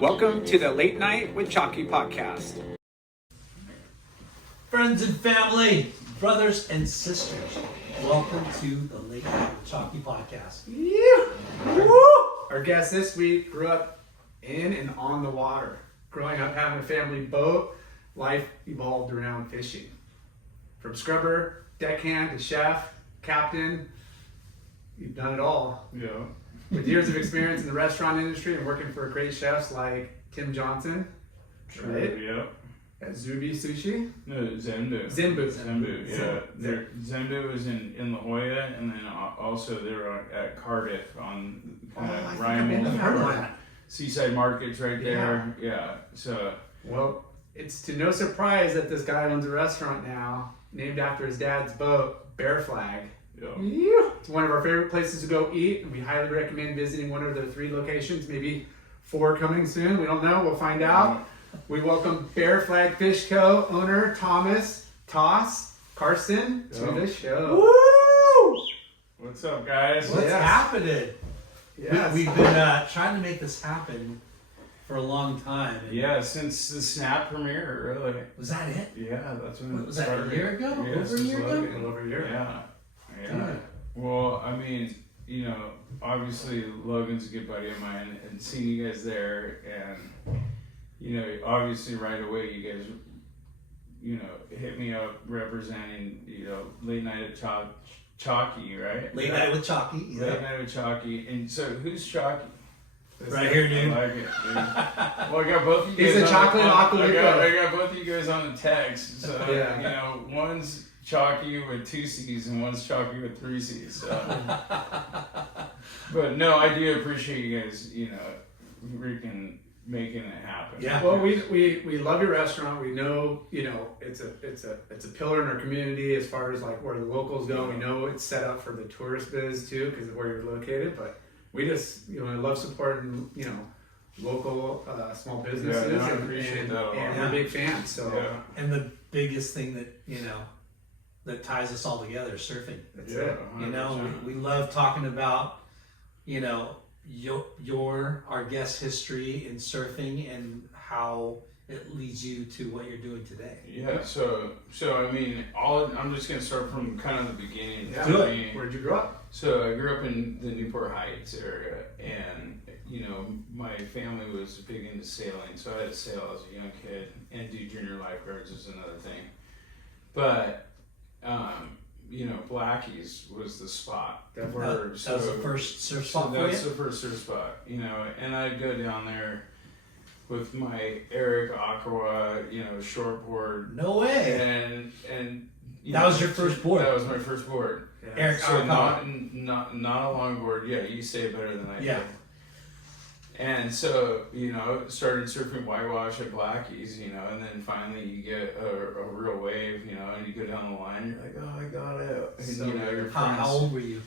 Welcome to the Late Night with Chalky podcast. Friends and family, brothers and sisters, welcome to the Late Night with Chalky podcast. Yeah. Woo! Our guest this week grew up in and on the water. Growing up having a family boat, life evolved around fishing. From scrubber, deckhand to chef, captain, you've done it all. Yeah. With years of experience in the restaurant industry and working for great chefs like Tim Johnson, True, right? yeah. At Zenbu Sushi. No, Zenbu. Zenbu. Yeah. Zenbu was in La Jolla, and then also they were at Cardiff on kind of Ryan Seaside Markets right there. Yeah. So. Well, it's to no surprise that this guy owns a restaurant now, named after his dad's boat, Bear Flag. Yeah. It's one of our favorite places to go eat, and we highly recommend visiting one of their 3 locations, maybe 4 coming soon. We don't know. We'll find out. We welcome Bear Flag Fish Co. owner Thos, Carson to the show. Woo! What's up, guys? What's happening? Yes. We've been trying to make this happen for a long time. Yeah, since the Snap premiere, really. Was that it? Yeah, that's when What, was it that started. a year ago? Yeah, Over a year ago? A little over a year. Yeah. Good. Well, I mean, obviously Logan's a good buddy of mine, and seeing you guys there, and obviously right away you guys, hit me up representing, Late Night at Chalky, right? Late Night with Chalky. Late Yeah. Night with Chalky, and so who's Chalky? Right here, dude. I like it, dude. Well, I got both of you He's guys. a chocolate aqua. I got both of you guys on the text. So Yeah. one's Chalky with 2 C's and one's Chalky with 3 C's. So. But no, I do appreciate you guys. Freaking making it happen. Yeah. Well, we love your restaurant. We know it's a pillar in our community as far as like where the locals go. We know it's set up for the tourist biz too because of where you're located. But we just love supporting local small businesses. Yeah, I appreciate that a lot. And we're big fans. So Yeah. And the biggest thing that that ties us all together is surfing. that's it. 100%. We love talking about our guest history in surfing and how it leads you to what you're doing today. Yeah. So I mean, I'm just gonna start from kind of the beginning. Yeah. Do I it. mean, Where'd you grow up? So I grew up in the Newport Heights area, and my family was big into sailing, so I had to sail as a young kid and do junior lifeguards is another thing. But Blackie's was the spot. That was the first surf spot for That's you? the first surf spot, and I'd go down there with my Eric Aqua, shortboard. No way. And That was your first board? That was my first board. Yeah. Eric So Aqua. not a longboard. Yeah, you say it better than I Yeah. did. And so, started surfing whitewash at Blackie's, and then finally you get a real wave, and you go down the line, you're like, oh, I got it. And, So your How friends. old were you?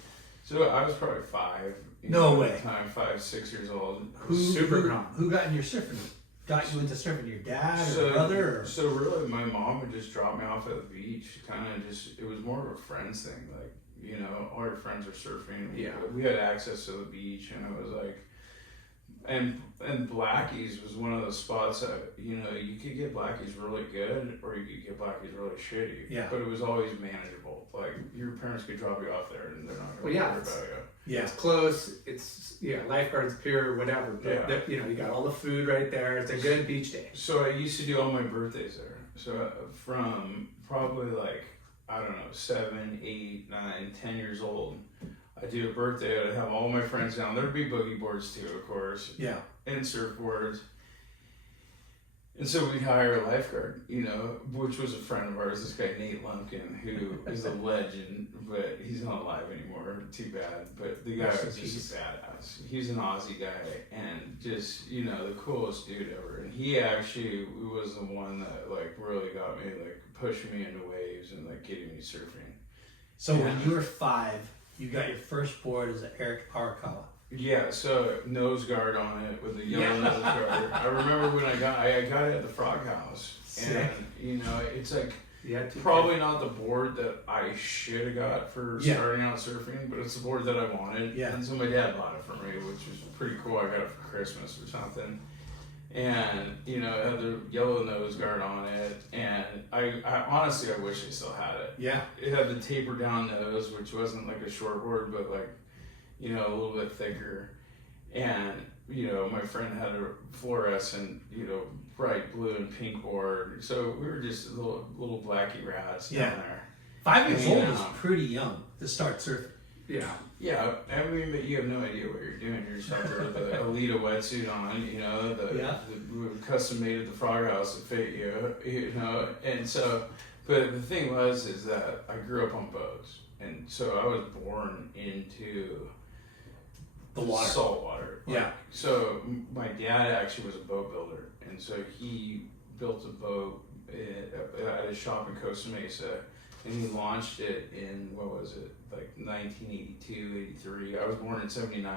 So I was probably 5. No at way. the time, 5, 6 years old. Who got in your surfing? Got you into surfing? Your dad or brother? Or? So really, my mom would just drop me off at the beach. It was more of a friends thing. Like, all your friends are surfing. Yeah. We had access to the beach, and it was like, and Blackie's was one of those spots that, you could get Blackie's really good or you could get Blackie's really shitty. Yeah. But it was always manageable. Like, your parents could drop you off there and they're not going to worry about you. Yeah. It's close. It's lifeguards, pier, whatever. But you got all the food right there. It's a good beach day. So I used to do all my birthdays there. So from probably 7, 8, 9, 10 years old, I'd do a birthday, I'd have all my friends down. There'd be boogie boards too, of course. Yeah. And surfboards. And so we'd hire a lifeguard, which was a friend of ours, this guy Nate Lumpkin, who is a legend, but he's not alive anymore, too bad. But the guy was just a badass. He's an Aussie guy and just, the coolest dude ever. And he actually was the one that really got me, pushing me into waves and getting me surfing. So when you were 5, you got your first board as an Eric Arakawa. Yeah, so nose guard on it with a yellow nose guard. I remember when I got it at the Frog House, and it's probably not the board that I should have got for starting out surfing, but it's the board that I wanted. Yeah. And so my dad bought it for me, which was pretty cool. I got it for Christmas or something. and you know, it had the yellow nose guard on it, and I honestly I wish I still had it. Yeah. It had the taper down nose, which wasn't like a short board, but like, you know, a little bit thicker. And, you know, my friend had a fluorescent, you know, bright blue and pink board. So we were just little blacky rats down there. 5 years old is Yeah. pretty young to start surfing. Yeah. Yeah, I mean, but you have no idea what you're doing. You're just out there with the Alita wetsuit on, you know, we custom made at the Frog House to fit you, you know. And so, but the thing is that I grew up on boats. And so I was born into The water. salt water. Yeah. So my dad actually was a boat builder. And so he built a boat at a shop in Costa Mesa. And he launched it in, what was it, like 1982, 83. I was born in 79.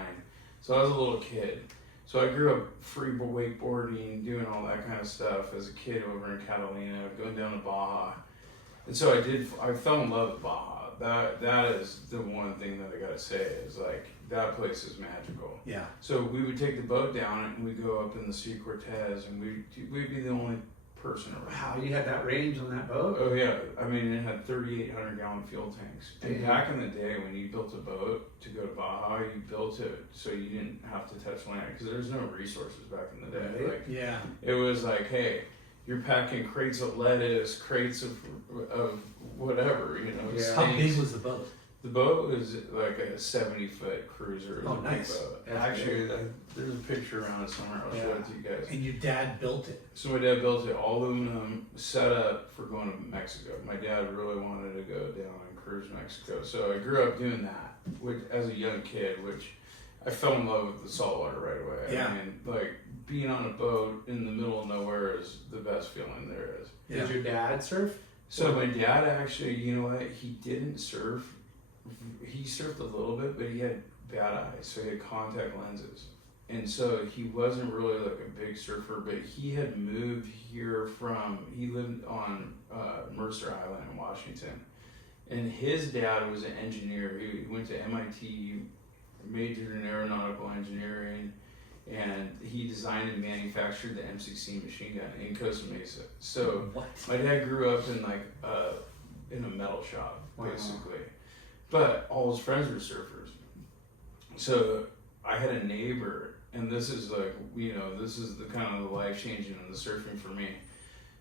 So I was a little kid. So I grew up free wakeboarding, doing all that kind of stuff as a kid over in Catalina, going down to Baja. And so I fell in love with Baja. That is the one thing that I gotta say is like, that place is magical. Yeah. So we would take the boat down and we'd go up in the Sea Cortez and we'd be the only person around. Wow, you had that range on that boat? Oh yeah, I mean it had 3,800 gallon fuel tanks. And Damn. back in the day when you built a boat to go to Baja, you built it so you didn't have to touch land because there was no resources back in the day. Right. Like Yeah. it was like, hey, you're packing crates of lettuce, crates of whatever, you know. Yeah. How steaks. big was the boat? The boat was like a 70-foot cruiser. It was Oh, a big nice. boat. That's Actually, there's a picture around it somewhere. I'll show it to you guys. And your dad built it. So my dad built it all aluminum, set up for going to Mexico. My dad really wanted to go down and cruise Mexico, so I grew up doing that as a young kid, which I fell in love with the saltwater right away. Yeah. I mean, like being on a boat in the middle of nowhere is the best feeling there is. Yeah. Did your dad surf? So my dad actually, you know what? He didn't surf. He surfed a little bit, but he had bad eyes, so he had contact lenses. And so he wasn't really like a big surfer, but he had moved here he lived on Mercer Island in Washington. And his dad was an engineer. He went to MIT, majored in aeronautical engineering, and he designed and manufactured the M16 machine gun in Costa Mesa. So What? my dad grew up in like in a metal shop, Wow. basically. But all his friends were surfers. So I had a neighbor, and this is like, you know, this is the kind of the life changing in the surfing for me.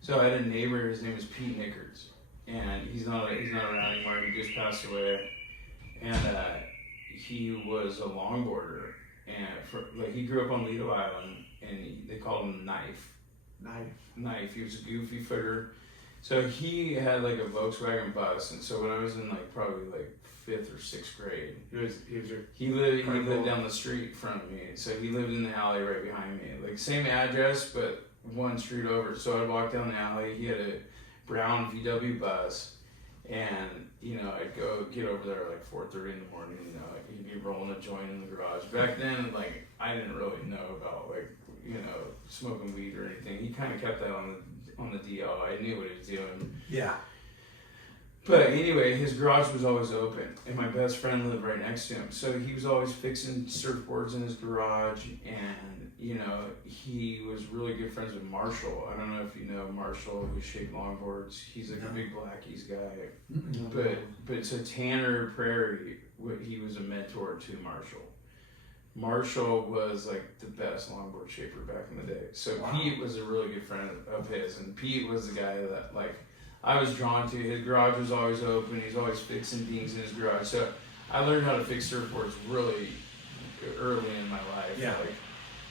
So I had a neighbor, his name is Pete Nickards, and he's not around anymore. He just passed away, and he was a longboarder, and he grew up on Lido Island, and they called him Knife. Knife. He was a goofy footer. So he had like a Volkswagen bus, and so when I was in like probably like 5th or 6th grade, he lived down the street from me. So he lived in the alley right behind me, like same address but one street over. So I'd walk down the alley. He had a brown VW bus, and you know I'd go get over there like 4:30 in the morning. You know, like he'd be rolling a joint in the garage. Back then, like I didn't really know about like smoking weed or anything. He kind of kept that on the DL. I knew what he was doing. Yeah. But anyway, his garage was always open, and my best friend lived right next to him. So he was always fixing surfboards in his garage, and you know he was really good friends with Marshall. I don't know if you know Marshall, who shaped longboards. He's like a big Blackies guy. But so Tanner Prairie, he was a mentor to Marshall. Marshall was like the best longboard shaper back in the day. So wow. Pete was a really good friend of his, and Pete was the guy that like I was drawn to. His garage was always open. He's always fixing things in his garage. So I learned how to fix surfboards really early in my life. Yeah. Like,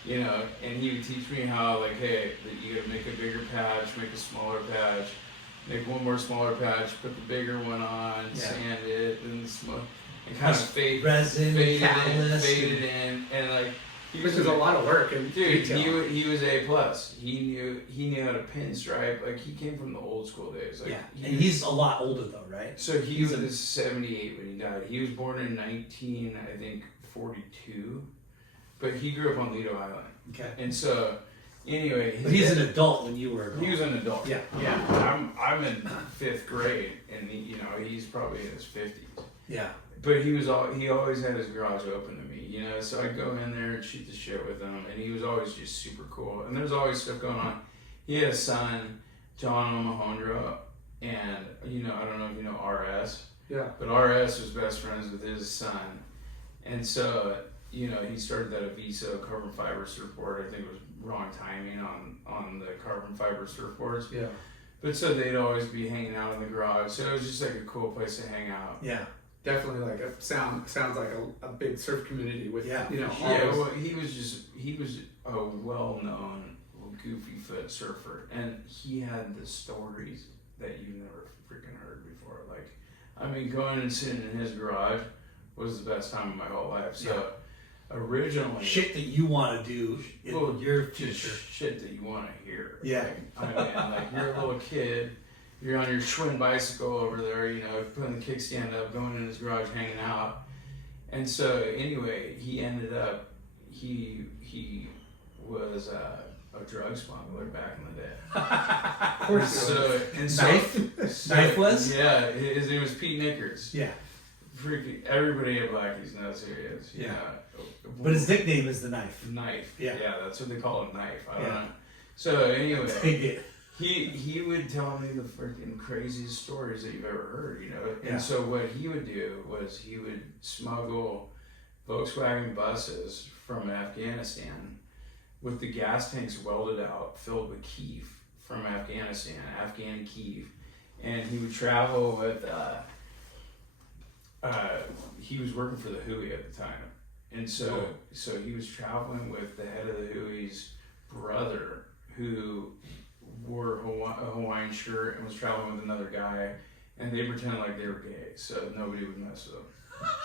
you know, and he would teach me how like, hey, that you gotta make a bigger patch, make a smaller patch, make one more smaller patch, put the bigger one on, sand it, and kind of fade it in, and like which is a lot of work. And dude, he was A+. He knew how to pinstripe. Like he came from the old school days. Like, he's a lot older though, right? So he was 78 when he died. He was born in 1942, but he grew up on Lido Island. Okay. And so anyway, but he's an adult when you were. He was an adult. Yeah. Yeah. I'm in 5th grade, and he's probably in his 50s. Yeah. but he always had his garage open to me, you know. So I'd go in there and shoot the shit with him, and he was always just super cool. And there's always stuff going on. He had a son, John Omohundro, and you know, I don't know if you know RS. Yeah. But RS was best friends with his son, and so you know he started that Aviso carbon fiber surfboard. I think it was wrong timing on the carbon fiber surfboards. Yeah. But so they'd always be hanging out in the garage. So it was just like a cool place to hang out. Yeah. Definitely like sounds like a big surf community with, Yeah, you know, for all Yeah, those- well, he was a well-known goofy foot surfer, and he had the stories that you never freaking heard before. Like, I mean, going and sitting in his garage was the best time of my whole life. So originally, Shit that you want to do in your just future. shit that you want to hear. Yeah. Like, I mean, like you're a little kid, you're on your Schwinn bicycle over there, you know, putting the kickstand up, going in his garage, hanging out. And so anyway, he ended up, he was a drug smuggler back in the day. Of course. Knife was? Yeah, his name was Pete Nickers. Yeah. Freaking everybody at Blackie's knows who he is. Yeah. know. But his nickname is the Knife. Knife. Yeah. Yeah, that's what they call it, knife. I don't Yeah. know. So anyway, Big deal. he would tell me the freaking craziest stories that you've ever heard, you know. Yeah. And so what he would do was he would smuggle Volkswagen buses from Afghanistan with the gas tanks welded out, filled with keef from Afghanistan, Afghan keef, and he would travel with. He was working for the Hui at the time, and so he was traveling with the head of the Hui's brother, who wore a Hawaiian shirt and was traveling with another guy, and they pretended like they were gay, so nobody would mess with them.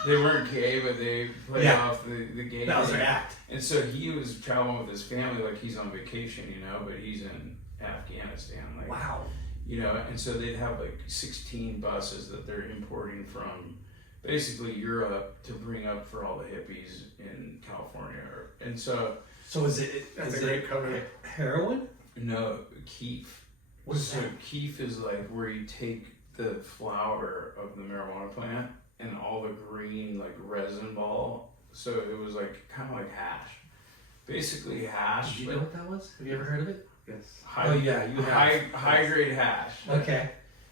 They weren't gay, but they played off the gay. That was thing. their act. And so he was traveling with his family like he's on vacation, you know, but he's in Afghanistan, like Wow. you know, and so they'd have like 16 buses that they're importing from basically Europe to bring up for all the hippies in California, and so So is it? That's is a great it cover. Heroin? no keef. What is So that? keef is like where you take the flower of the marijuana plant and all the green like resin ball. So it was like kind of like hash, basically hash. Did you but know what that was? Have you ever heard of it? Yes. high, Oh, yeah, you have. high grade hash. Okay.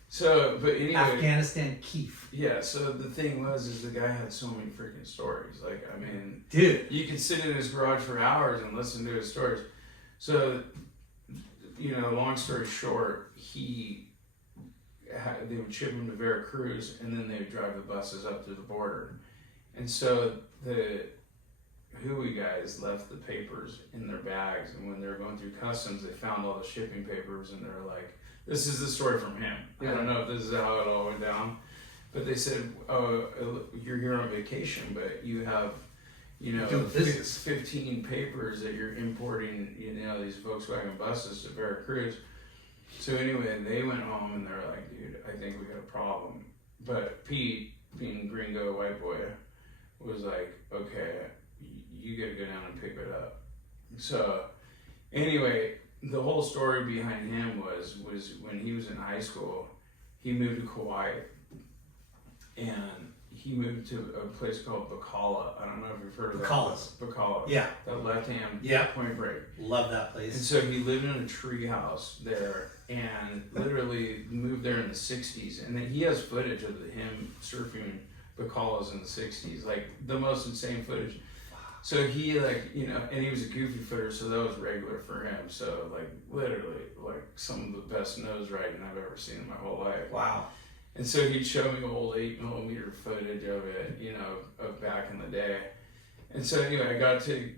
So, but anyway, Afghanistan keef. yeah. So the thing was, is the guy had so many freaking stories. Like, I mean, Dude. you could sit in his garage for hours and listen to his stories. So, you know, long story short, they would ship him to Veracruz, and then they would drive the buses up to the border. And so the Hui guys left the papers in their bags, and when they were going through customs, they found all the shipping papers, and they're like, "This is the story from him." I don't know if this is how it all went down, but they said, "Oh, you're here on vacation, but you have, you know, Doing business. 15 papers that you're importing, you know, these Volkswagen buses to Veracruz." So anyway, they went home and they're like, "Dude, I think we got a problem." But Pete, being gringo white boy, was like, "Okay, you gotta go down and pick it up." So anyway, the whole story behind him was when he was in high school, he moved to Kauai, and he moved to a place called Bacala. I don't know if you've heard of Bacalas. that. Bacala. Yeah. That left hand Yeah. Point Break. Love that And place. so he lived in a tree house there and literally moved there in the 60s. And then he has footage of him surfing Bacalas in the 60s, like the most insane footage. So he like, you know, and he was a goofy footer, so that was regular for him. So like literally like some of the best nose riding I've ever seen in my whole life. Wow. And so he'd show me old 8mm footage of it, you know, of back in the day. And so anyway, I got to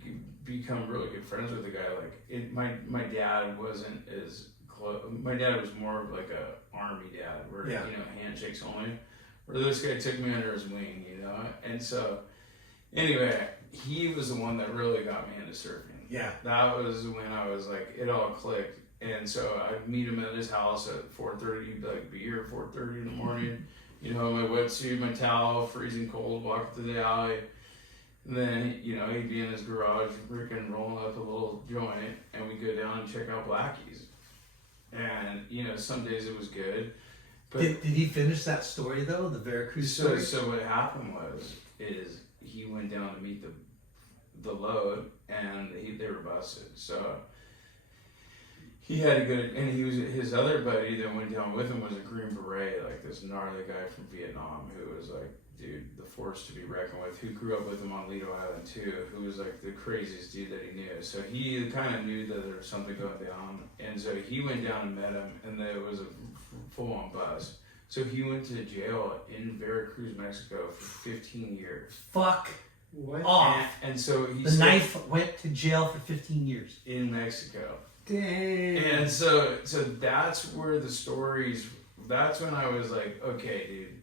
become really good friends with the guy. Like my dad wasn't as close. My dad was more of like a army dad, where Yeah. you know, handshakes only. Where this guy took me under his wing, you know. And so anyway, he was the one that really got me into surfing. Yeah. That was when I was like, it all clicked. And so I'd meet him at his house at 4:30. He'd like be here at 4:30 in the morning. You know, my wetsuit, my towel, freezing cold, walking through the alley. And then, you know, he'd be in his garage, freaking rolling up a little joint, and we'd go down and check out Blackie's. And, you know, some days it was good, But Did he finish that story though? The Veracruz story? so what happened is he went down to meet the load, and they were busted. So he had to go to, and his other buddy that went down with him was a Green Beret, like this gnarly guy from Vietnam who was like, dude, the force to be reckoned with, who grew up with him on Lido Island too, who was like the craziest dude that he knew. So he kind of knew that there was something going down, and so he went down and met him, and there was a full-on buzz. So he went to jail in Veracruz, Mexico for 15 years. Fuck What? off. And so he The knife went to jail for 15 years. in Mexico. Dang. And so that's where the stories, that's when I was like, okay, dude,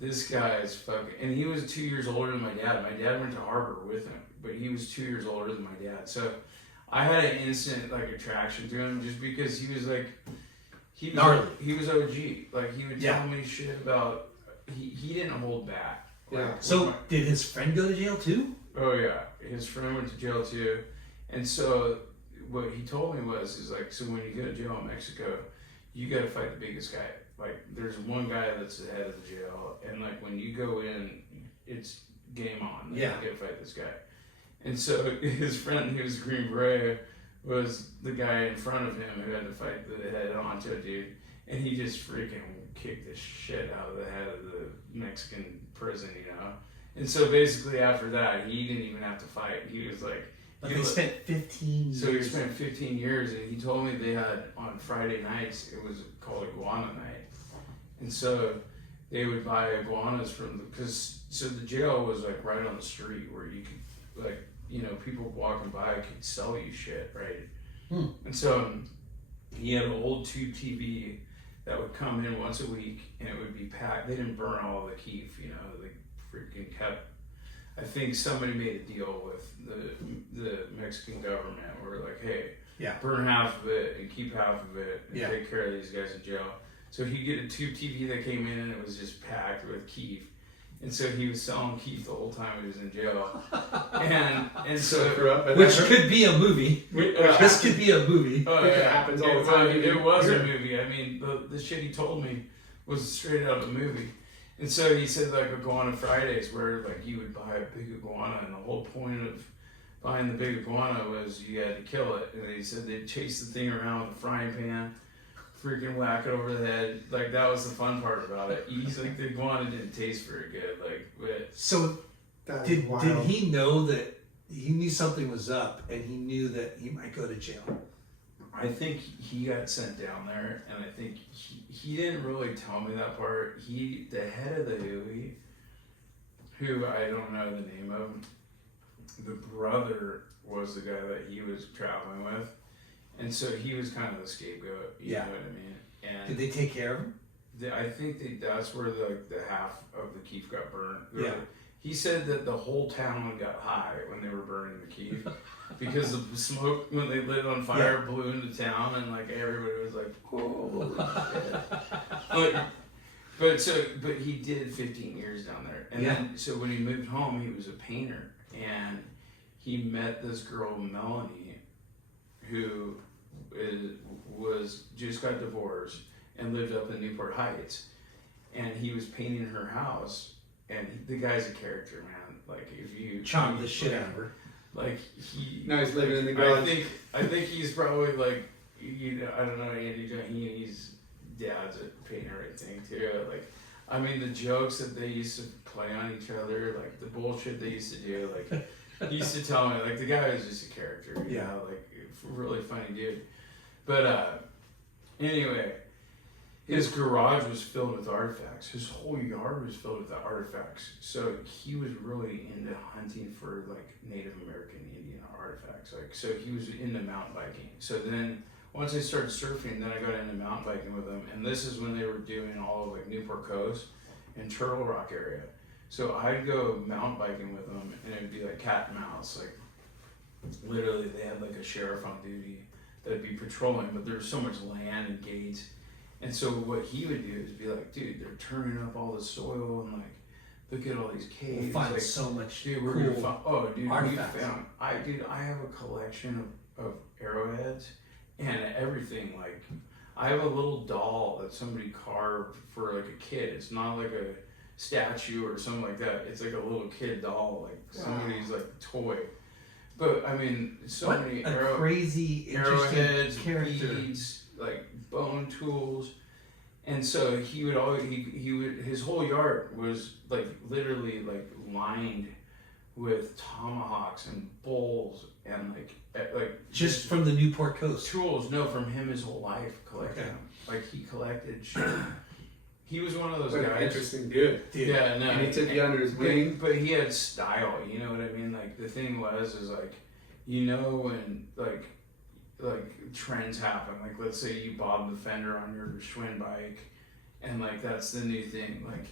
this guy is fucking, and he was 2 years older than my dad. My dad went to Harvard with him, but he was 2 years older than my dad. So I had an instant like attraction to him just because he was like, he was OG. Like he would tell me shit about, he didn't hold back. Yeah. So did his friend go to jail too? Oh yeah, his friend went to jail too, and so what he told me was, is like, so when you go to jail in Mexico, you got to fight the biggest guy. Like there's one guy that's the head of the jail, and like when you go in, it's game on. Like, Yeah. you got to fight this guy. And so his friend, who was Green Beret, was the guy in front of him who had to fight the head honcho dude, and he just freaking kicked the shit out of the head of the Mexican prison, you know. And so basically after that, he didn't even have to fight. He was like, But they spent 15 years. so he spent 15 years, and he told me they had on Friday nights, it was called iguana night, and so they would buy iguanas from so the jail was like right on the street where you could, like, you know, people walking by could sell you shit, right? And so he had an old tube TV that would come in once a week, and it would be packed. They didn't burn all the keef, you know, they freaking kept. I think somebody made a deal with the Mexican government where like, hey, burn half of it and keep half of it and take care of these guys in jail. So he'd get a tube TV that came in, and it was just packed with keef. And so he was selling keef the whole time he was in jail. And so which could be a movie. This could be a movie. Oh, It happens all the time. It was a movie. I mean, the shit he told me was straight out of a movie. And so he said like Iguana Fridays, where like you would buy a big iguana, and the whole point of buying the big iguana was you had to kill it. And he said they'd chase the thing around with a frying pan, freaking whack it over the head. Like that was the fun part about it. He's like, the iguana didn't taste very good. Like, but So That's did wild. he know that he knew something was up, and he knew that he might go to jail? I think he got sent down there, and I think he didn't really tell me that part. The head of the Hui, who I don't know the name of, the brother was the guy that he was traveling with, and so he was kind of the scapegoat. You know what I mean? And Did they take care of him? I think that's where the half of the keef got burned. Yeah. He said that the whole town got high when they were burning the keef because the smoke, when they lit it on fire, blew into town, and like everybody was like, "Holy shit!" But he did 15 years down there, and then so when he moved home, he was a painter, and he met this girl Melanie, who was just got divorced and lived up in Newport Heights, and he was painting her house. And the guy's a character, man. Like if you Chopped the shit out of her. Like Now he's living in the garage. I think he's probably like, you know, I don't know, Andy. He's dad's a painter, I think too. Like, I mean, the jokes that they used to play on each other, like the bullshit they used to do. Like he used to tell me, like the guy was just a character, you know, like really funny dude. But anyway. His garage was filled with artifacts. His whole yard was filled with artifacts. So he was really into hunting for like Native American Indian artifacts. Like, so he was into mountain biking. So then once I started surfing, then I got into mountain biking with him. And this is when they were doing all of like Newport Coast and Turtle Rock area. So I'd go mountain biking with them, and it'd be like cat and mouse. Like literally they had like a sheriff on duty that'd be patrolling, but there was so much land and gates. And so what he would do is be like, dude, they're turning up all the soil, and like, look at all these caves. We'll find like, so much dude, we're cool gonna find, artifacts. we found, I have a collection of arrowheads and everything. Like, I have a little doll that somebody carved for like a kid. It's not like a statue or something like that. It's like a little kid doll, like somebody's like toy. But I mean, so what many crazy, interesting arrowheads, character. beads, like bone tools. And so he would always he would his whole yard was like literally like lined with tomahawks and bowls and like Just from the Newport coast. tools. No, from him his whole life collecting Okay. them. Like he collected shit. He was one of those What an guys. Interesting dude. Yeah, no. And he took you under his wing. But he had style, you know what I mean? Like the thing is like, you know, when like trends happen. Like let's say you bob the fender on your Schwinn bike, and like that's the new thing. Like,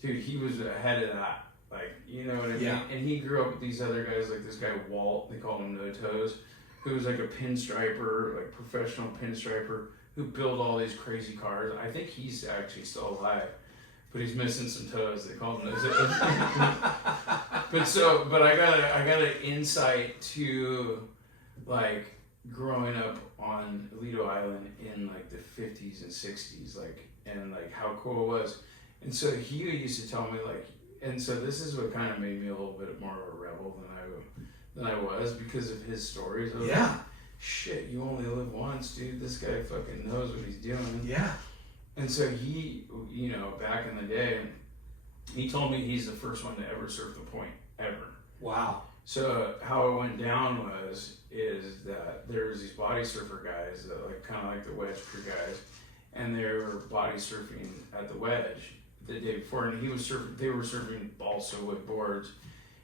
dude, he was ahead of that. Like, you know what I mean? Yeah. And he grew up with these other guys, like this guy Walt. They call him No Toes, who was like a pinstriper, like professional pinstriper, who built all these crazy cars. I think he's actually still alive, but he's missing some toes. They call him No Toes. but I got an insight to like growing up on Lido Island in like the 50s and 60s, like, and like how cool it was. And so he used to tell me like, and so this is what kind of made me a little bit more of a rebel than I was because of his stories. I was like, shit, you only live once, dude. This guy fucking knows what he's doing. Yeah. And so he, you know, back in the day, he told me he's the first one to ever surf the point, ever. Wow. So how it went down is that there was these body surfer guys that like kind of like the wedge crew guys, and they were body surfing at the wedge the day before, and they were surfing balsa wood boards,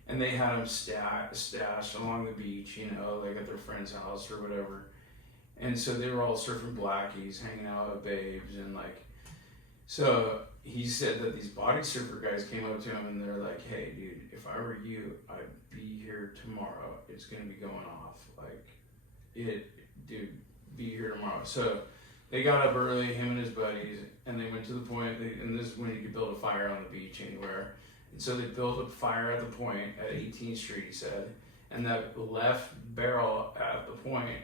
and they had them stashed along the beach, you know, like at their friend's house or whatever. And so they were all surfing blackies, hanging out with babes, and like, so he said that these body surfer guys came up to him and they're like, hey dude, if I were you, I'd be here tomorrow. It's gonna be going off. Like, dude, be here tomorrow. So they got up early, him and his buddies, and they went to the point, and this is when you could build a fire on the beach anywhere. And so they built a fire at the point at 18th Street, he said, and that left barrel at the point,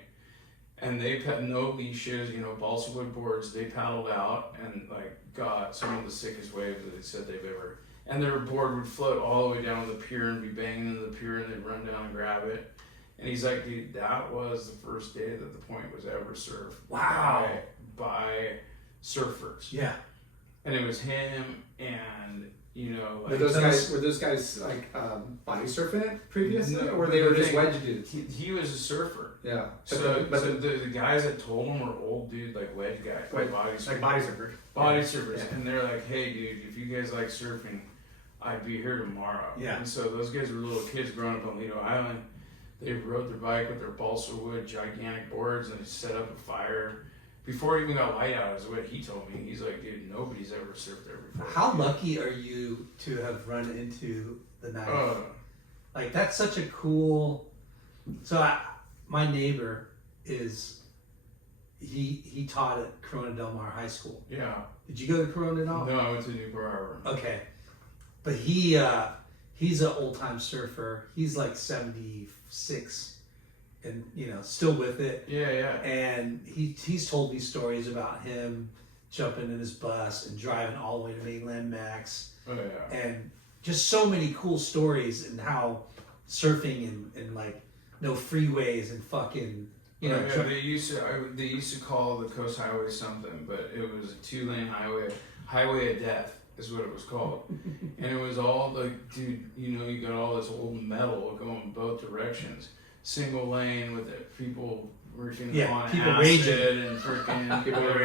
and they had no leashes, you know, balsa wood boards. They paddled out and like got some of the sickest waves that they said they've ever. And their board would float all the way down to the pier and be banging into the pier, and they'd run down and grab it. And he's like, dude, that was the first day that the point was ever surfed. Wow. By surfers. Yeah. And it was him and, you know, like, Were those guys like body surfing it previously, No, or they were just they- wedge dudes? he was a surfer. Yeah. So the guys that told him were old dude, like wedge guys, like body surfers. like body surfers. Body surfers. Yeah. And they're like, hey dude, if you guys like surfing, I'd be here tomorrow. Yeah. And so those guys were little kids growing up on Lido Island. They rode their bike with their balsa wood gigantic boards, and they set up a fire. Before it even got light out, is what he told me. He's like, dude, nobody's ever surfed there before. How lucky are you to have run into the knife? Like, that's such a cool. So my neighbor is, he taught at Corona Del Mar High School. Yeah. Did you go to Corona at all? No, I went to Newport Harbor. Okay, but he's an old time surfer. He's like 76, and you know, still with it. Yeah, yeah. And he's told me stories about him jumping in his bus and driving all the way to Mainland Max, Oh yeah. and just so many cool stories, and how surfing and like no freeways and fucking, you know. Yeah, they used to call the Coast Highway something, but it was a 2-lane highway of death is what it was called. And it was all like, dude, you know, you got all this old metal going both directions, single lane with it, people working on people acid raging. and freaking People are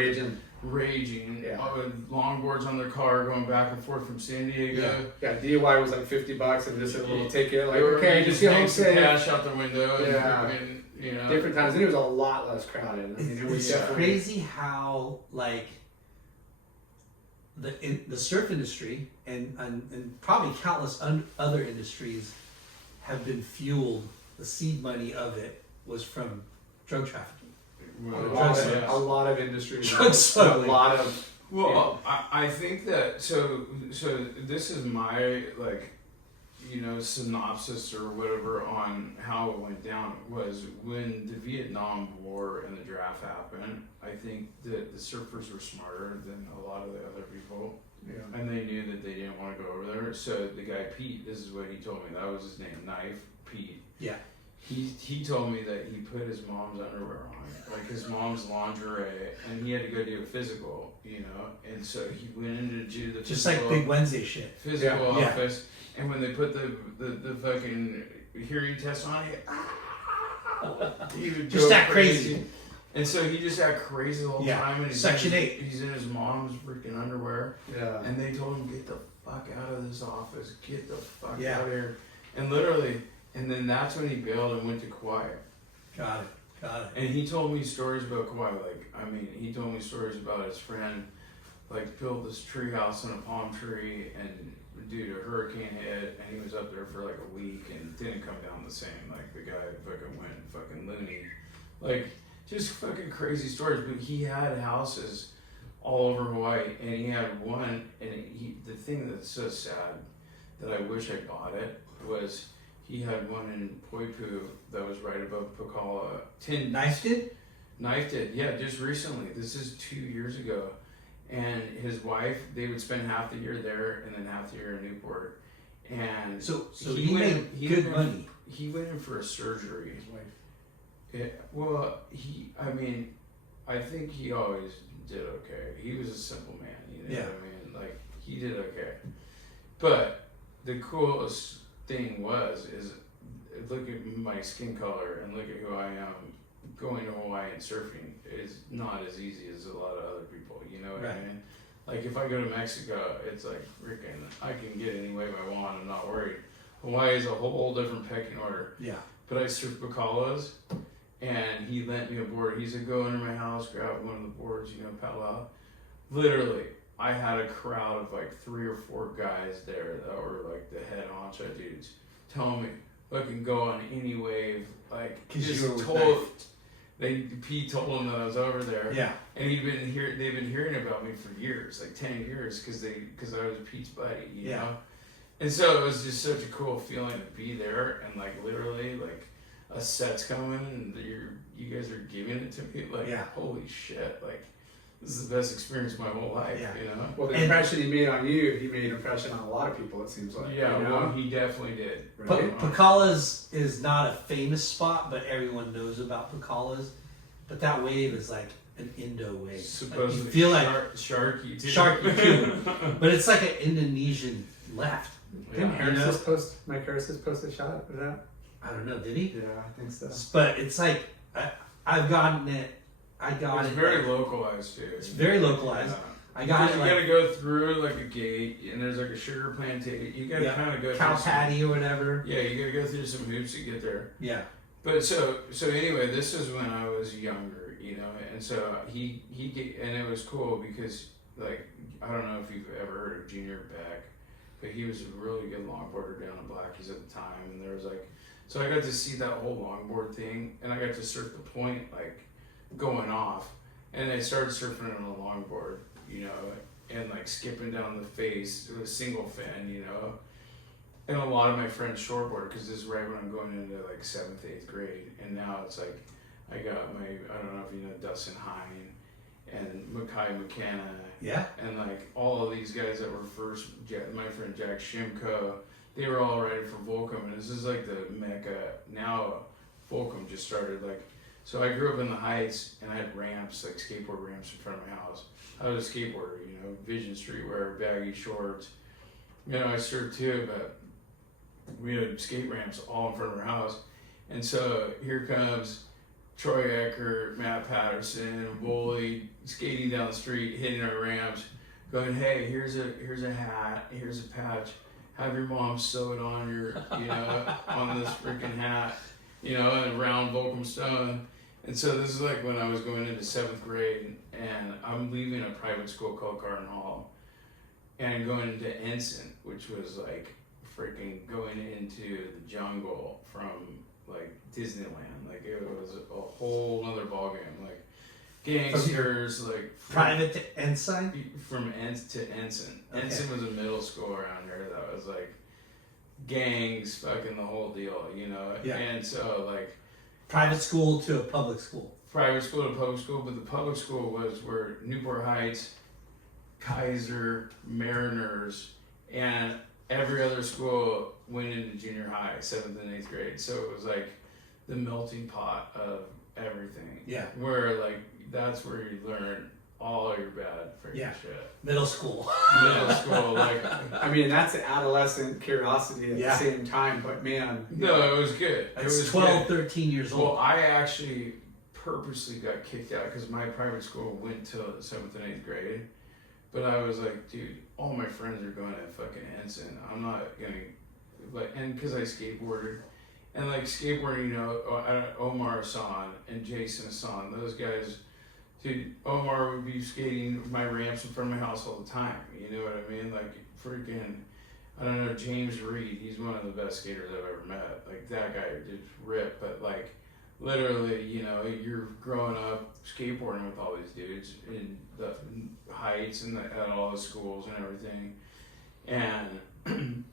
raging, Yeah. with longboards on their car going back and forth from San Diego. Yeah, DUI was like $50 and just a little ticket. Like, They were okay, just get home some safe. cash out the window. Yeah. And you know, Different times, and it was a lot less crowded. I mean, it was It's definitely crazy how like the surf industry and probably countless other industries have been fueled. The seed money of it was from drug trafficking. a lot of industries. Drug A smuggling. lot of Well, I think that so this is my like, synopsis or whatever on how it went down was when the Vietnam War and the draft happened. I think that the surfers were smarter than a lot of the other people, and they knew that they didn't want to go over there. So the guy Pete, this is what he told me. That was his name, Knife Pete. Yeah. He told me that he put his mom's underwear on, like his mom's lingerie, and he had to go do a physical, and so he went in to do the Just physical, like Big Wednesday shit. physical office, and when they put the fucking hearing test on it, he would Just go act crazy. And so he just act crazy the whole time, and he's Section in 8. He's in his mom's freaking underwear, and they told him, get the fuck out of this office, get the fuck out of here, and literally. And then that's when he bailed and went to Kauai. Got it. And he told me stories about Kauai. He told me stories about his friend, built this tree house in a palm tree, and due to a hurricane hit, and he was up there for like a week and didn't come down the same. Like the guy fucking went fucking loony. Just fucking crazy stories. But he had houses all over Hawaii, and he had one. And the thing that's so sad that I wish I bought it was. He had one in Poipu that was right above Pakala. Knifed it? Knifed it, yeah, just recently. This is 2 years ago. And his wife, they would spend half the year there and then half the year in Newport. And so he made good money. He went in for a surgery. His wife. I think he always did okay. He was a simple man, what I mean? He did okay. But the coolest thing is look at my skin color and look at who I am. Going to Hawaii and surfing is not as easy as a lot of other people, you know what I mean? If I go to Mexico, it's like freaking, I can get any wave I want, I'm not worried. Hawaii is a whole different pecking order. Yeah. But I surfed Bacalas, and he lent me a board. He said, go into my house, grab one of the boards, paddle out. Literally, I had a crowd of 3 or 4 guys there that were the head honcho dudes telling me, fucking go on any wave. Pete told them that I was over there. Yeah. And they've been hearing about me for years, 10 years, because I was Pete's buddy, you know? And so it was just such a cool feeling to be there and literally a set's coming and you guys are giving it to me. Holy shit, this is the best experience of my whole life, Well, the impression he made on you, he made an impression on a lot of people, it seems like. Yeah, well, he definitely did. Right? Pakala's is not a famous spot, but everyone knows about Pakala's. But that wave is like an Indo wave. Supposedly you feel sharky too. Sharky too. But it's like an Indonesian left. Didn't Mike Harris post a shot of that? I don't know, did he? Yeah, I think so. But it's I've gotten it. It's very localized too. It's very localized. Yeah. I got it. You gotta go through a gate, and there's a sugar plantation. You gotta kind of go cow patty or whatever. Yeah, you gotta go through some hoops to get there. Yeah. But so anyway, this is when I was younger, and so he and it was cool because I don't know if you've ever heard of Junior Beck, but he was a really good longboarder down in Blackies at the time, and there was so I got to see that whole longboard thing, and I got to surf the point going off, and I started surfing on a longboard, and skipping down the face with a single fin, and a lot of my friends shortboard because this is right when I'm going into 7th, 8th grade, and now it's I got I don't know if you know Dustin Hine and Makai McKenna, and all of these guys that were first, my friend Jack Shimko, they were all ready for Volcom, and this is the mecca. Now Volcom just started so I grew up in the Heights, and I had ramps, skateboard ramps in front of my house. I was a skateboarder, Vision streetwear, baggy shorts. I surfed too, but we had skate ramps all in front of our house. And so here comes Troy Eckert, Matt Patterson, Woolley, skating down the street, hitting our ramps, going, hey, here's a hat, here's a patch. Have your mom sew it on your, on this freaking hat, and a round Volcom stone. And so this is when I was going into 7th grade, and I'm leaving a private school called Garden Hall, and going into Ensign, which was freaking going into the jungle from Disneyland. It was a whole other ballgame. Gangsters, private to Ensign? From to Ensign. Okay. Ensign was a middle school around here that was gangs, fucking the whole deal, you know. Yeah. And so like Private school to a public school. private school to public school, but the public school was where Newport Heights, Kaiser, Mariners, and every other school went into junior high, 7th and 8th grade. So it was like the melting pot of everything. Yeah. Where like that's where you learn all your bad freaking Yeah. shit. Middle school. Middle school, like I mean, that's adolescent curiosity at Yeah. the same time, but man. no, it was good. It It's was 12, good. 13 years Well, old. I actually purposely got kicked out because my private school went till 7th and 8th grade. But I was like, dude, all my friends are going to fucking Ensign. I'm not gonna, like, and because I skateboarded, and like skateboarding, you know, Omar Hassan and Jason Hassan, those guys, dude, Omar would be skating my ramps in front of my house all the time. You know what I mean? Like freaking, I don't know, James Reed. He's one of the best skaters I've ever met. Like that guy did rip, but like literally, you know, you're growing up skateboarding with all these dudes in the Heights and at all the schools and everything. And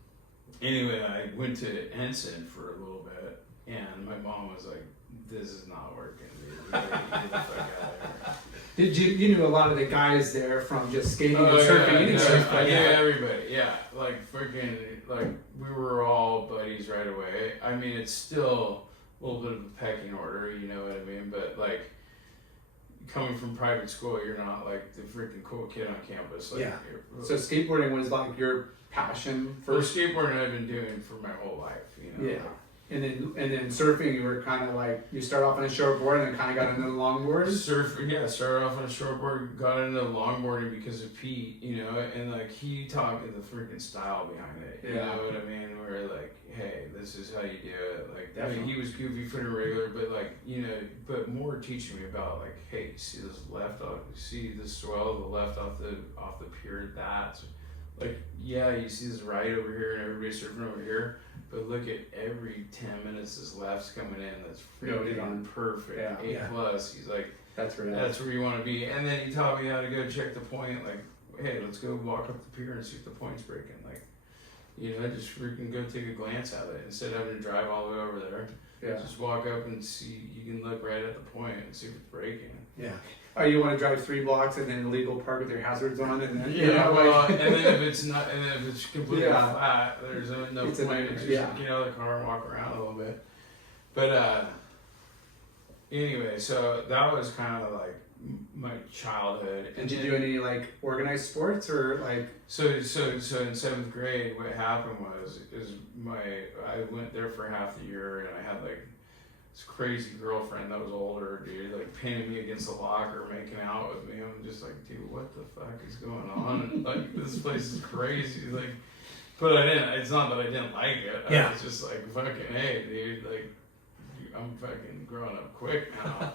anyway, I went to Ensign for a little bit, and my mom was like, "This is not working, dude. You gotta get the fuck out of here." Did you knew a lot of the guys there from just skating and Oh, surfing yeah, anyway? I knew everybody. Yeah, like freaking, like we were all buddies right away. I mean, it's still a little bit of a pecking order, you know what I mean? But like coming from private school, you're not like the freaking cool kid on campus. Like, Yeah. So skateboarding was like your passion for first. skateboarding, I've been doing for my whole life, you know. Yeah. And then surfing, you were kind of like, you start off on a shortboard and then kind of got into the longboard. Started off on a shortboard, got into longboarding because of Pete, you know, and like he taught me the freaking style behind it. You Yeah. know what I mean? Where like, hey, this is how you do it. Like, I Definitely. mean, he was goofy foot and regular, but like, you know, but more teaching me about like, hey, see this left off, see this swell, the left off the pier, that's like, yeah, you see this right over here and everybody's surfing over here. But look at every 10 minutes this left's coming in. That's Noted freaking on. perfect. Yeah. A Yeah. plus. He's like, That's right. that's where you want to be. And then he taught me how to go check the point. Like, hey, let's go walk up the pier and see if the point's breaking. Like, you know, just freaking go take a glance at it instead of having to drive all the way over there. Yeah. Just walk up and see. You can look right at the point and see if it's breaking. Yeah. Oh, you want to drive 3 blocks and then illegal park with your hazards on, and then Yeah, like, well, and then if it's not, and then if it's completely Yeah. flat, there's no It's a point. nightmare, Just yeah. get out of the car and walk around a little bit. But anyway, so that was kind of like my childhood. And did you do any like organized sports or like? So in 7th grade, what happened is I went there for half the year, and I had like this crazy girlfriend that was older, dude, like pinning me against the locker, making out with me. I'm just like, dude, what the fuck is going on? Like, this place is crazy. Like, but I didn't. It's not that I didn't like it. Yeah. I was just like, fucking, hey, dude, like, I'm fucking growing up quick now.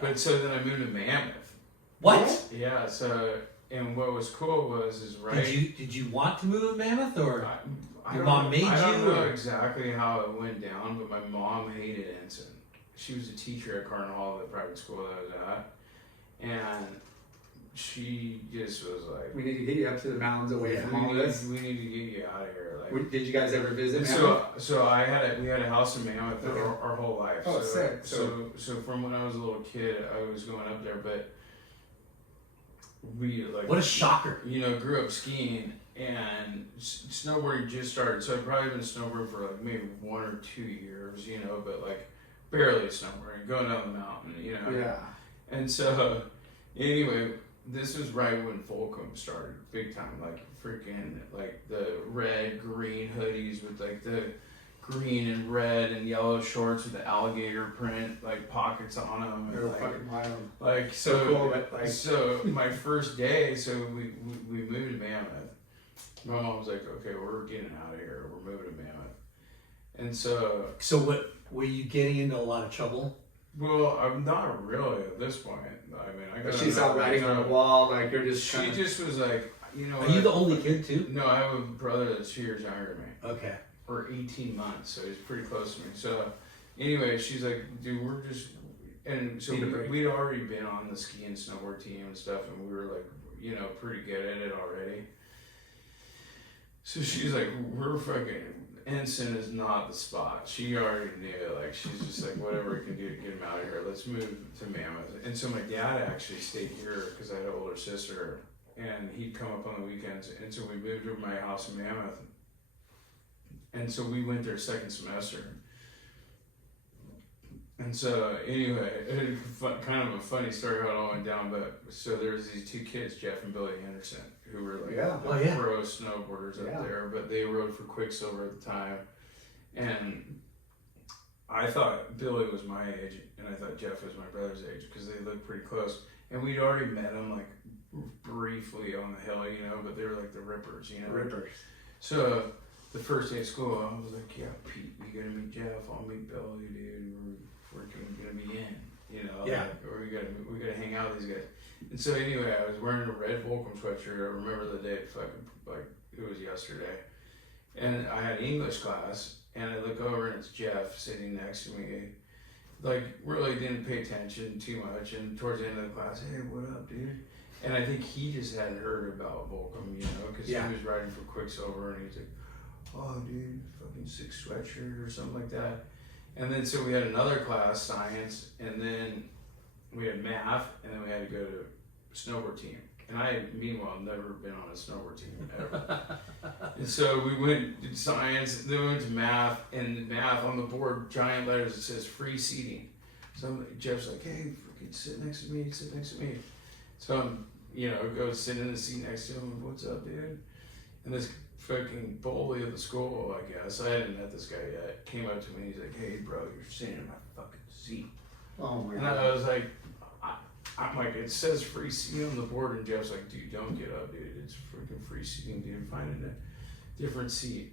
But so then I moved to Mammoth. What? Yeah. So and what was cool is right. Did you want to move to Mammoth or? I Your don't mom know- made I don't you, know or- exactly how it went down, but my mom hated Ensign. She was a teacher at Carson Hall, the private school that I was at, and she just was like, We need to get you up to the mountains away Yeah. from all this. we need to get you out of here. Like, Did you guys ever visit? so we had a house in Mammoth Okay. our whole life. Oh, so, sick. So from when I was a little kid, I was going up there, but we like What a shocker. you know, grew up skiing and snowboarding just started. So I'd probably been snowboarding for like maybe 1 or 2 years, you know, but like barely snowboarding, going down the mountain, you know. Yeah. And so, anyway, this was right when Fulcrum started, big time, like freaking, like the red, green hoodies with like the green and red and yellow shorts with the alligator print, like pockets on them. They And, were like, fucking wild. like So cool, but like so my first day, so we moved to Mammoth. My mom was like, "Okay, we're getting out of here. We're moving to Mammoth." And so, So what? Were you getting into a lot of trouble? well, I'm not really at this point. I mean, I got. she's enough out writing on the trouble. wall, like you're just. She Kinda, just was like, you know. Are you what? the only kid too? No, I have a brother that's 2 years younger than me, Okay. or 18 months, so he's pretty close to me. So, anyway, she's like, "Dude, we're just." And so Need a break. we'd already been on the ski and snowboard team and stuff, and we were like, you know, pretty good at it already. So she's like, we're fucking, Ensign is not the spot. She already knew. Like, she's just like, whatever we can do to get him out of here. Let's move to Mammoth. And so my dad actually stayed here because I had an older sister, and he'd come up on the weekends. And so we moved to my house in Mammoth. And so we went there second semester. And so anyway, kind of a funny story how it all went down. But so there was these two kids, Jeff and Billy Henderson, who were like pro snowboarders up there, but they rode for Quicksilver at the time. And I thought Billy was my age, and I thought Jeff was my brother's age because they looked pretty close. And we'd already met them like briefly on the hill, you know, but they were like the rippers, you know. Rippers. So the first day of school, I was like, yeah, Pete, you gotta meet Jeff. I'll meet Billy, dude. We're gonna be in, you know. Yeah. Like, or we gotta hang out with these guys. And so anyway, I was wearing a red Volcom sweatshirt. I remember the day, fucking like it was yesterday. And I had English class, and I look over and it's Jeff sitting next to me. Like, really didn't pay attention too much. And towards the end of the class, hey, what up, dude? And I think he just had heard about Volcom, you know, because he was riding for Quicksilver, and he's like, oh, dude, fucking sick sweatshirt or something like that. And then so we had another class, science, and then we had math, and then we had to go to snowboard team. And I, meanwhile, never been on a snowboard team ever. And so we went to science, then we went to math, and math on the board, giant letters, it says free seating. So Jeff's like, hey, freaking sit next to me, sit next to me. So I'm, you know, go sit in the seat next to him, what's up, dude? And this fucking bully of the school, I guess, I hadn't met this guy yet, came up to me and he's like, hey, bro, you're sitting in my fucking seat. Oh my God. And God. I was like, I'm like, it says free seating on the board, and Jeff's like, dude, don't get up, dude. It's freaking free seating, dude. Find a different seat.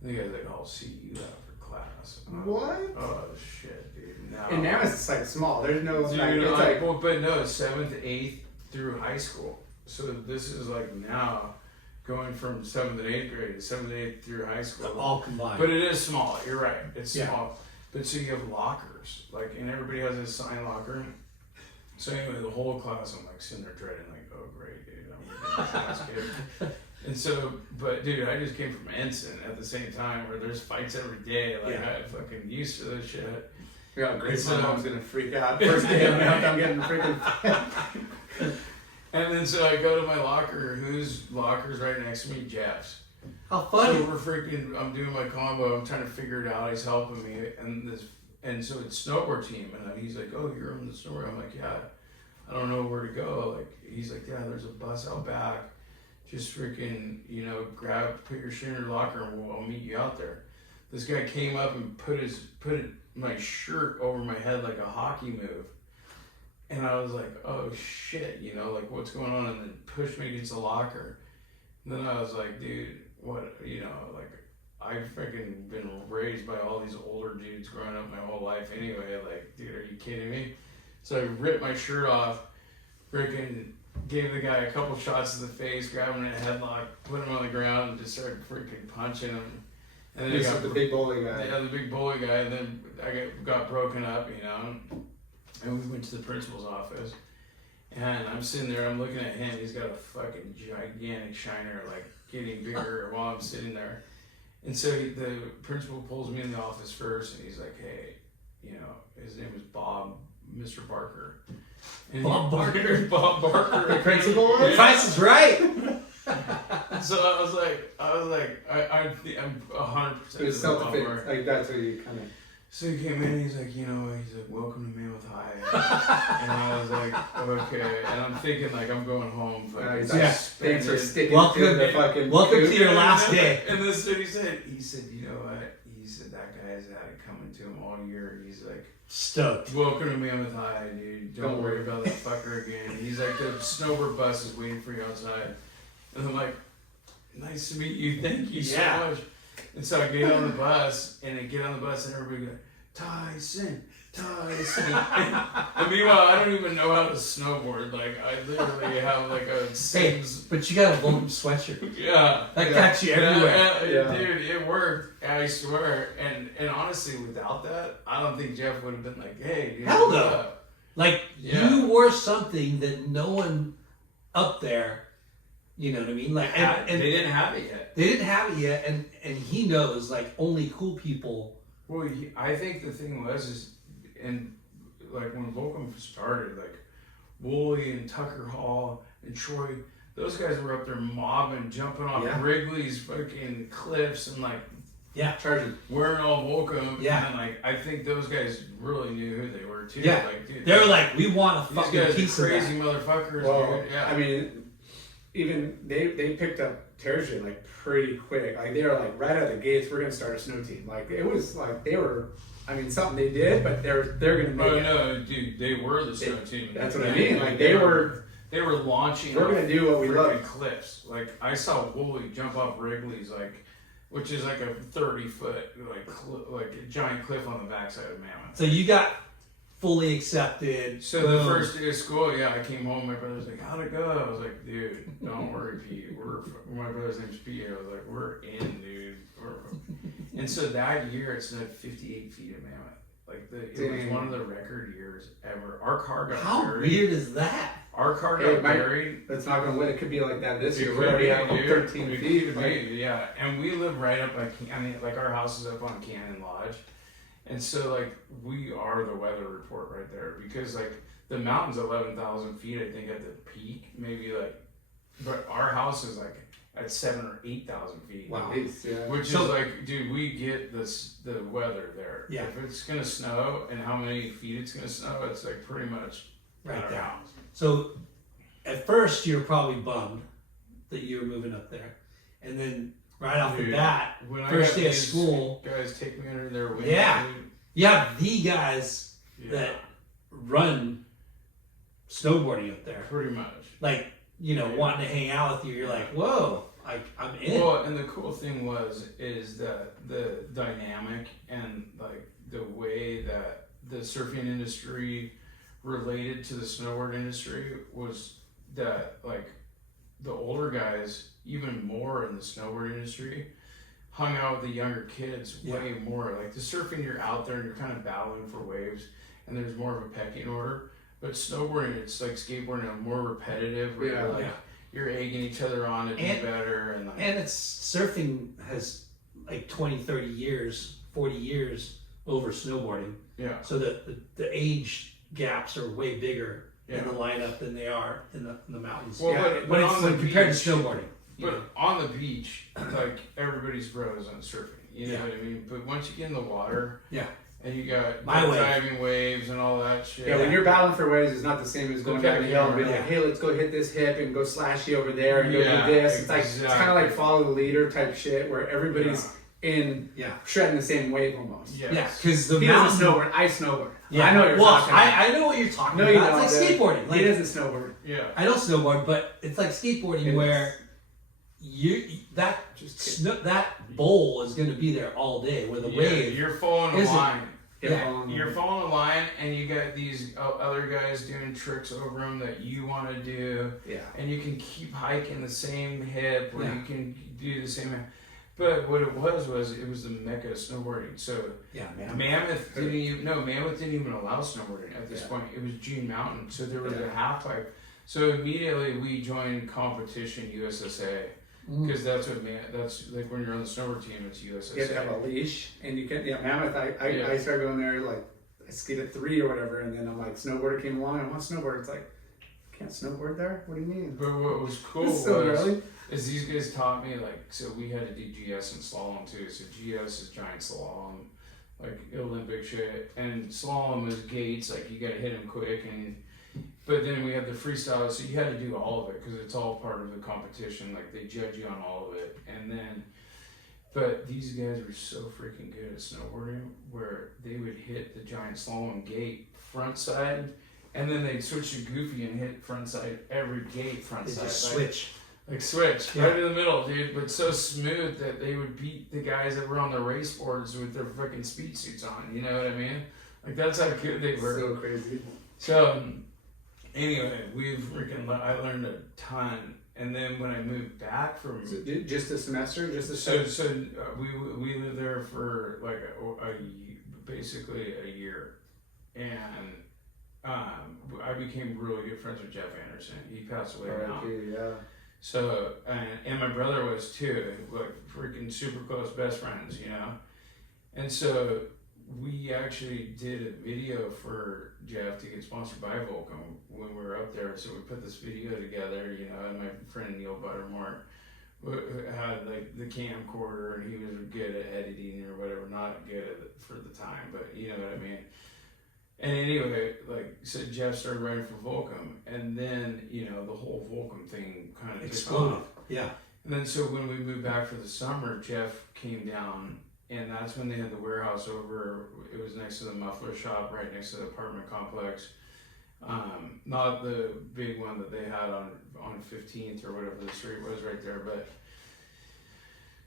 And the guy's like, I'll seat you after class. What? Like, oh shit, dude. And now it's like small. There's no dude, like, it's like, well, but no, it's 7th, 8th through high school. So this is like now going from 7th and 8th grade to 7th and 8th through high school. All combined. But it is small. You're right. It's small. But so you have lockers, like, and everybody has a assigned locker. So anyway, the whole class, I'm like sitting there dreading, like, oh great, dude, I'm gonna get my ass kicked. And so, but dude, I just came from Ensign at the same time where there's fights every day. Like, I'm fucking used to this shit. yeah, great. My mom's gonna freak out. First day of math, I'm getting freaking. And then so I go to my locker, whose locker's right next to me? Jeff's. How funny. So we're freaking, I'm doing my combo, I'm trying to figure it out, he's helping me, and so it's snowboard team, and he's like, oh, you're on the snowboard. I'm like, yeah, I don't know where to go. Like, he's like, yeah, there's a bus out back. Just freaking, you know, put your shit in your locker, and I'll meet you out there. This guy came up and put my shirt over my head like a hockey move. And I was like, oh shit, you know, like what's going on? And then pushed me against the locker. And then I was like, dude, what, you know, like, I've freaking been raised by all these older dudes growing up my whole life anyway. Like, dude, are you kidding me? So I ripped my shirt off, freaking gave the guy a couple shots to the face, grabbed him in a headlock, put him on the ground, and just started freaking punching him. And then This is the big bully guy. Yeah, the big bully guy. And then I got broken up, you know. And we went to the principal's office. And I'm sitting there, I'm looking at him. He's got a fucking gigantic shiner, like getting bigger while I'm sitting there. And so the principal pulls me in the office first, and he's like, hey, you know, his name is Bob, Mr. Barker. And Bob Barker? Bob Barker. The principal was? The price is right. So I was like, I'm 100%. It was self-defense. Like, that's what you kind of. So he came in, he's like, welcome to Mammoth High. And I was like, okay. And I'm thinking, like, I'm going home. Thanks for sticking welcome to the fucking. Welcome to your last day. And this dude, he said, you know what? He said, that guy's had it coming to him all year. He's like, stoked. welcome to Mammoth High, dude. Don't worry about that fucker again. He's like, the snowboard bus is waiting for you outside. And I'm like, nice to meet you. Thank you so much. And so I get on the bus, and everybody goes, Tyson. And meanwhile, I don't even know how to snowboard. Like, I literally have like a Sims. But you got a Volcom sweatshirt. Yeah. That got you everywhere. Dude, it worked. I swear. And honestly, without that, I don't think Jeff would have been like, hey, dude. Hell no. Like, you wore something that no one up there, You know what I mean? Like, and they didn't have it yet. They didn't have it yet, and he knows like only cool people. Well, I think the thing was and like when Volcom started, like Wooly and Tucker Hall and Troy, those guys were up there mobbing, jumping off Wrigley's fucking cliffs and like charging, wearing all Volcom. Yeah, and like I think those guys really knew who they were too. Yeah, like dude, they were like, we want a fucking these guys piece are of crazy that. motherfuckers. Well, dude. Yeah, I mean, even they picked up territory like pretty quick. Like they were like right out of the gates, we're gonna start a snow team. Like it was like they were. I mean, something they did, but they're gonna make it. No, dude, they were the snow team. That's what I mean. Like they were launching. We're gonna do what we love. Cliffs. Like I saw Wooly jump off Wrigley's, like, which is like a 30-foot like a giant cliff on the backside of Mammoth. So you got fully accepted. So the first day of school, I came home. My brother's like, "How'd it go?" I was like, "Dude, don't worry, Pete. My brother's name's Pete." I was like, "We're in, dude." And so that year, it snowed 58 feet of Mammoth. Like it was one of the record years ever. Our car got How buried. weird is that? Our car got buried. That's not gonna win. It could be like that this year. It We're already could at be, like dude. 13 It feet. could be, yeah. And we live right up like our house is up on Cannon Lodge. And so like we are the weather report right there because like the mountain's 11,000 feet, I think at the peak, maybe like, but our house is like at 7,000 or 8,000 feet. Wow. Which is like, dude, we get the weather there. Yeah. If it's gonna snow and how many feet it's gonna snow, it's like pretty much Right our there. house. So at first you're probably bummed that you were moving up there, and then right off the bat, when first day of these school, guys take me under their wing. Yeah. dude. you have the guys Yeah. that run snowboarding up there, Pretty much. like wanting to hang out with you. You're like, whoa, I'm in. Well, and the cool thing is that the dynamic and like the way that the surfing industry related to the snowboard industry was that like the older guys, even more in the snowboard industry, hung out with the younger kids way more. Like the surfing, you're out there and you're kind of battling for waves, and there's more of a pecking order. But snowboarding, it's like skateboarding, and more repetitive. Where you're like you're egging each other on to do better, and like, it's surfing has like 20, 30 years, 40 years over snowboarding. Yeah. So the age gaps are way bigger in the lineup than they are in the mountains. Well, but it's on the compared beach, to snowboarding. But on the beach, like everybody's bros on surfing. You know what I mean? But once you get in the water, and you got diving waves and all that shit. Yeah, when you're battling for waves, it's not the same as going down the hill and being like, hey, let's go hit this hip and go slashy over there and go do this. It's like it's kind of like follow the leader type shit where everybody's in shredding the same wave almost. Yeah, because the he mountain doesn't snowboard. I snowboard. Yeah, I know what you're talking about. I know what you're talking no, about. You don't, it's like skateboarding. Like, he doesn't snowboard. Yeah, I don't snowboard, but it's like skateboarding where that bowl is going to be there all day. Where the wave, you're following a line. You're following a line, and you got these other guys doing tricks over them that you want to do. Yeah. And you can keep hiking the same hip, or you can do the same. But what it was it was the mecca of snowboarding. So Mammoth didn't even allow snowboarding at this point. It was Gene Mountain, so there was a half pipe. So immediately we joined competition USSA. Because that's like when you're on the snowboard team, it's USSA. You have to have a leash, and you can Mammoth. I started going there like I skied at 3 or whatever, and then I'm like snowboarder came along. I want to snowboard. It's like I can't snowboard there. What do you mean? But what was cool is these guys taught me like so we had to do GS and slalom too. So GS is giant slalom, like Olympic shit, and slalom is gates. Like you got to hit them quick and. But then we had the freestyle, so you had to do all of it because it's all part of the competition. Like they judge you on all of it, and then, but these guys were so freaking good at snowboarding where they would hit the giant slalom gate front side, and then they'd switch to goofy and hit front side every gate front side. Just switch. Like switch right in the middle, dude. But so smooth that they would beat the guys that were on the race boards with their freaking speed suits on. You know what I mean? Like that's how good they were. So crazy. So. Anyway, I learned a ton, and then when I moved back from just a semester, we lived there for like basically a year, and I became really good friends with Jeff Anderson. He passed away now. So, and my brother was too, like freaking super close best friends, you know? And so we actually did a video for Jeff to get sponsored by Volcom when we were up there. So we put this video together, you know, and my friend Neil Buttermore had like the camcorder, and he was good at editing or whatever, not good at it for the time, but you know what I mean. And anyway, like, so Jeff started writing for Volcom, and then, you know, the whole Volcom thing kind of Exploded. Yeah. And then so when we moved back for the summer, Jeff came down, and that's when they had the warehouse over. It was next to the muffler shop, right next to the apartment complex. Not the big one that they had on 15th or whatever the street was right there, but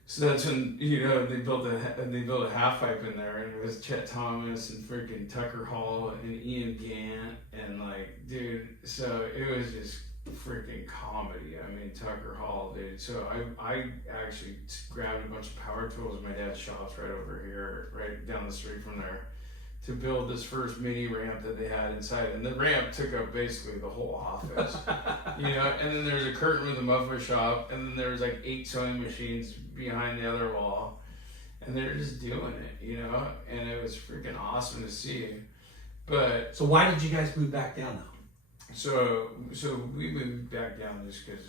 so that's when, you know, they built a half pipe in there, and it was Chet Thomas and freaking Tucker Hall and Ian Gant, and like, dude, so it was just freaking comedy. I mean, Tucker Hall, dude. So I actually grabbed a bunch of power tools in my dad's shop's right over here, right down the street from there, to build this first mini ramp that they had inside. And the ramp took up basically the whole office, you know, and then there's a curtain with a muffler shop, and then there was like 8 sewing machines behind the other wall, and they're just doing it, you know, and it was freaking awesome to see. But So why did you guys move back down though? so we moved back down just because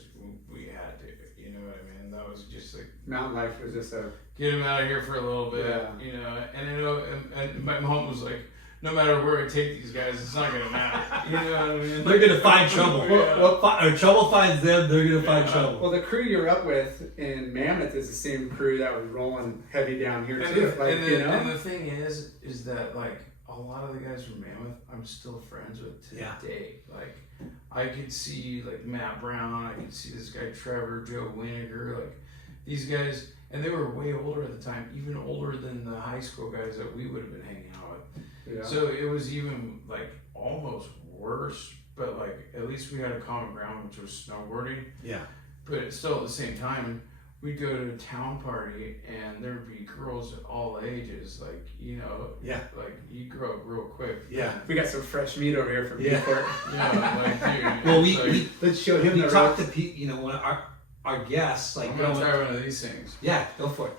we had to, you know what I mean? That was just like, Mountain life was just a get him out of here for a little bit, Yeah. you know. And you know, and my mom was like, no matter where I take these guys, it's not gonna matter. You know what I mean? They're gonna find trouble. Yeah. Or trouble finds them. They're gonna find trouble. well, the crew you're up with in Mammoth is the same crew that was rolling heavy down here And too. the, Like, and, the, you know, and the thing is that like a lot of the guys from Mammoth, I'm still friends with today. Yeah. Like I could see like Matt Brown, I could see this guy Trevor, Joe Winiger, like these guys, and they were way older at the time, even older than the high school guys that we would have been hanging out with. yeah. So it was even like almost worse, but like at least we had a common ground, which was snowboarding. Yeah. But still at the same time, we'd go to a town party and there'd be girls at all ages, like, you know, Yeah. like you grow up real quick. Yeah. we got some fresh meat over here from Yeah. Newport. Yeah, like dude. Well, it's like, Let's show him we the talked ropes. to people. You know, when our guests like I'm gonna growing. try one of these things. Yeah, go for it.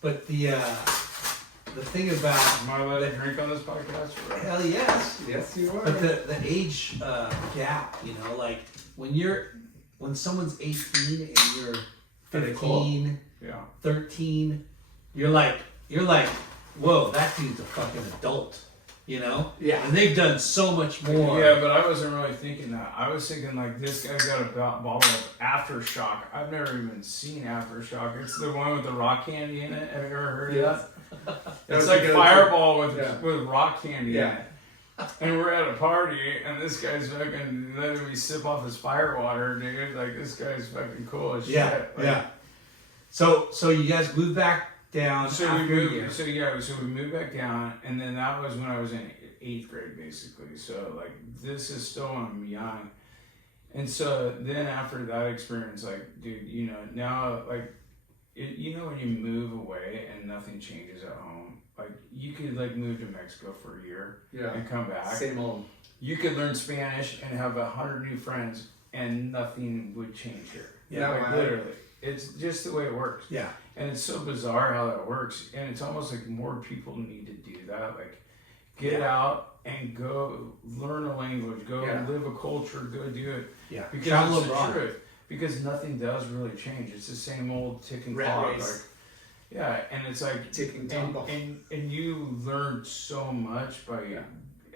But the thing about Am I allowed to drink on this podcast? Or? hell yes. Yes, you are. But the age gap, you know, like when someone's 18 and you're Pretty cool. 15, Yeah. 13, you're like, whoa, that dude's a fucking adult, you know? Yeah. And they've done so much more. Yeah, but I wasn't really thinking that. I was thinking like this guy got a bottle of Aftershock. I've never even seen Aftershock. It's the one with the rock candy in it. Have you ever heard of Yeah. that? That It's was like a good Fireball with Yeah. with rock candy in Yeah. it. And we're at a party, and this guy's fucking letting me sip off his fire water, dude. Like this guy's fucking cool as Yeah, shit. Like, yeah. So you guys moved back down So after we a moved. year. So we moved back down, and then that was when I was in 8th grade, basically. So like this is still when I'm young, and so then after that experience, like dude, you know now like, you know when you move away and nothing changes at home, like you could like move to Mexico for a year Yeah. and come back. Same old. You could learn Spanish and have 100 new friends, and nothing would change here. Yeah, like, wow. literally, it's just the way it works. Yeah. And it's so bizarre how that works, and it's almost like more people need to do that. Like, get out and go learn a language, go Yeah. live a culture, go do it. Yeah. Because Travel it's the abroad. truth. Because nothing does really change. It's the same old ticking Rat clock. race. Like, yeah, and it's like Ticking time bomb. and you learn so much by,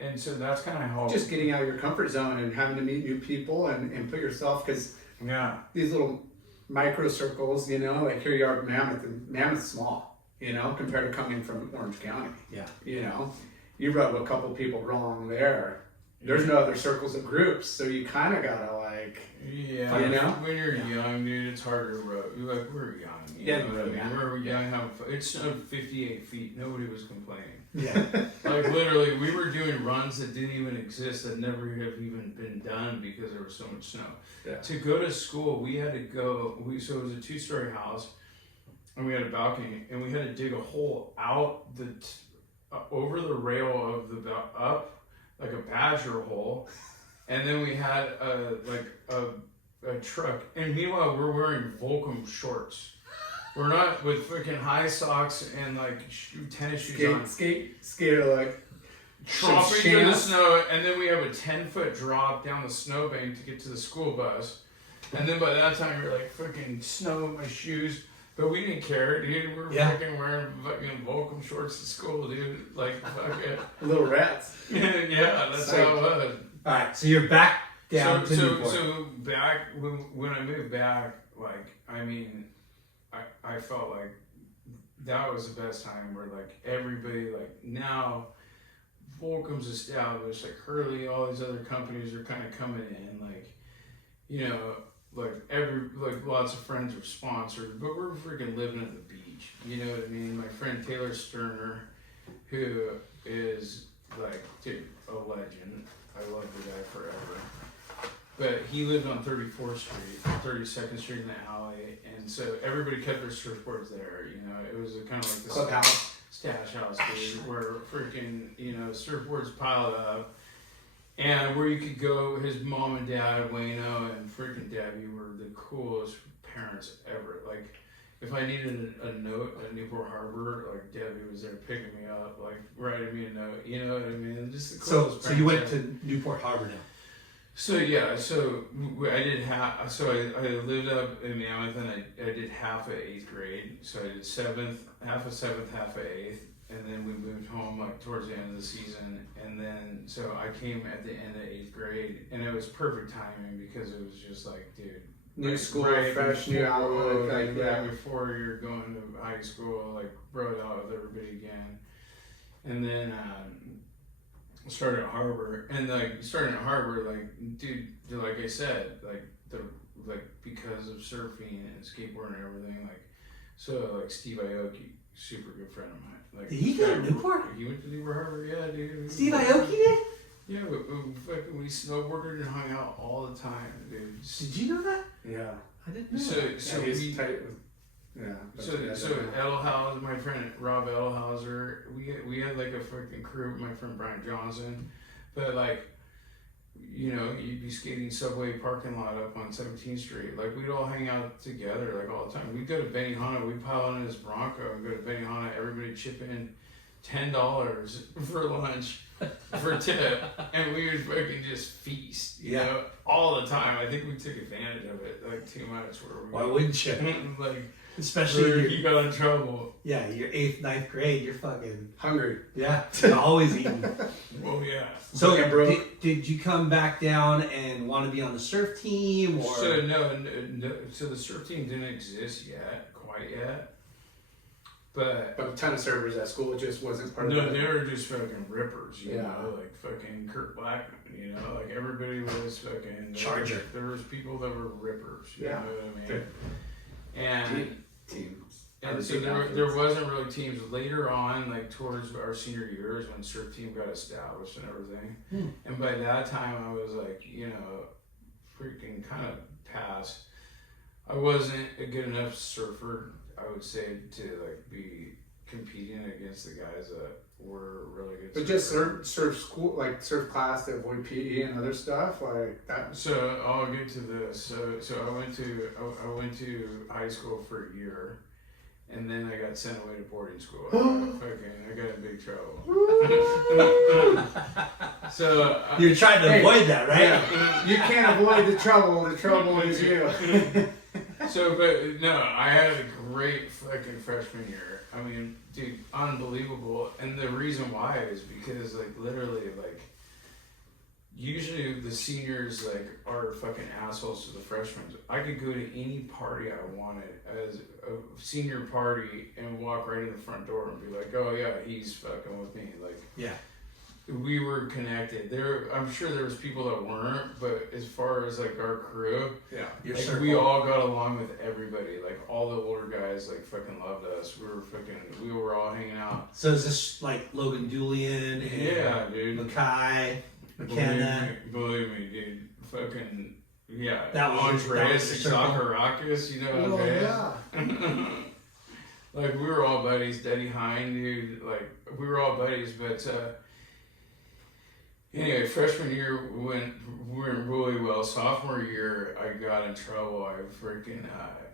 and so that's kind of how. Just getting out of your comfort zone and having to meet new people and put yourself, because yeah. these little micro circles, you know, like here you are at Mammoth, and Mammoth's small, you know, compared to coming from Orange County. Yeah. You know, you rub a couple people wrong there. There's no other circles of groups, so you kind of gotta like, Yeah, you know? when you're young, dude, it's harder to row. Like we're young, you Yeah, know what I mean? yeah. We're young, having fun. It snowed 58 feet. Nobody was complaining. Yeah. Like literally, we were doing runs that didn't even exist, that never have even been done because there was so much snow. Yeah. To go to school, we had to go. So it was a 2-story house, and we had a balcony, and we had to dig a hole out over the rail of the up, like a badger hole, and then we had a a truck, and meanwhile we're wearing Volcom shorts. We're not with freaking high socks and like tennis shoes on. Skater like Tromping through the snow, and then we have a 10-foot drop down the snowbank to get to the school bus. And then by that time, you're like freaking snow in my shoes. But we didn't care, dude. We were fucking wearing fucking Volcom shorts at school, dude. Like, fucking. Little rats. Yeah, that's how it was. Alright, so you're back down to Newport. So back, when I moved back, like, I mean, I felt like that was the best time where, like, everybody, like, now Volcom's established, like, Hurley, all these other companies are kind of coming in, like, you know, like lots of friends are sponsored, but we're freaking living at the beach. You know what I mean? My friend Taylor Sterner, who is like, dude, a legend. I love the guy forever. But he lived on 34th Street, 32nd Street in the alley, and so everybody kept their surfboards there. You know, it was kind of like this clubhouse, stash house, dude, where freaking, you know, surfboards piled up. And where you could go, his mom and dad, Wayno and freaking Debbie, were the coolest parents ever. Like, if I needed a note at Newport Harbor, like, Debbie was there picking me up, like, writing me a note, you know what I mean? Just the coolest So you went to Newport Harbor now? So, yeah, so I did half, so I lived up in Mammoth, and I did half of 8th grade. So I did half of 7th, half of 8th. And then we moved home like towards the end of the season, and then so I came at the end of 8th grade, and it was perfect timing because it was just like, dude, new like, school, right fresh, new outlook, like right before you're going to high school, like brought it out with everybody again, and then started at Harbor, and like starting at Harbor, like, dude, like I said, like because of surfing and skateboarding and everything, like, so like Steve Aoki, super good friend of mine. Like, did he go to Newport? He went to Newport Harbor, yeah, dude. Steve Aoki did? Yeah, we snowboarded and hung out all the time, dude. Did you know that? Yeah. I didn't know So that. He's tight with, yeah. So Edelhauser, my friend Rob Edelhauser, we had like a freaking crew. My friend Brian Johnson, but like, you know, you'd be skating subway parking lot up on 17th Street. Like, we'd all hang out together like all the time. We'd go to Benihana, we'd pile in his Bronco and go to Benihana. Everybody chip in $10 for lunch for tip, and we would fucking just feast, you know, all the time. I think we took advantage of it like too much. Why wouldn't you? Like, especially you got in trouble. Yeah, your 8th, 9th grade, you're fucking hungry. Yeah, you're always eating. Well, yeah. So did you come back down and want to be on the surf team, or? So no. So the surf team didn't exist quite yet. But a ton of servers at school just wasn't part of it. No, they were just fucking rippers, you Yeah. know, like fucking Kurt Blackman, you know, like everybody was fucking Charger. There was people that were rippers, you Yeah. know what I mean? And teams. And so there wasn't really teams. Later on, like towards our senior years, when surf team got established and everything, and by that time I was like, you know, freaking kind of past. I wasn't a good enough surfer, I would say, to like be competing against the guys that were really good. But just surf school, like surf class to avoid PE and other stuff like that. So I'll get to this. So I went to high school for a year, and then I got sent away to boarding school. I got in big trouble. So you're trying to avoid that, right? Yeah. You can't avoid the trouble. The trouble is you. So, but no, I had a great fucking freshman year. I mean, dude, unbelievable. And the reason why is because, like, literally, like, usually the seniors, like, are fucking assholes to the freshmen. I could go to any party I wanted as a senior party and walk right in the front door and be like, oh yeah, he's fucking with me. Like, yeah. We were connected. I'm sure there was people that weren't, but as far as like our crew, yeah, like, we all got along with everybody. Like all the older guys, like fucking loved us. We were all hanging out. So is this like Logan Julian? And yeah, dude. Mackay, McKenna. Believe me, dude. Fucking yeah. That was Andreas, Zakarakis, you know. Oh yeah. Like we were all buddies. Daddy Hine, dude. Like we were all buddies, but. Anyway, freshman year went really well. Sophomore year, I got in trouble. I freaking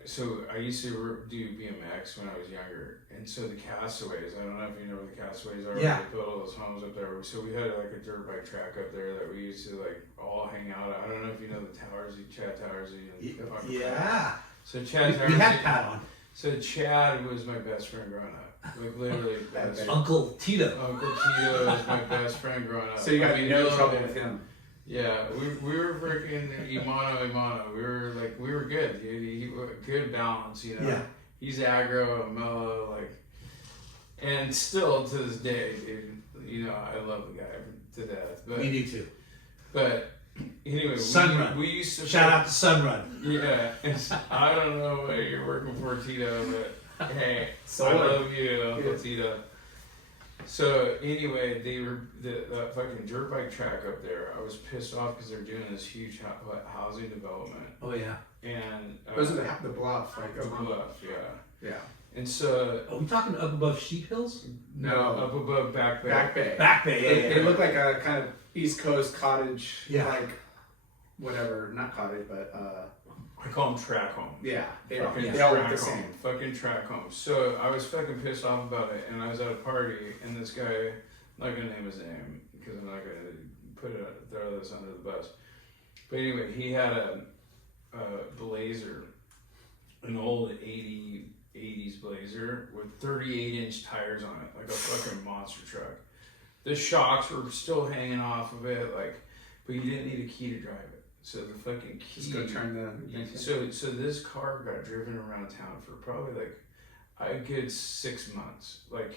so I used to do BMX when I was younger, and so the Castaways. I don't know if you know where the Castaways are. Yeah. They built all those homes up there. So we had like a dirt bike track up there that we used to like all hang out at. I don't know if you know the Towersy, Chad Towersy. And Yeah. So Chad Towersy. We had Pat on. So Chad was my best friend growing up. Like literally best friend. Uncle Tito. Uncle Tito was my best friend growing up. So you got no trouble like, with him. Yeah, we were freaking Imano. We were good, dude. He good balance, you know. Yeah. He's aggro and mellow, like, and still to this day, dude. You know, I love the guy to death. But Me do too. But anyway, Sunrun. we used to Shout out to Sunrun. Yeah, I don't know what you're working for, Tito, but hey, I love you, Uncle Tito. So anyway, they were the fucking dirt bike track up there. I was pissed off because they're doing this huge housing development. Oh yeah. And Those are the bluff, like the bluff, yeah. Yeah. And so Are we talking up above Sheep Hills? No. up above Back Bay. Back Bay. Back Bay. Yeah. They look like a kind of East Coast cottage, Yeah. like whatever, not cottage, but I call them track homes. yeah, they Fucking all look track the same. homes. Fucking track homes. So I was fucking pissed off about it, and I was at a party, and this guy, I'm not gonna name his name because I'm not gonna throw this under the bus. But anyway, he had a Blazer, an old 80s Blazer with 38-inch tires on it, like a fucking monster truck. The shocks were still hanging off of it, like, but you didn't need a key to drive it. So the fucking key. Just go turn the. So this car got driven around town for probably like a good 6 months. Like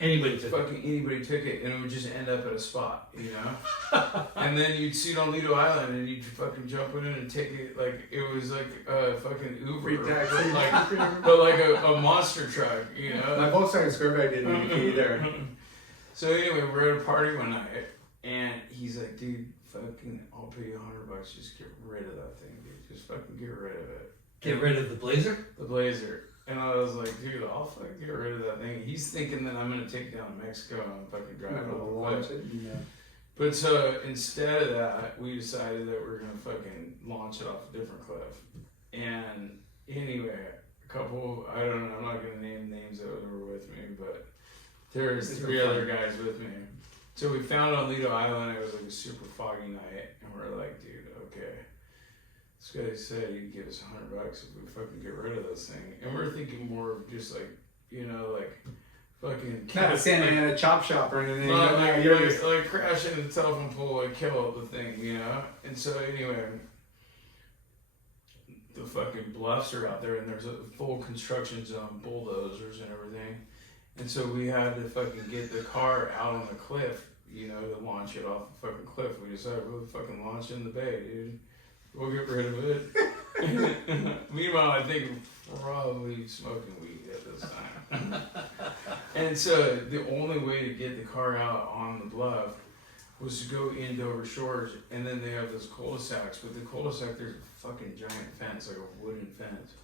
Anybody took anybody took it, and it would just end up at a spot, you know. And then you'd see it on Lido Island, and you'd fucking jump in and take it. Like it was like a fucking Uber, but like a monster truck, you know. My Volkswagen Squarebag didn't need a key either. So anyway, we're at a party one night, and he's like, "Dude, fucking, I'll pay you $100. Just get rid of that thing, dude. Just fucking get rid of it. Get rid of the Blazer? The Blazer." And I was like, "Dude, I'll fucking get rid of that thing." He's thinking that I'm gonna take it down to Mexico and fucking drive it off the cliff. But so instead of that, we decided that we're gonna fucking launch it off a different cliff. And anyway, a couple, I don't know, I'm not gonna name names that were with me, but there's 3 other guys with me. So we found it on Lido Island. It was like a super foggy night, and we're like, "Dude, okay." This guy said he'd give us $100 if we fucking get rid of this thing, and we're thinking more of just like, you know, like fucking Not a Santa Ana chop shop or anything. not Like, like crash into the telephone pole and kill the thing, you know. And so anyway, the fucking bluffs are out there, and there's a full construction zone, bulldozers and everything. And so we had to fucking get the car out on the cliff, you know, to launch it off the fucking cliff. We decided we'll fucking launch it in the bay, dude. We'll get rid of it. Meanwhile, I think we're probably smoking weed at this time. And so the only way to get the car out on the bluff was to go in Dover Shores, and then they have those cul-de-sacs. But the cul-de-sac, there's a fucking giant fence, like a wooden fence.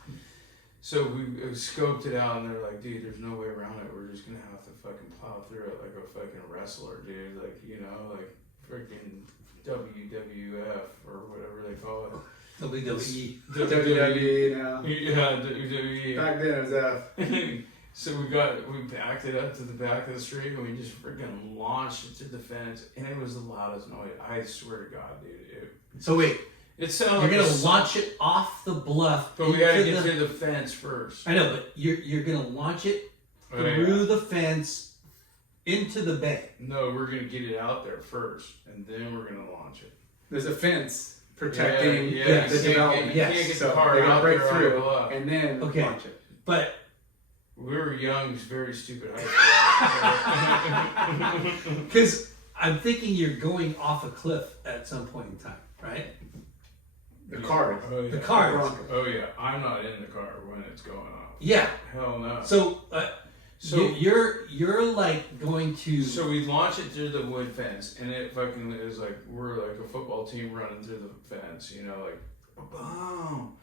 So we scoped it out, and they're like, "Dude, there's no way around it. We're just gonna have to fucking plow through it like a fucking wrestler, dude. Like, you know, like freaking WWF or whatever they call it." WWE. WWE now. Yeah, WWE. Back then it was F. So we backed it up to the back of the street, and we just freaking launched it through the fence, and it was the loudest noise. I swear to God, dude. So wait, It sounded you're like gonna launch it off the bluff, but we had to into get through the fence first. I know, but you're gonna launch it through the fence into the bay. No, we're gonna get it out there first, and then we're gonna launch it. There's a fence protecting Yeah, the development. You can't get So the car they're gonna out break there on through the bluff. and then Okay. launch it. But We were young, very stupid high school. because I'm thinking you're going off a cliff at some point in time, right? The car. Oh, yeah. The car. Oh yeah, I'm not in the car when it's going off. Yeah. Hell no. So, So you're like going to. So we launch it through the wood fence, and it fucking is like we're like a football team running through the fence, you know, like boom.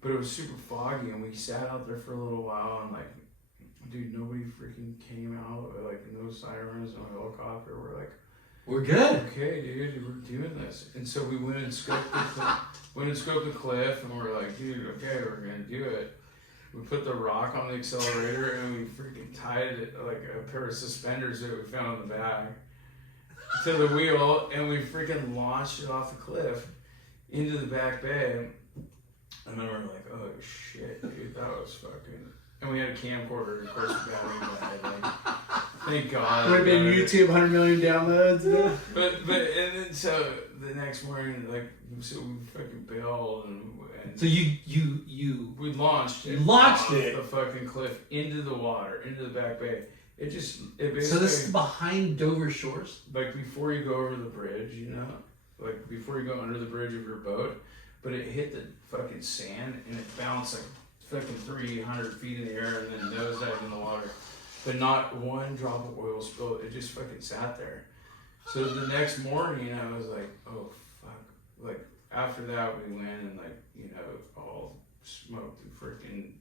But it was super foggy, and we sat out there for a little while, and like, dude, nobody freaking came out, like no sirens, no helicopter. We're like, We're good. Okay, dude, we're doing this. And so we went and scoped the cliff, and we're like, dude, okay, we're gonna do it. We put the rock on the accelerator, and we freaking tied it like a pair of suspenders that we found in the bag to the wheel, and we freaking launched it off the cliff into the back bay. And then we're like, oh shit, dude, that was fucking. And we had a camcorder, of course, we got it in like, thank God. Would have been YouTube 100 million downloads. But and then so the next morning, like, so we fucking bailed and So you we launched it. You launched off it. the fucking cliff into the water, into the back bay. It basically. So this is behind Dover Shores? Like before you go over the bridge, you know? Like before you go under the bridge of your boat, but it hit the fucking sand and it bounced like fucking 300 feet in the air and then nosedived in the water. But not one drop of oil spilled. It just fucking sat there. So the next morning I was like, oh fuck. Like after that we went and like, you know, all smoked and freaking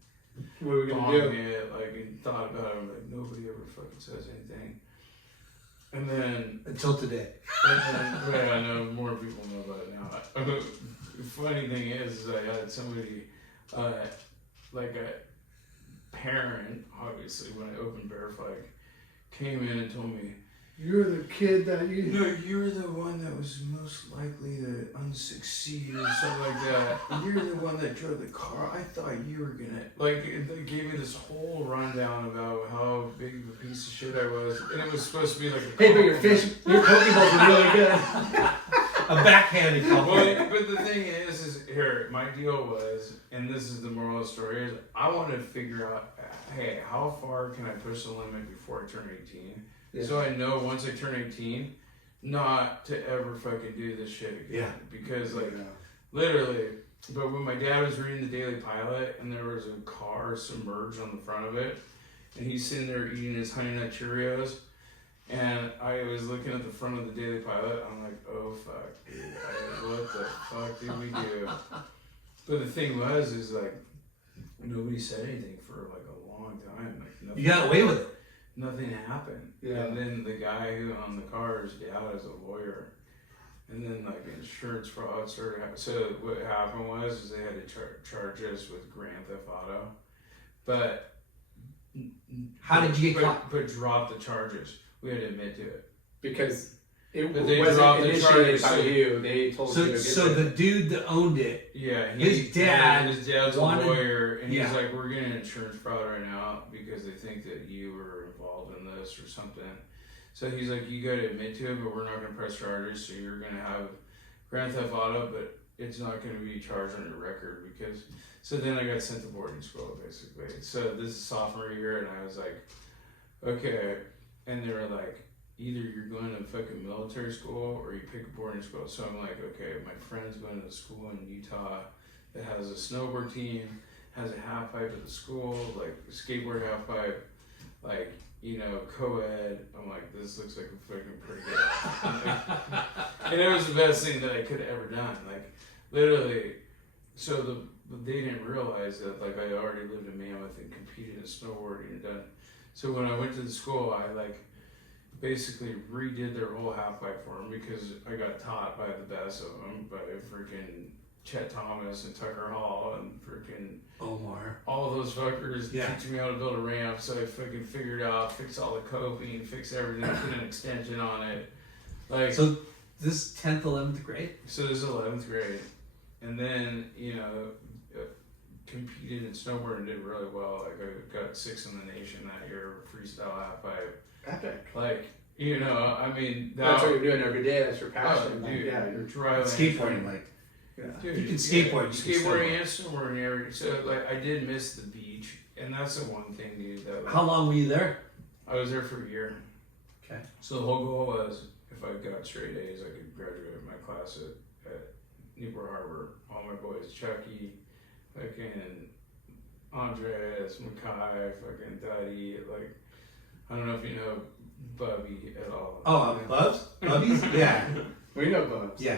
What are we gonna bombed do? it, like, and thought about it. I'm like, nobody ever fucking says anything. And then, Until today. yeah, I know more people know about it now. The funny thing is I had somebody, like a parent, obviously, when I opened Bear Flag, came in and told me, You're the kid that you. no, you're the one that was most likely to unsucceed or something like that. You're the one that drove the car. I thought you were gonna like. They gave me this whole rundown about how big of a piece of shit I was, and it was supposed to be like a. Hey, but your Pokeballs are really good. A backhanded compliment. Well, but the thing is here, my deal was, and this is the moral of the story, is I want to figure out, hey, how far can I push the limit before I turn 18? Yeah. So I know once I turn 18, not to ever fucking do this shit again. Yeah. Because, like, literally, but when my dad was reading the Daily Pilot and there was a car submerged on the front of it, and he's sitting there eating his Honey Nut Cheerios, and I was looking at the front of the Daily Pilot, I'm like, oh fuck, dude, what the fuck did we do? But the thing was, is like, nobody said anything for like a long time. Like, nothing. You got away with it. Nothing happened. Yeah. And then the guy who owned the car's dad is a lawyer. And then like insurance fraud started happening. So what happened was is they had to charge us with Grand Theft Auto. But How did you get caught? But drop the charges. We had to admit to it. Because it But they dropped wasn't the initiated charges, by so- you. They told you to get So the dude that owned it, Yeah, His dad his dad's wanted- a lawyer, and yeah. he's like, "We're getting insurance fraud right now because they think that you were involved in this or something." So he's like, "You got to admit to it, but we're not going to press charges. So you're going to have Grand Theft Auto, but it's not going to be charged on your record because." So then I got sent to boarding school basically. So this is sophomore year, and I was like, "Okay," and they were like, either you're going to fucking military school or you pick a boarding school. So I'm like, okay, my friend's going to a school in Utah that has a snowboard team, has a half pipe at the school, like a skateboard half pipe, like, you know, co-ed. I'm like, this looks like a fucking pretty good. And it was the best thing that I could have ever done. Like, literally, so they didn't realize that, like, I already lived in Mammoth and competed in snowboarding and done. So when I went to the school, I, like, basically redid their whole half pipe for them because I got taught by the best of them, by freaking Chet Thomas and Tucker Hall and freaking Omar, all those fuckers Yeah. teaching me how to build a ramp. So I fucking figured out, fixed all the coping, fixed everything, put an extension on it. Like, so this 10th, 11th grade? so this is 11th grade. And then, you know, competed in snowboard and did really well. Like I got 6th in the nation that year, freestyle half pipe. Epic. Like, you know, I mean, That's what you're doing every day. That's your passion. Oh, Like, dude, yeah, you're driving, Skateboarding, like, yeah. Dude, You can skateboard, you can skateboarding and snowboarding. So like, I did miss the beach, and that's the one thing, dude. That like, how long were you there? I was there for a year. Okay. So the whole goal was, if I got straight A's, I could graduate my class at Newport Harbor. All my boys, Chucky, fucking Andres, Mackay, fucking Daddy, like, I don't know if you know Bubby at all. Oh, Bubs? Bubbies? Yeah. We know Bubs. Yeah.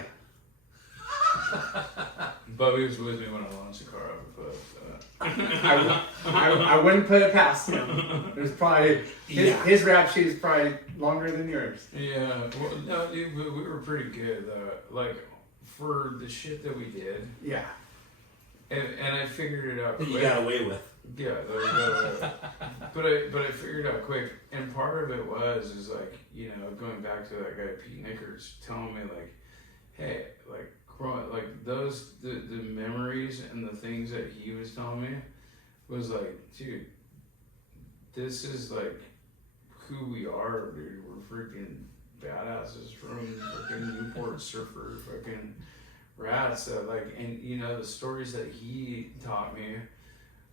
Bubby was with me when I launched the car off the cliff. I wouldn't put it past him. There's probably his rap sheet is probably longer than yours. Yeah, well, no, dude, we were pretty good though. Like for the shit that we did. Yeah. And I figured it out quick. You got away with. Yeah, but I figured it out quick, and part of it is like, you know, going back to that guy Pete Nickers telling me like, hey, like growing, like those the memories and the things that he was telling me was like, dude, this is like who we are, dude. We're freaking badasses from freaking Newport surfer, fucking rats that like, and you know the stories that he taught me.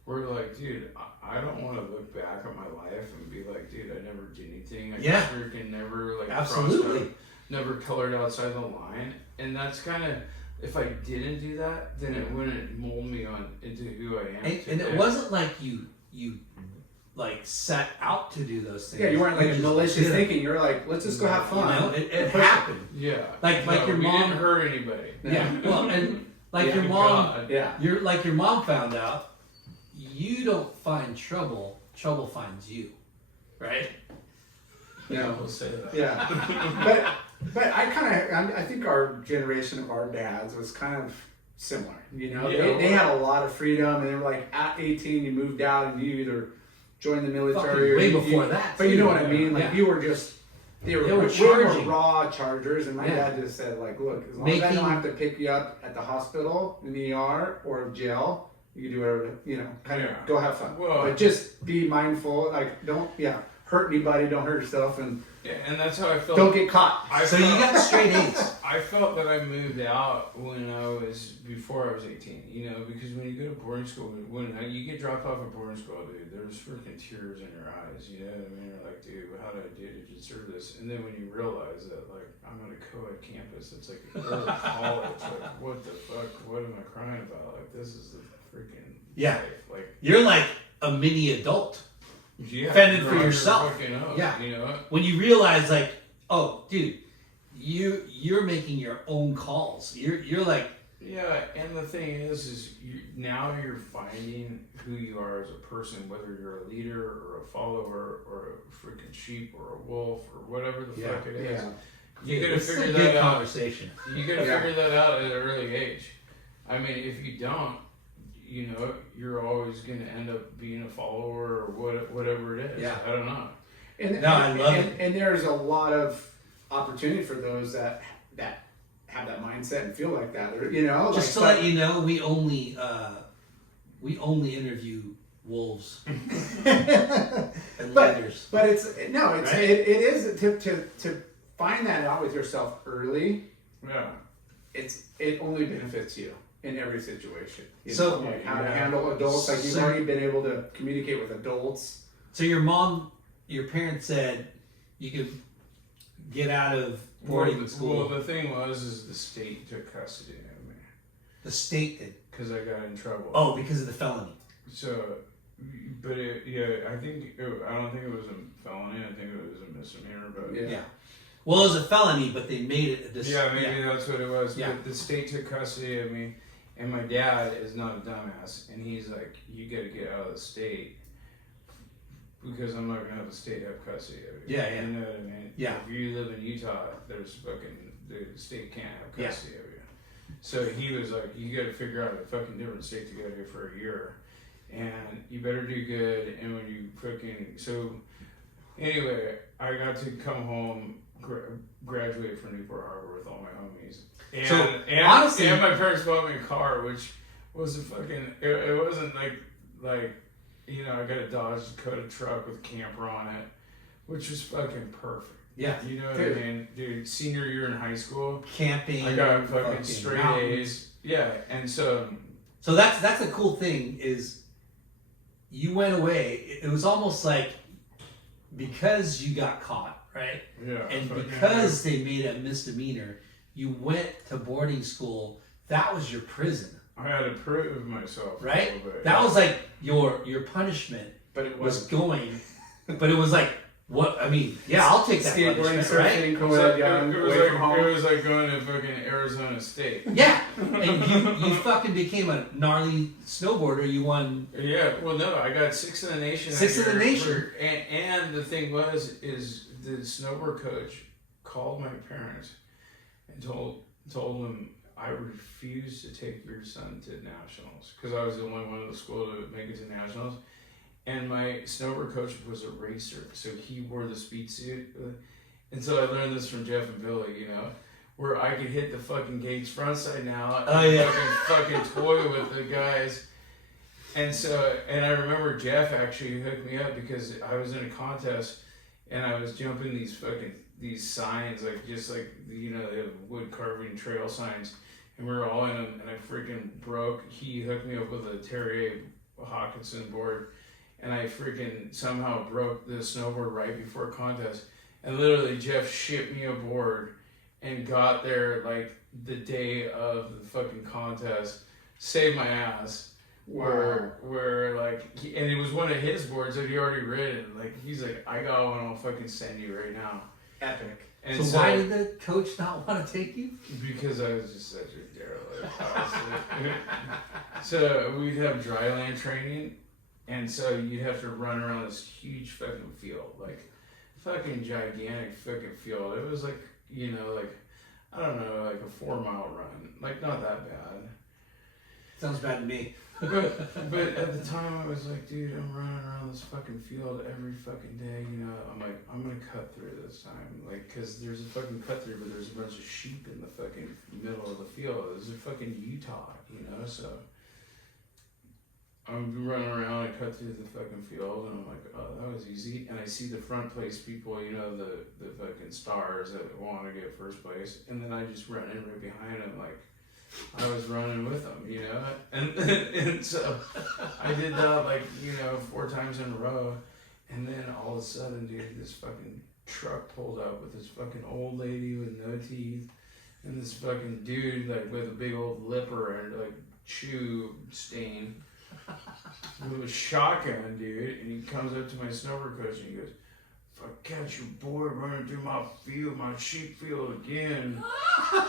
We're like, dude, I don't want to look back at my life and be like, dude, I never did anything. I freaking never like absolutely never colored outside the line. And that's kind of, if I didn't do that, then it wouldn't mold me on into who I am. And it wasn't like you like set out to do those things. Yeah, you weren't like malicious thinking. You were like, let's just go have fun. You know, it happened. Yeah. Like your mom didn't hurt anybody. Yeah. Well, and like your mom. God. Yeah. You're like your mom found out. You don't find trouble. Trouble finds you. Right. Yeah, we'll say that. Yeah. But I think our generation of our dads was kind of similar. You know, they had a lot of freedom, and they were like, at 18, you moved out, and you either joined the military or way before that. But you know what I mean? Like you were just. They were charging. Raw chargers, and my dad just said, like, look, as long as I don't have to pick you up at the hospital, in the ER, or jail, you can do whatever, you know, kind of go have fun. Well, but just be mindful, like, don't, hurt anybody, don't hurt yourself, and and that's how I felt. Don't get caught. So you got straight A's. I felt that I moved out when before I was 18, you know, because when you go to boarding school, when you get dropped off at boarding school, dude, there's freaking tears in your eyes, you know what I mean? You're like, dude, how did I do to deserve this? And then when you realize that, like, I'm on a co-ed campus, it's like early college, like, what the fuck, what am I crying about? Like, this is the freaking life. Like, you're like a mini adult. Yeah, fending for yourself. Yeah, you know. When you realize, like, oh, dude, you're making your own calls. You're like. Yeah, and the thing is now you're finding who you are as a person, whether you're a leader or a follower or a freaking sheep or a wolf or whatever the fuck it is. You gotta figure that out. Conversation. You gotta figure that out at an early age. I mean, if you don't, you know, you're always going to end up being a follower or whatever it is. Yeah. I don't know. I love it. And there's a lot of opportunity for those that have that mindset and feel like that. Or, you know, just to let you know, we only interview wolves and leaders. But it is to find that out with yourself early. Yeah. It only benefits you. In every situation. So, like how to handle adults, like you've already been able to communicate with adults. So your parents said you could get out of boarding school. Well, the thing is the state took custody of me. The state did? Because I got in trouble. Oh, because of the felony. So, but I don't think it was a felony. I think it was a misdemeanor, but yeah. Well, it was a felony, but they made it a maybe that's what it was. Yeah. But the state took custody of me, and my dad is not a dumbass, and he's like, "You got to get out of the state because I'm not gonna have the state have custody of you." Yeah, yeah. You know what I mean? Yeah. If you live in Utah, the state can't have custody of you. So he was like, "You got to figure out a fucking different state to go to for a year, and you better do good." And when you anyway, I got to come home. Graduate from Newport Harbor with all my homies, and honestly, my parents bought me a car, which was a fucking. It wasn't like you know, I got a Dodge Dakota truck with camper on it, which was fucking perfect. Yeah, you know what I mean, dude. Senior year in high school, camping. I got fucking straight A's. Yeah, and so that's a cool thing is you went away. It was almost like because you got caught. Right? Yeah. And because they made a misdemeanor, you went to boarding school. That was your prison. I had to prove myself. Right? A little bit. That was like your punishment. But it was going. But it was like What I mean, yeah, I'll take that Skateboarding, punishment, right? surfing, It was, going like, young, it, was away like, from home. it was like going to fucking Arizona State. Yeah, and you fucking became a gnarly snowboarder. You won. Yeah, well, no, I got 6th in the nation. Sixth that in the year nation. and the thing is the snowboard coach called my parents and told them I refuse to take your son to nationals because I was the only one in the school to make it to nationals. And my snowboard coach was a racer, so he wore the speed suit. And so I learned this from Jeff and Billy, where I could hit the fucking gates frontside now and fucking toy with the guys. And I remember Jeff actually hooked me up because I was in a contest and I was jumping these signs, the wood carving trail signs, and we were all in them, and I freaking broke. He hooked me up with a Terrier Hawkinson board, and I freaking somehow broke the snowboard right before a contest. And literally, Jeff shipped me a board and got there like the day of the fucking contest, saved my ass. Wow. Where and it was one of his boards that he already ridden. Like, he's like, I got one, I'll fucking send you right now. Epic. And So why did the coach not want to take you? Because I was just such a derelict. So we'd have dryland training, and so you'd have to run around this huge fucking field, like fucking gigantic fucking field. It was like, I don't know, like a 4-mile run, like not that bad. Sounds bad to me. But at the time I was like, dude, I'm running around this fucking field every fucking day, I'm like, I'm gonna cut through this time, like, cause there's a fucking cut through, but there's a bunch of sheep in the fucking middle of the field. This is fucking Utah, so I'm running around and cut through the fucking field, and I'm like, oh, that was easy. And I see the front place people, the fucking stars that want to get first place, and then I just run in right behind them, like I was running with them, and so I did that 4 times in a row, and then all of a sudden, dude, this fucking truck pulled up with this fucking old lady with no teeth, and this fucking dude with a big old lipper and chew stain with a shotgun, dude, and he comes up to my snowboard coach and he goes, if I catch your boy running through my field, my sheep field again,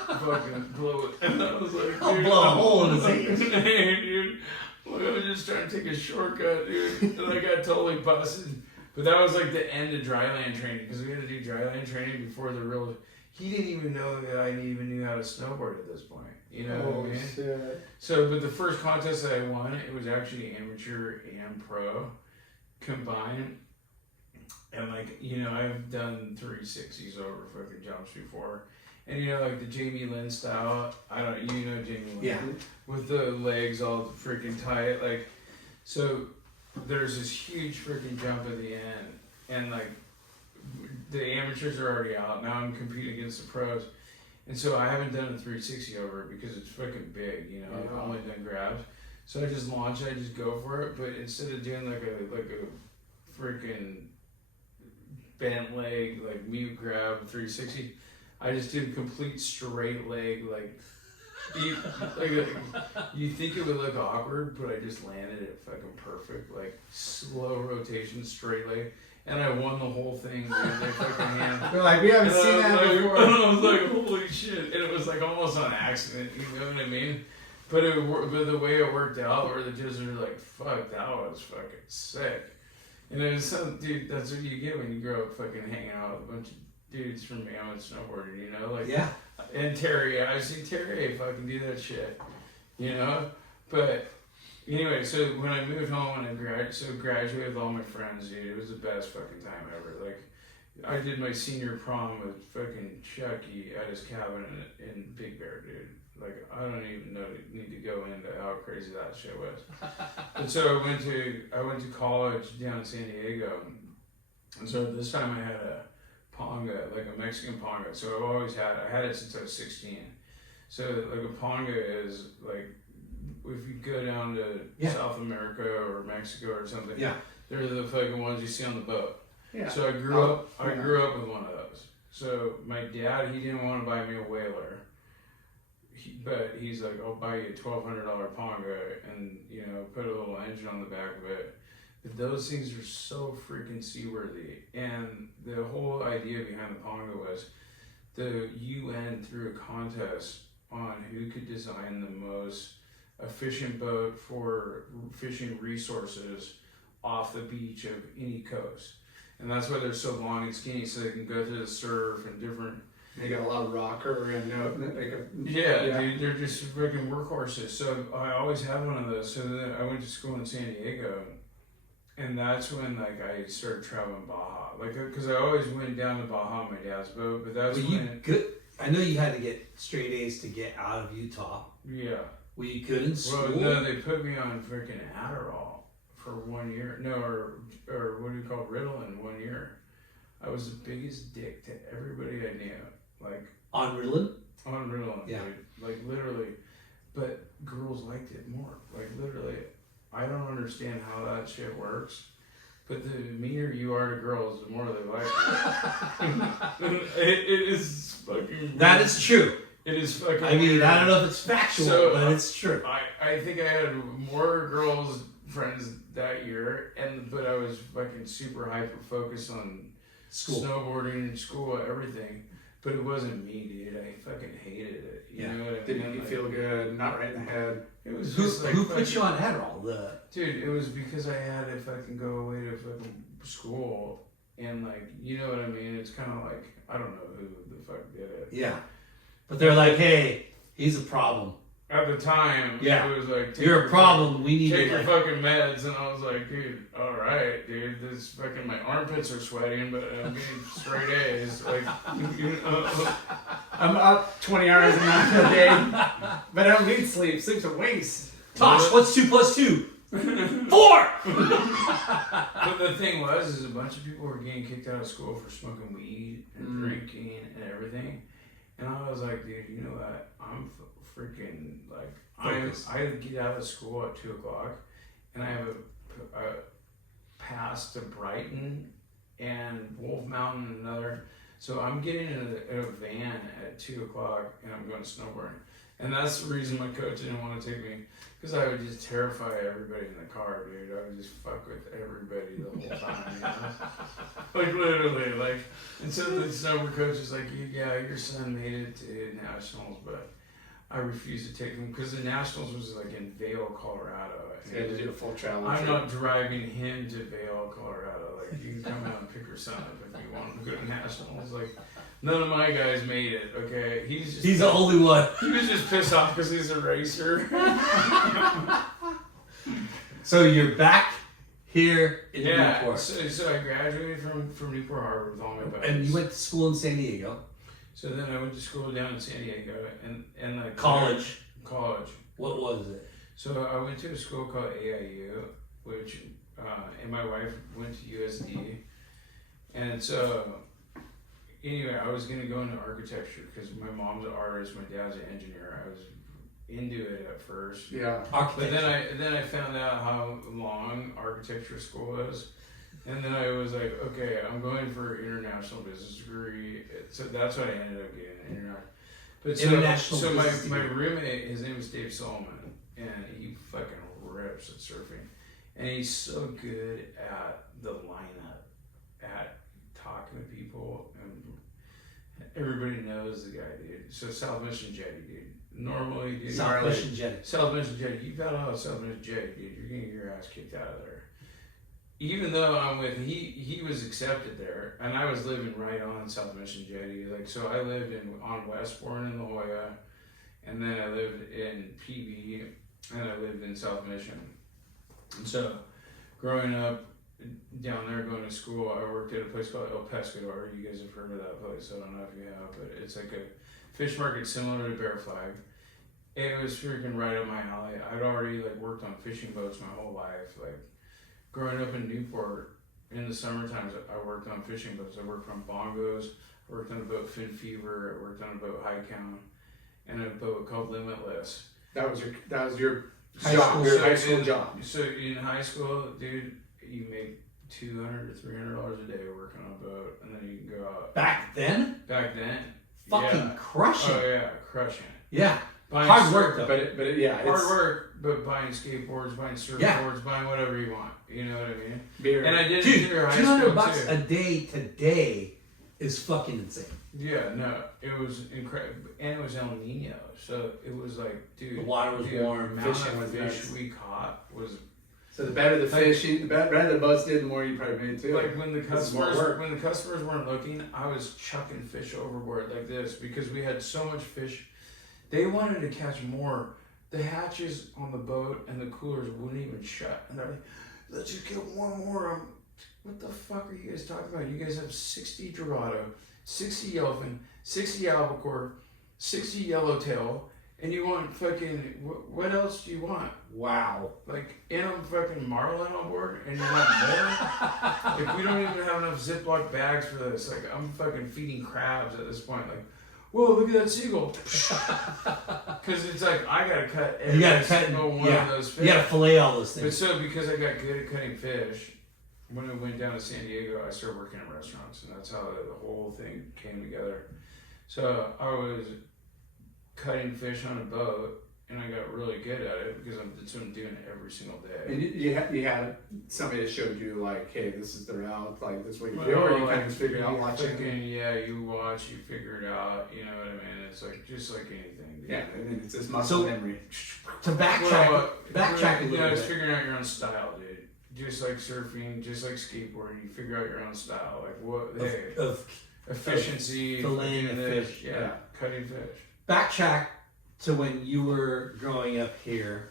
fucking blow it. And I was like, I'll dude, blow a hole in his ears. Dude, I was just trying to take a shortcut, dude. And I got totally busted. But that was like the end of dryland training, because we had to do dryland training before the real. He didn't even know that I even knew how to snowboard at this point. You know what I mean? Shit. So, but the first contest that I won, it was actually amateur and pro combined. And I've done 360s over fucking jumps before. And the Jamie Lynn style, Jamie Lynn. Yeah. With the legs all freaking tight. So there's this huge freaking jump at the end. And the amateurs are already out. Now I'm competing against the pros. And so I haven't done a 360 over it because it's fucking big, I've only done grabs. So I just launch it, I just go for it. But instead of doing like a freaking bent leg, mute grab 360, I just did a complete straight leg, you think it would look awkward, but I just landed it fucking perfect, slow rotation, straight leg. And I won the whole thing, dude. They fucking hand. They're like, we haven't seen that before. And I was like, holy shit. And it was almost on accident, you know what I mean? But the way it worked out, where the judges are like, fuck, that was fucking sick. And it was some, dude, that's what you get when you grow up fucking hanging out with a bunch of dudes from Mammoth snowboarding, Yeah. And Terry, I see Terry fucking do that shit, But anyway, so when I moved home and I graduated with all my friends, dude, it was the best fucking time ever. I did my senior prom with fucking Chucky at his cabin in Big Bear, dude. I don't even need to go into how crazy that shit was. And so I went to college down in San Diego, and so this time I had a ponga, a Mexican ponga. So I've always had it since I was 16. So a ponga is if you go down to South America or Mexico or something, they're the fucking ones you see on the boat. Yeah. So I grew up with one of those. So my dad, he didn't want to buy me a whaler. But he's like, I'll buy you a $1,200 ponga and, put a little engine on the back of it. But those things are so freaking seaworthy. And the whole idea behind the Pongo was the UN threw a contest on who could design the most efficient boat for fishing resources off the beach of any coast. And that's why they're so long and skinny, so they can go through the surf and different. They got a lot of rocker and Yeah, dude, they're just freaking workhorses. So I always had one of those. So then I went to school in San Diego, and that's when like I started traveling Baja. Like, cause I always went down to Baja on my dad's boat, but that's when. I know you had to get straight A's to get out of Utah. Yeah. Were you good in school? Well, no, they put me on freaking Adderall for 1 year. No, or what do you call Ritalin 1 year. I was the biggest dick to everybody I knew. Like on Ritalin? On Ritalin, yeah. Dude. Like literally. But girls liked it more. Like literally. I don't understand how that shit works. But the meaner you are to girls, the more they like it. It is fucking weird. That is true. It is fucking I mean, weird. I don't know if it's factual, but it's true. I think I had more girls friends that year, but I was fucking super hyper focused on school, snowboarding, school, everything. But it wasn't me, dude. I fucking hated it. You know what I mean? Didn't you feel good? Not right in the head. It was who just like put you on Adderall? Dude, it was because I had to fucking go away to fucking school, and like, you know what I mean? It's kind of like, I don't know who the fuck did it. Yeah. But they're like, hey, he's a problem. At the time, yeah, it was like, you're a problem. We need take your fucking meds, and I was like, dude, all right, dude, this fucking my armpits are sweating, but I'm getting straight A's. Like, I'm up 20 hours a night a day, but I don't need sleep. Sleep's a waste. Tosh, what's 2 + 2? 4. But the thing is a bunch of people were getting kicked out of school for smoking weed and drinking and everything, and I was like, dude, you know what? I'm freaking like I get out of school at 2:00, and I have a pass to Brighton and Wolf Mountain and another. So I'm getting in a van at 2:00, and I'm going snowboarding. And that's the reason my coach didn't want to take me, because I would just terrify everybody in the car, dude. I would just fuck with everybody the whole time, you know? Like, literally, like, and so the snowboard coach is like, yeah, your son made it to nationals, but I refuse to take him, because the nationals was like in Vail, Colorado. So you had to do a full travel. I'm not driving him to Vail, Colorado. Like, you can come out and pick your son up if you want to go to nationals. Like, none of my guys made it, okay? He's the only one. He was just pissed off because he's a racer. So you're back here in Newport. So I graduated from Newport Harbor with all my buddies. And you went to school in San Diego. So then I went to school down in San Diego and like college. What was it? So I went to a school called AIU, which and my wife went to USD, and so anyway, I was gonna go into architecture because my mom's an artist, my dad's an engineer. I was into it at first. Yeah. But then I found out how long architecture school is. And then I was like, okay, I'm going for international business degree. So that's what I ended up getting. So my roommate, his name is Dave Solomon, and he fucking rips at surfing. And he's so good at the lineup, at talking to people, and everybody knows the guy, dude. So South Mission Jetty, dude. Normally, dude. South Mission Jetty. You got out of South Mission Jetty, dude. You're gonna get your ass kicked out of there. Even though I'm with, he was accepted there, and I was living right on South Mission Jetty. Like, so I lived on Westbourne in La Jolla, and then I lived in PB, and I lived in South Mission. And so, growing up down there, going to school, I worked at a place called El Pescador. You guys have heard of that place? I don't know if you have, but it's like a fish market similar to Bear Flag. It was freaking right up my alley. I'd already like worked on fishing boats my whole life, like. Growing up in Newport, in the summer times, I worked on fishing boats. I worked on bongos, I worked on a boat Fin Fever, I worked on a boat High Count, and a boat called Limitless. That was your high school job. So in high school, dude, you make $200 to $300 a day working on a boat, and then you can go out. Back then? Back then. Fucking crushing. Oh yeah, crushing. Yeah. Hard work though. But yeah, Hard it's work, but buying skateboards, buying surfboards, buying whatever you want. You know what I mean? beer. And I did it Dude, through high school $200 too. a day today is fucking insane. Yeah, no, it was incredible, and it was El Nino, so it was like, dude, The water was the warm, amount fishing of was fish nice. we caught was So the better the fishing, the better the boats did, the more you probably made too. like when the This is more customers weren't looking, I was chucking fish overboard like this because we had so much fish. They wanted to catch more. The hatches on the boat and the coolers wouldn't even shut, and they're like, "Let's just get one more." What the fuck are you guys talking about? You guys have 60 Dorado, 60 Yellowfin, 60 Albacore, 60 Yellowtail, and you want fucking, what else do you want? Wow. Like, and I'm fucking Marlin on board, and you want more? Like, we don't even have enough Ziploc bags for this. Like, I'm fucking feeding crabs at this point. Like, whoa, look at that seagull. Because it's like, I gotta cut every single one of those fish. You gotta fillet all those But things. so, because I got good at cutting fish, when I went down to San Diego, I started working in restaurants, and that's how the whole thing came together. So I was cutting fish on a boat, and I got really good at it because that's what I'm doing every single day. And you had somebody that showed you like, hey, this is the route, like this is what you do, or you kind of just figured out watching. Yeah, you watch, you figure it out. You know what I mean? It's like just like anything. Dude. Yeah, and then it's this muscle memory. To backtrack a Yeah, little it's bit. figuring out your own style, dude. Just like surfing, just like skateboarding, you figure out your own style. Like what? Hey, Of efficiency, filleting fucking a this, fish. yeah, cutting fish. backtrack to when you were growing up here.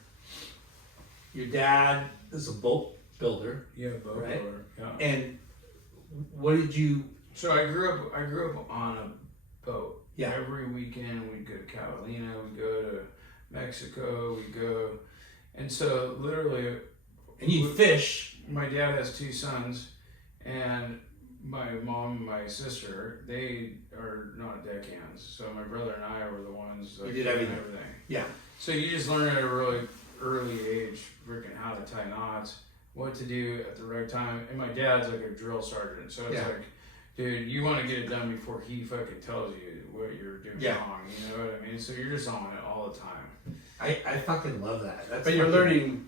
Your dad is a boat builder, Yeah, boat Right. builder. Yeah. and what did you? So I grew up on a boat. Yeah. Every weekend we'd go to Catalina, we'd go to Mexico, we'd go, and so literally. And you fish. My dad has 2 sons, and my mom and my sister, they are not deckhands. So my brother and I were the ones You like, did doing everything. Yeah. So you just learn at a really early age, freaking how to tie knots, what to do at the right time. And my dad's like a drill sergeant, so it's Yeah. like, dude, you want to get it done before he fucking tells you what you're doing Yeah. wrong. You know what I mean? So you're just on it all the time. I fucking love that. That's But you're fucking- learning.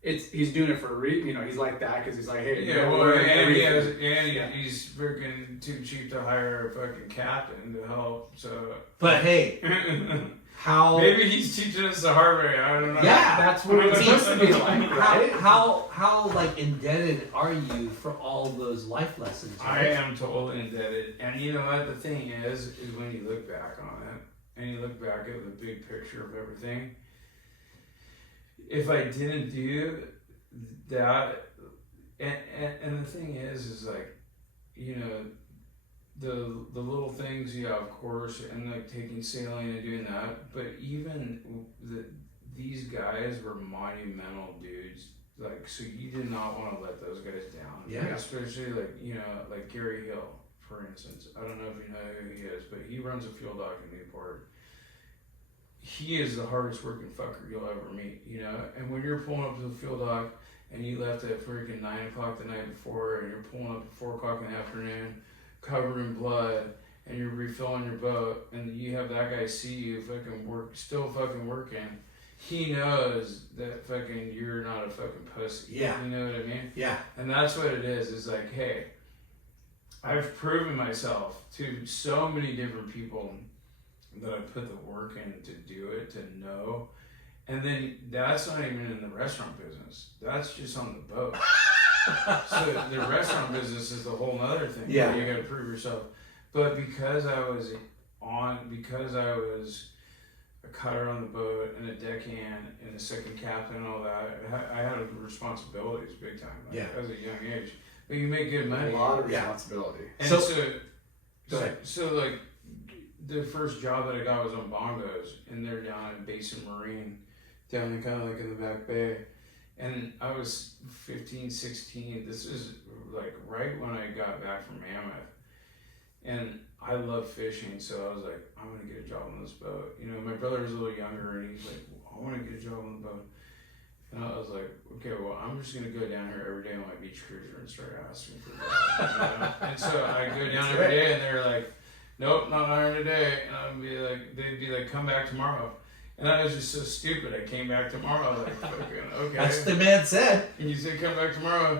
He's doing it for he's like that because he's like, hey, you Yeah, gotta well, learn and everything. he's freaking too cheap to hire a fucking captain to help. So But hey, how? maybe he's teaching us the hard way. I don't know. Yeah. That's what it's supposed to be like, right? How like indebted are you for all those life lessons? I Right? am totally indebted, and you know what? The thing is when you look back on it, and you look back at the big picture of everything. If I didn't do that, and the thing is like, you know, the little things, yeah, of course, and like taking sailing and doing that, but even these guys were monumental dudes. Like, so you did not want to let those guys down. Yeah. Especially like, you know, like Gary Hill, for instance. I don't know if you know who he is, but he runs a fuel dock in Newport. He is the hardest working fucker you'll ever meet, you know? And when you're pulling up to the fuel dock and you left at freaking 9 o'clock the night before and you're pulling up at 4 o'clock in the afternoon, covered in blood, and you're refilling your boat, and you have that guy see you still fucking working, he knows that fucking you're not a fucking pussy. Yeah. You know what I mean? Yeah. And that's what it is. It's like, hey, I've proven myself to so many different people that I put the work in to do it, to know. And then that's not even in the restaurant business. That's just on the boat. So the restaurant business is a whole other thing. Yeah. You gotta prove yourself. But because I was a cutter on the boat and a deckhand and a second captain and all that, I had responsibilities big time. Like, Yeah. as a young age. But you make good money. A lot of Yeah. responsibility. And So- so, so like the first job that I got was on bongos, and they're down in Basin Marine, down in kind of like in the back bay. And I was 15, 16. This is like right when I got back from Mammoth. And I love fishing, so I was like, I'm gonna get a job on this boat. You know, my brother was a little younger, and he's like, I want to get a job on the boat. And I was like, okay, well, I'm just gonna go down here every day on my beach cruiser and start asking for jobs. You know? And so I go down every day, and they're like, nope, not hiring today. And they'd be like, come back tomorrow. And I was just so stupid. I came back tomorrow. Like, fucking, okay. That's what the man said. And you said, come back tomorrow.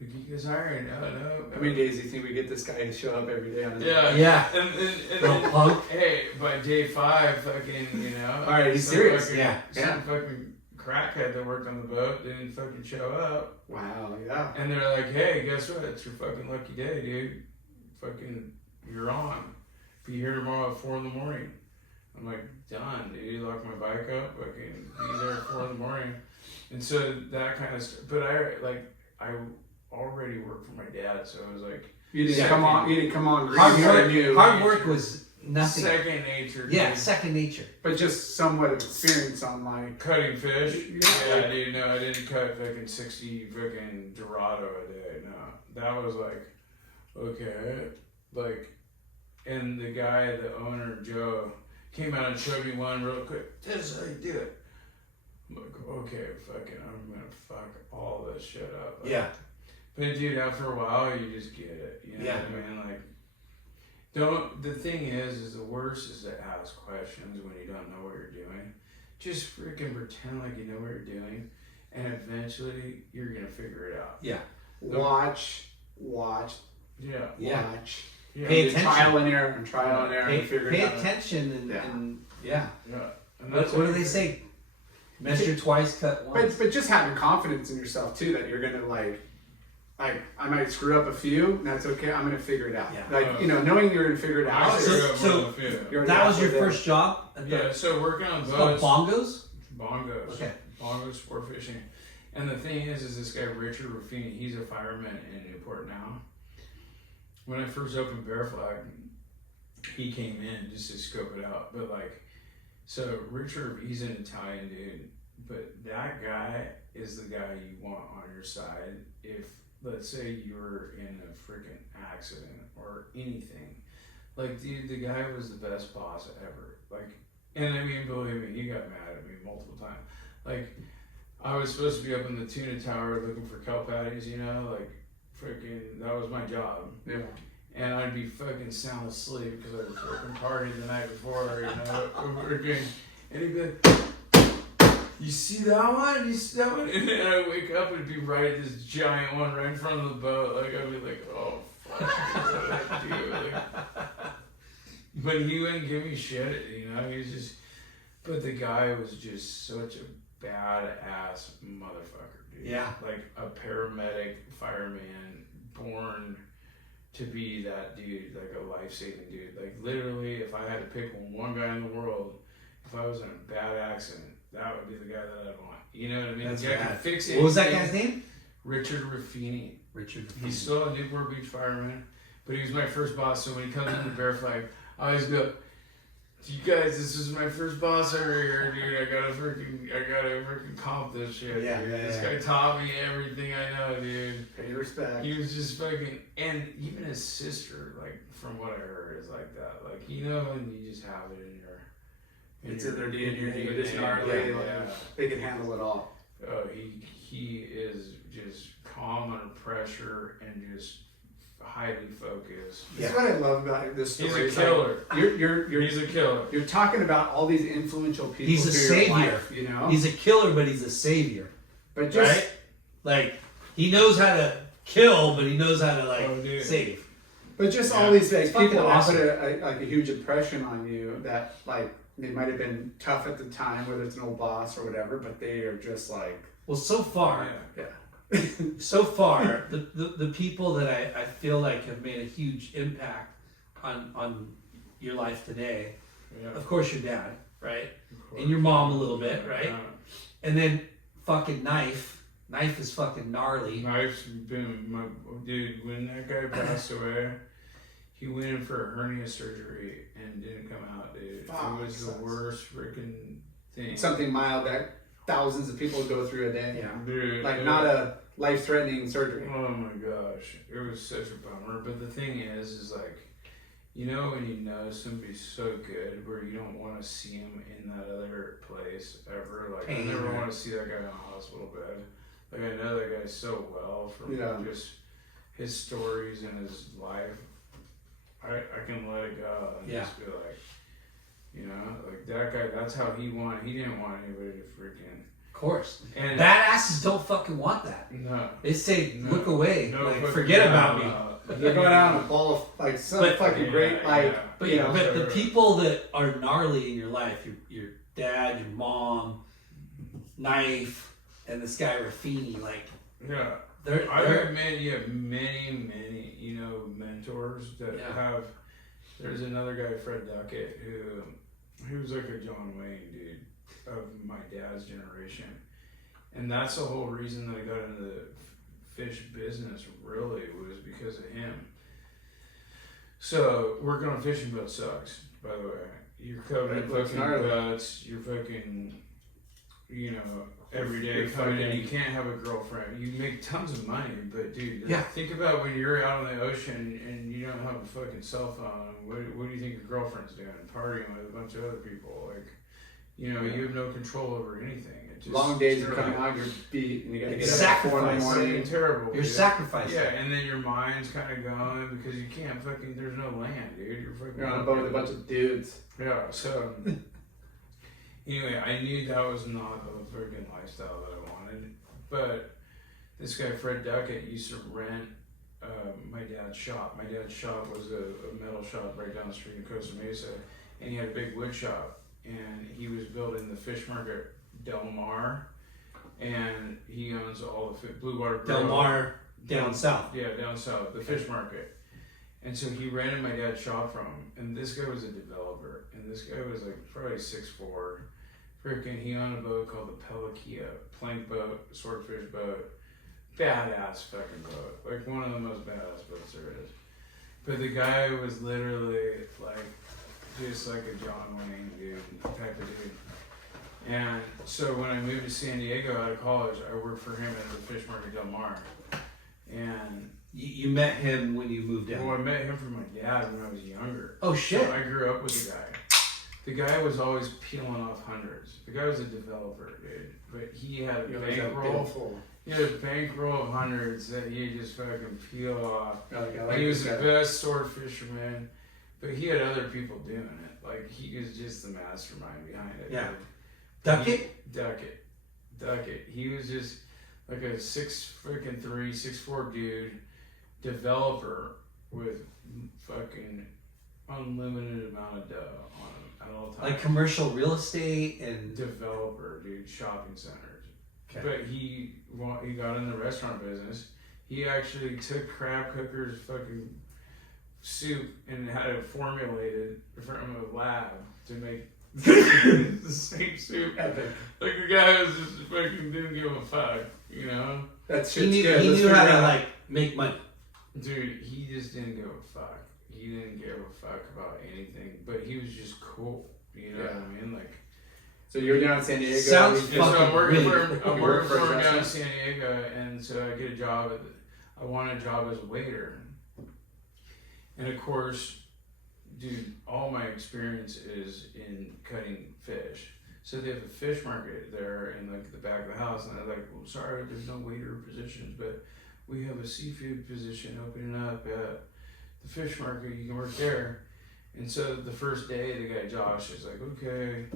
Like, you guys hiring? No. How many days do you think we get this guy to show up every day on his Yeah. And Little then, punk. hey, by day 5, fucking, you know. All right, he's some serious. Fucking, some fucking crackhead that worked on the boat didn't fucking show up. Wow, yeah. And they're like, hey, guess what? It's your fucking lucky day, dude. Fucking, you're on. Be here tomorrow at 4 in the morning. I'm like, done, dude. Lock my bike up. Fucking be there at 4 in the morning. And so that kind of stuff. But I already worked for my dad, so I was like, You didn't come on. Hard work was nothing. Second nature. Yeah, dude. second nature. But just somewhat of experience on like Cutting fish. Yeah. Dude. No, I didn't cut fucking 60 fucking Dorado a day. No, that was like, okay, like, and the guy, the owner Joe, came out and showed me one real quick. This is how you do it. I'm like, okay, fucking, I'm gonna fuck all this shit up. Like, Yeah. But dude, after a while, you just get it. You know what I mean? Like, the thing is the worst is to ask questions when you don't know what you're doing. Just freaking pretend like you know what you're doing, and eventually you're gonna figure it out. Yeah. watch, Yeah. watch. Yeah. Pay And attention. trial and error and trial and error and figure Pay it out. attention and yeah. And What do they say? Measure twice, cut once. But just having confidence in yourself too, that you're gonna like I might screw up a few, and that's okay. I'm gonna figure it out. Yeah. Like knowing you're gonna figure it out. I is- screwed up So- more than a few. you're That was your there. first job? At the, Yeah, so working on it's called boats. bongos? Bongos. Okay. Bongos sport fishing. And the thing is this guy Richard Ruffini, he's a fireman in Newport now. When I first opened Bear Flag, he came in just to scope it out. But so Richard, he's an Italian dude, but that guy is the guy you want on your side if, let's say, you're in a freaking accident or anything. Like, dude, the guy was the best boss ever. Like, and I mean, believe me, he got mad at me multiple times. Like, I was supposed to be up in the tuna tower looking for kelp patties, like, freaking, that was my job. Yeah. And I'd be fucking sound asleep because I was fucking partied the night before, freaking, and he'd be like, you see that one? You see that one? And then I'd wake up and it'd be right at this giant one right in front of the boat. Like, I'd be like, oh, fuck, what did I do? Like, but he wouldn't give me shit, he was just, but the guy was just such a badass motherfucker, dude. Yeah. Like a paramedic, fireman, born to be that dude, like a life-saving dude. Like literally, if I had to pick one guy in the world, if I was in a bad accident, that would be the guy that I'd want. You know what I mean? That's the guy bad. could fix it. What was that guy's name? Richard Ruffini. Richard. He's still a Newport Beach fireman, but he was my first boss. So when he comes into Bear Flag, I always go, you guys, this is my first boss over here, dude. I gotta freaking comp this shit. Yeah, dude. yeah, This yeah. guy taught me everything I know, dude. Pay respect. He was just fucking, and even his sister, like from what I heard, is like that. Like and you just have it in your. It's in their DNA. They're just gnarly. Yeah. They can handle it all. Oh, he is just calm under pressure and just highly focused. That's what I love about this story. He's a It's like, killer. you're He's a killer. You're talking about all these influential people. He's a through your savior. life, He's a killer, but he's a savior. But just Right? Like, he knows how to kill, but he knows how to, dude. save. But just Yeah. all these It's fucking people that awesome. put a huge impression on you that they might have been tough at the time, whether it's an old boss or whatever, but they are just like Well, so far, Yeah. the people that I feel like have made a huge impact on your life today, Yeah. of course your dad, right? Of course. And your mom a little bit, right? Yeah. And then fucking Knife is fucking gnarly. Knife's been my dude. When that guy passed away, he went in for a hernia surgery and didn't come out, dude. Fuck, it was the sucks. worst freaking thing. something mild that thousands of people go through a day. Dude, Like not a life-threatening surgery. Oh my gosh, it was such a bummer. But the thing is like, when you know somebody's so good where you don't want to see him in that other place ever. Like I Pain, never right? want to see that guy in a hospital bed. Like I know that guy so well from just his stories and his life. I can let it go and Yeah. just be like, You know, like that guy. That's how he wanted. He didn't want anybody to freaking. Of course. And badasses don't fucking want that. No. They say, look away. No, like, forget about me. They're going out on a ball of like some fucking great like. But you know, but the people that are gnarly in your life, your dad, your mom, Knife, and this guy Rafini, like Yeah. they're I recommend you have many, you know, mentors that have. There's another guy, Fred Duckett, who was like a John Wayne dude of my dad's generation, and that's the whole reason that I got into the fish business. Really, was because of him. So working on a fishing boat sucks. By the way, you're covered in fucking guts. You're fucking, you know, every day coming in. You can't have a girlfriend. You make tons of money, but dude, think about when you're out on the ocean and you don't have a fucking cell phone. What do you think your girlfriend's doing? Partying with a bunch of other people. Like, you know, you have no control over anything. It just, long days are coming out, you're beat, and you gotta get up at 4 in the morning. It's terrible. You're sacrificing. Yeah, and then your mind's kind of going because you can't fucking. There's no land, dude. You're on a boat with a bunch of dudes. Yeah. So anyway, I knew that was not the freaking lifestyle that I wanted. But this guy Fred Duckett used to rent my dad's shop. My dad's shop was a metal shop right down the street in Costa Mesa, and he had a big wood shop. And he was building the fish market Del Mar, and he owns all the Blue Water Grill. Del Mar down south. Yeah, down south, the fish market. And so he rented my dad's shop from him, and this guy was a developer, and this guy was like probably 6'4". Freaking, he owned a boat called the Pelagia, plank boat, swordfish boat, badass fucking boat, like one of the most badass boats there is. But the guy was literally like, just like a John Wayne dude, type of dude. And so when I moved to San Diego out of college, I worked for him at the Fish Market Del Mar. And you met him when you moved down? Well, I met him from my dad when I was younger. Oh shit! So I grew up with the guy. The guy was always peeling off hundreds. The guy was a developer, dude. But he had a bankroll. He had a bankroll of hundreds that he just fucking peel off. He was the best sword fisherman. But he had other people doing it. Like, he was just the mastermind behind it. Yeah. Duckett? Duckett. He was just like a 6'4" dude, developer with fucking unlimited amount of dough on him at all times. Like commercial real estate and... Developer, dude, shopping centers. Okay. But he got in the restaurant business. He actually took crab cooker's fucking soup and had it formulated from a lab to make the same soup. Epic. Like the guy was just fucking didn't give a fuck, you know? That he knew how to like make money. Dude, he just didn't give a fuck. He didn't give a fuck about anything, but he was just cool. You know what I mean? Like, so you're down in San Diego. Sounds fucking so I'm working for him down in restaurant? San Diego, and so I get a job I want a job as a waiter. And of course, dude, all my experience is in cutting fish. So they have a fish market there in like the back of the house, and they're like, well, sorry, there's no waiter positions, but we have a seafood position opening up at the fish market. You can work there. And so the first day, the guy Josh is like, okay,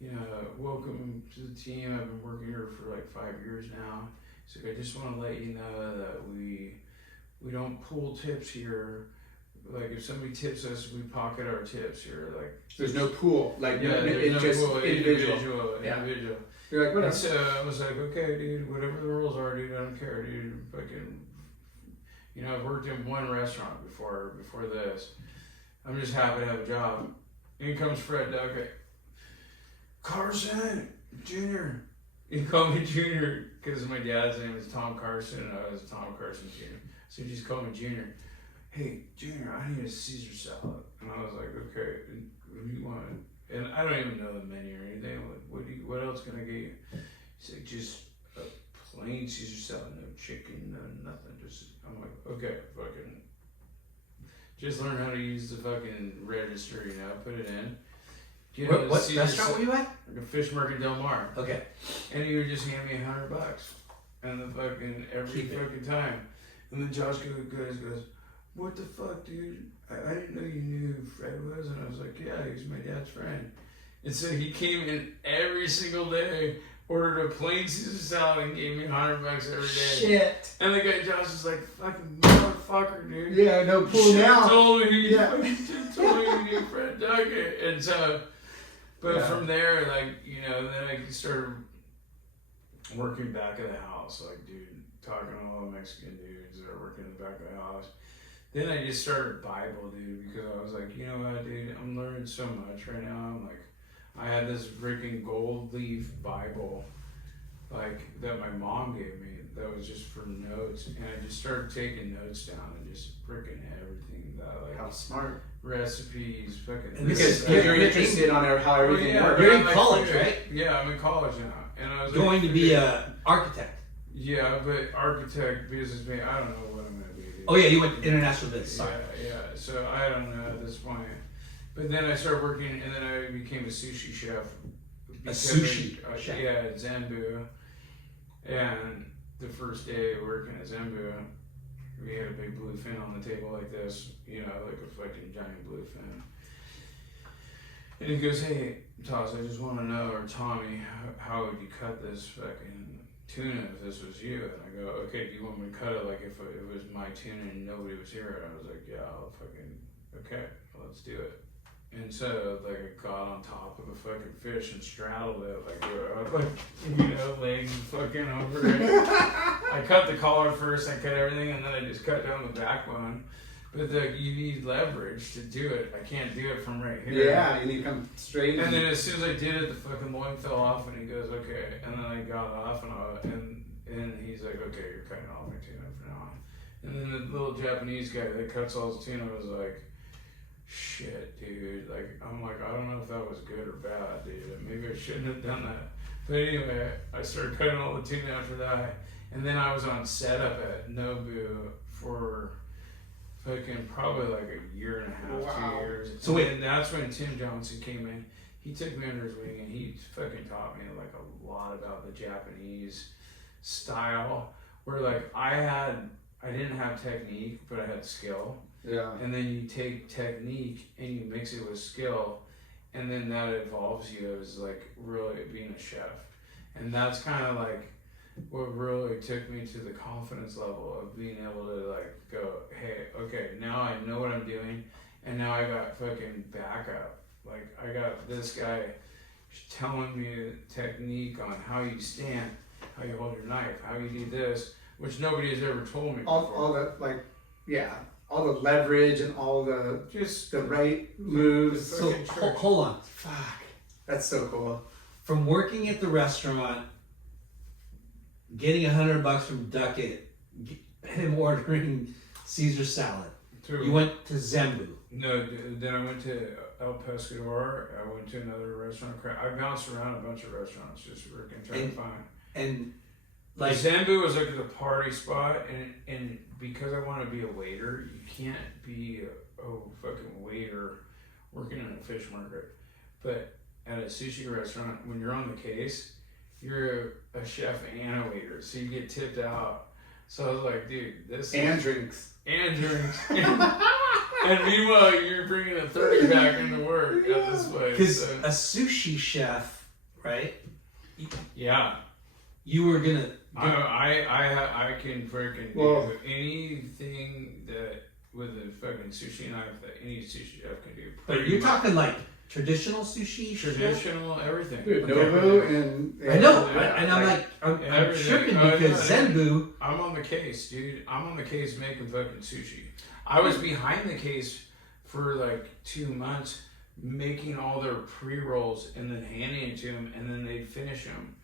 you know, welcome to the team. I've been working here for like 5 years now. So I just want to let you know that we don't pool tips here. Like if somebody tips us, we pocket our tips here. Like there's no pool. Like it's just pool, individual. Individual. You're like, whatever. And so I was like, okay, dude, whatever the rules are, dude, I don't care, dude. Fucking, you know, I've worked in one restaurant before this. I'm just happy to have a job. In comes Fred Duckett. Carson Jr. He called me Junior because my dad's name is Tom Carson and I was Tom Carson Jr. So he just called me Junior. Hey, Junior, I need a Caesar salad. And I was like, okay, what do you want? And I don't even know the menu or anything. I'm like, what else can I get you? He's like, just a plain Caesar salad, no chicken, no nothing. I'm like, okay, fucking, just learn how to use the fucking register, you know, put it in. What restaurant were you at? Like a fish market Del Mar. Okay. And he would just hand me $100. And the fucking every fucking time. And then Josh goes, what the fuck, dude? I didn't know you knew who Fred was. And I was like, yeah, he was my dad's friend. And so he came in every single day, ordered a plain Caesar salad, and gave me $100 every day. Shit. And the guy Josh was like, fucking motherfucker, dude. Yeah, no, pull now. Told me you Yeah. told me you knew Fred Duckett. And so, but Yeah. from there, like, you know, then I started working back at the house, like, dude, talking to all the Mexican dudes that are working in the back of the house. Then I just started Bible, dude, because I was like, you know what, dude, I'm learning so much right now. I'm like, I had this freaking gold leaf Bible, like, that my mom gave me that was just for notes. And I just started taking notes down and just freaking everything that, like, How smart. recipes, fucking. And Because Yeah, you're you're interested on how everything yeah, works. You're I'm in like, college, freaking- right? Yeah, I'm in college now. And I was Going like, to be a architect. yeah, but architect, businessman, I don't know what I'm gonna be. Dude. Oh yeah, you went international business. Sorry. Yeah. So I don't know at this point. But then I started working, and then I became a sushi chef. sushi chef. Yeah, at Zenbu. And the first day working at Zenbu, we had a big blue fin on the table like this, you know, like a fucking giant blue fin. And he goes, hey, Thos, I just want to know, or Tommy, how would you cut this fucking tuna if this was you? And I go, okay, do you want me to cut it like if it was my tuna and nobody was here? And I was like, yeah, I'll fucking, okay, let's do it. And so, like, I got on top of a fucking fish and straddled it, you know, legs fucking over it. I cut the collar first, I cut everything, and then I just cut down the backbone. But you need leverage to do it. I can't do it from right here. Yeah, you need to come straight. And then as soon as I did it, the fucking loin fell off, and he goes, okay. And then I got off, and he's like, okay, you're cutting all my tuna from now on. And then the little Japanese guy that cuts all his tuna was like, shit, dude. Like, I'm like, I don't know if that was good or bad, dude. Maybe I shouldn't have done that. But anyway, I started cutting all the tuna after that. And then I was on setup at Nobu for fucking probably like a year and a half, Wow. 2 years. So wait. And that's when Tim Johnson came in. He took me under his wing and he fucking taught me like a lot about the Japanese style. Where like I didn't have technique, but I had skill. Yeah. And then you take technique and you mix it with skill, and then that evolves you as like really being a chef. And that's kind of like what really took me to the confidence level of being able to like go, hey, okay, now I know what I'm doing, and now I got fucking backup. Like I got this guy telling me technique on how you stand, how you hold your knife, how you do this, which nobody has ever told me before. All the all the leverage and all the Just the right moves. So Fucking trick. hold on. Fuck, that's so cool. From working at the restaurant, getting $100 from Duckett, him ordering Caesar salad. You went to Zenbu. No, then I went to El Pescador. I went to another restaurant. I bounced around a bunch of restaurants just working, trying to find. And Like like Zenbu was like the party spot, and because I want to be a waiter, you can't be a fucking waiter working in a fish market. But at a sushi restaurant, when you're on the case, you're a chef and a waiter, so you get tipped out. So I was like, dude, this And is, drinks. and drinks. And meanwhile, you're bringing a 30 pack into work at this place. because So. a sushi chef, right? Yeah. You were gonna. I can freaking Well- do anything that with a fucking sushi knife that any sushi chef can do. But Pretty you're much. talking like traditional sushi. chef? Traditional everything. Dude, Okay. Nobu and I know, Yeah, and I'm like, I'm everything. tripping Oh, because yeah. Zenbu. I'm on the case, dude. I'm on the case making fucking sushi. I was behind the case for like 2 months making all their pre-rolls and then handing it to them, and then they'd finish them.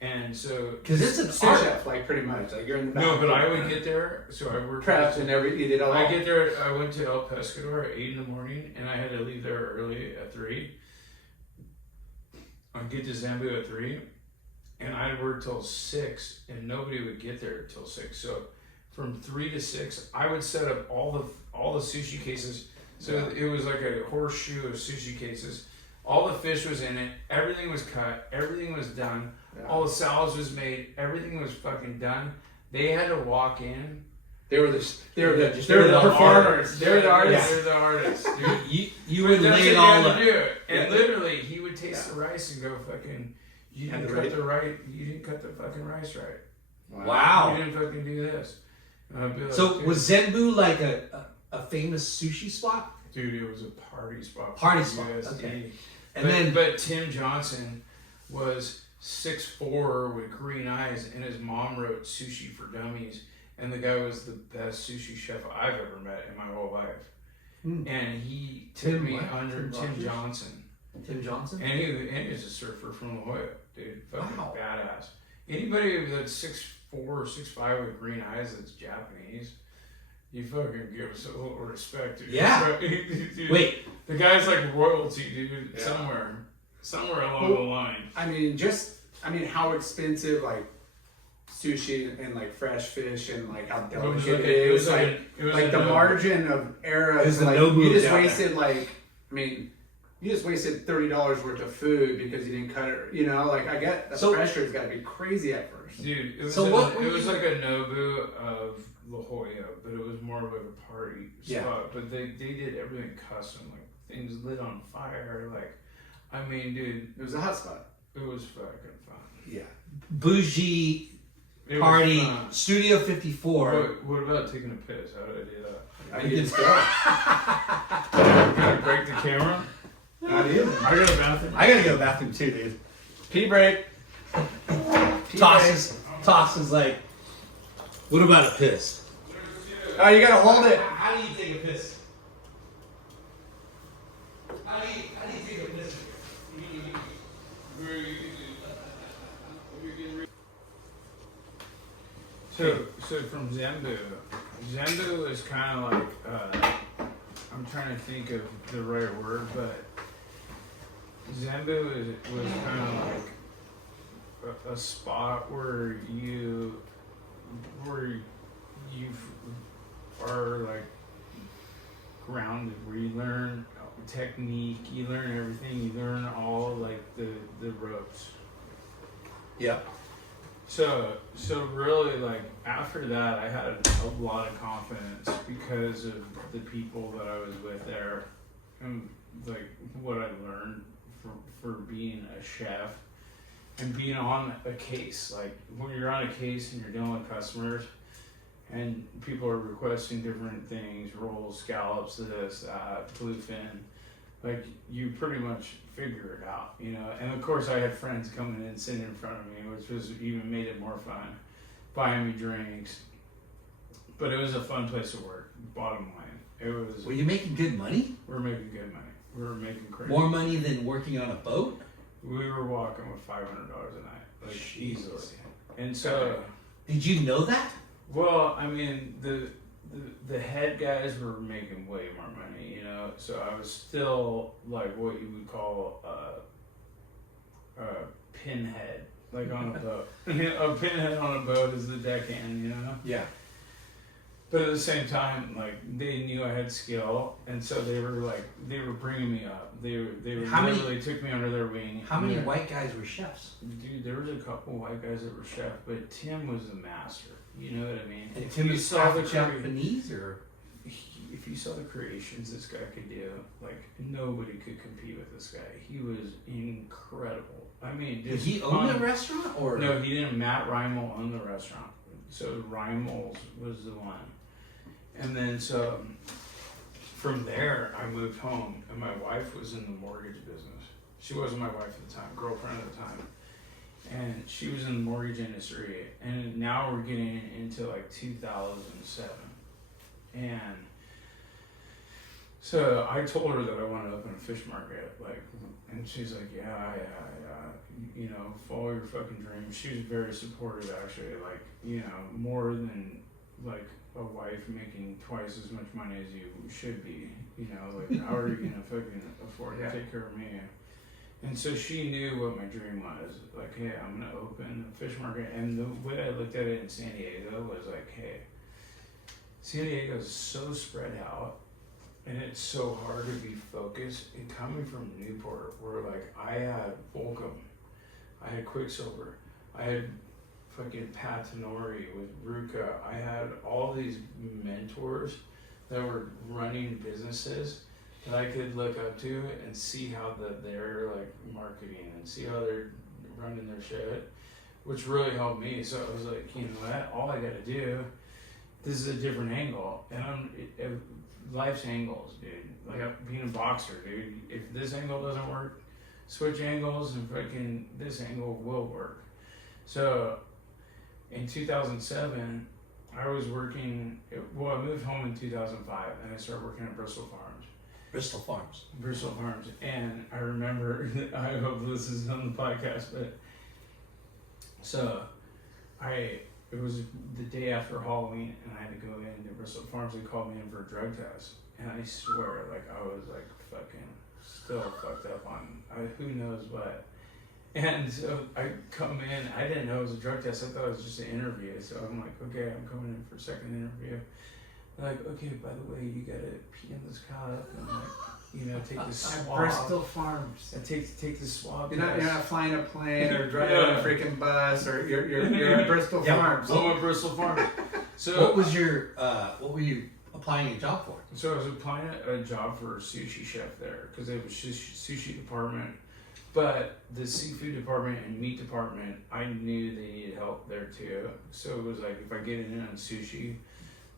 And so Because it's an sous art. chef, like pretty much, like you're in the back. no, but I would get there. So I worked prepped and you did all. I get there. I went to El Pescador at 8 in the morning, and I had to leave there early at 3. I'd get to Zenbu at 3, and I'd work till 6, and nobody would get there till 6. So from 3 to 6, I would set up all the sushi cases. So it was like a horseshoe of sushi cases. All the fish was in it. Everything was cut. Everything was done. Yeah. All the salads was made. Everything was fucking done. They had to walk in They were the the performers. They were the artists. They're the artists, dude. You were That's laying what all you had up. to do. And literally, he would taste the rice and go, "Fucking, you And didn't the cut the right. You didn't cut the fucking rice right. Wow. You didn't fucking do this." And I'd be like, So dude, was Zenbu like a famous sushi spot? dude, it was a party spot. Party spot, USD. okay. But Tim Johnson was 6'4" with green eyes, and his mom wrote Sushi for Dummies, and the guy was the best sushi chef I've ever met in my whole life. And he took Tim me what? under Tim Tim Rogers? Johnson, Tim Johnson? and he was a surfer from La Jolla, dude. Fucking Wow. badass. Anybody that's 6'4" or 6'5" with green eyes that's Japanese, you fucking give us a little respect, dude. Yeah. Dude, Wait. the guy's like royalty, dude. Yeah. Somewhere along the line. I mean, how expensive like sushi and like fresh fish and like how delicate it is. Like the margin of error. It was the Like Nobu you just down wasted you just wasted $30 worth of food because you didn't cut it. You know, like I get the pressure's got to be crazy at first. Dude, it was, So what it were was you- like a Nobu of La Jolla, but it was more of like a party Yeah. spot. But they did everything custom, like things lit on fire. Like, I mean, dude, It was a hot spot. it was fucking fun. Yeah. Bougie It party, was fun. Studio 54. What about taking a piss? How did I do that? I need to go. Gotta break the camera. Not even. I got a bathroom. I gotta go to the bathroom too, dude. Pee break. Thos is like, what about a piss? Oh, you gotta hold it. How do you take a piss? How do you take a piss? So from Zenbu is kind of like, I'm trying to think of the right word, but Zenbu was kind of like a spot where you are like grounded, where you learn technique, you learn everything, you learn all like the ropes. Yeah. So really, like, after that, I had a lot of confidence because of the people that I was with there, and like what I learned for being a chef and being on a case. Like when you're on a case and you're dealing with customers, and people are requesting different things, rolls, scallops, this, that, bluefin. Like, you pretty much figure it out, you know? And of course I had friends coming in, sitting in front of me, which was even made it more fun, buying me drinks. But it was a fun place to work, bottom line. It was, Were you making good money? we were making good money. We were making crazy. More money than working on a boat? We were walking with $500 a night, like, easily. And so, Did you know that? well, I mean, the head guys were making way more money, you know. So I was still like what you would call a pinhead, like on a boat. A pinhead on a boat is the deckhand, you know. Yeah. But at the same time, like, they knew I had skill, and so they were bringing me up. They literally took me under their wing. How many Yeah. white guys were chefs? Dude, there was a couple white guys that were chef, but Tim was the master. You know what I mean? And If Tim you was saw the Japanese, or if you saw the creations this guy could do, like, nobody could compete with this guy. He was incredible. I mean, did just he own the restaurant? Or No, he didn't. Matt Reimel owned the restaurant, so Reimel's was the one. And then so from there, I moved home, and my wife was in the mortgage business. She wasn't my wife at the time, girlfriend at the time. And she was in the mortgage industry, and now we're getting into like 2007. And so I told her that I wanted to open a fish market, like, and she's like, yeah, you know, follow your fucking dreams. She was very supportive, actually, like, you know, more than like a wife making twice as much money as you should be, you know, like, how are you gonna fucking afford to take care of me? And so she knew what my dream was. Like, hey, I'm gonna open a fish market. And the way I looked at it in San Diego was like, hey, San Diego is so spread out, and it's so hard to be focused. And coming from Newport, where like I had Volcom, I had Quicksilver, I had fucking Pat Tenori, with Ruka. I had all these mentors that were running businesses that I could look up to and see how they're like marketing and see how they're running their shit, which really helped me. So I was like, you know what? All I gotta do, this is a different angle, and life's angles, dude. Like being a boxer, dude. If this angle doesn't work, switch angles, and fucking this angle will work. So in 2007, I was working. Well, I moved home in 2005, and I started working at Bristol Farms. Bristol Farms. And I remember, I hope this is on the podcast, but so it was the day after Halloween, and I had to go into Bristol Farms. They called me in for a drug test, and I swear, like I was like fucking still fucked up on who knows what. And so I come in, I didn't know it was a drug test. I thought it was just an interview. So I'm like, okay, I'm coming in for a second interview. They're like, okay, by the way, you gotta pee in this cup and like, you know, take the swab. Bristol Farms. And take the swab. You're not flying a plane or driving a freaking bus, or you're at Bristol Farms. I'm at Bristol Farms. So what was your what were you applying a job for? So I was applying a job for a sushi chef there because they have a sushi department, but the seafood department and meat department, I knew they needed help there too. So it was like, if I get in on sushi,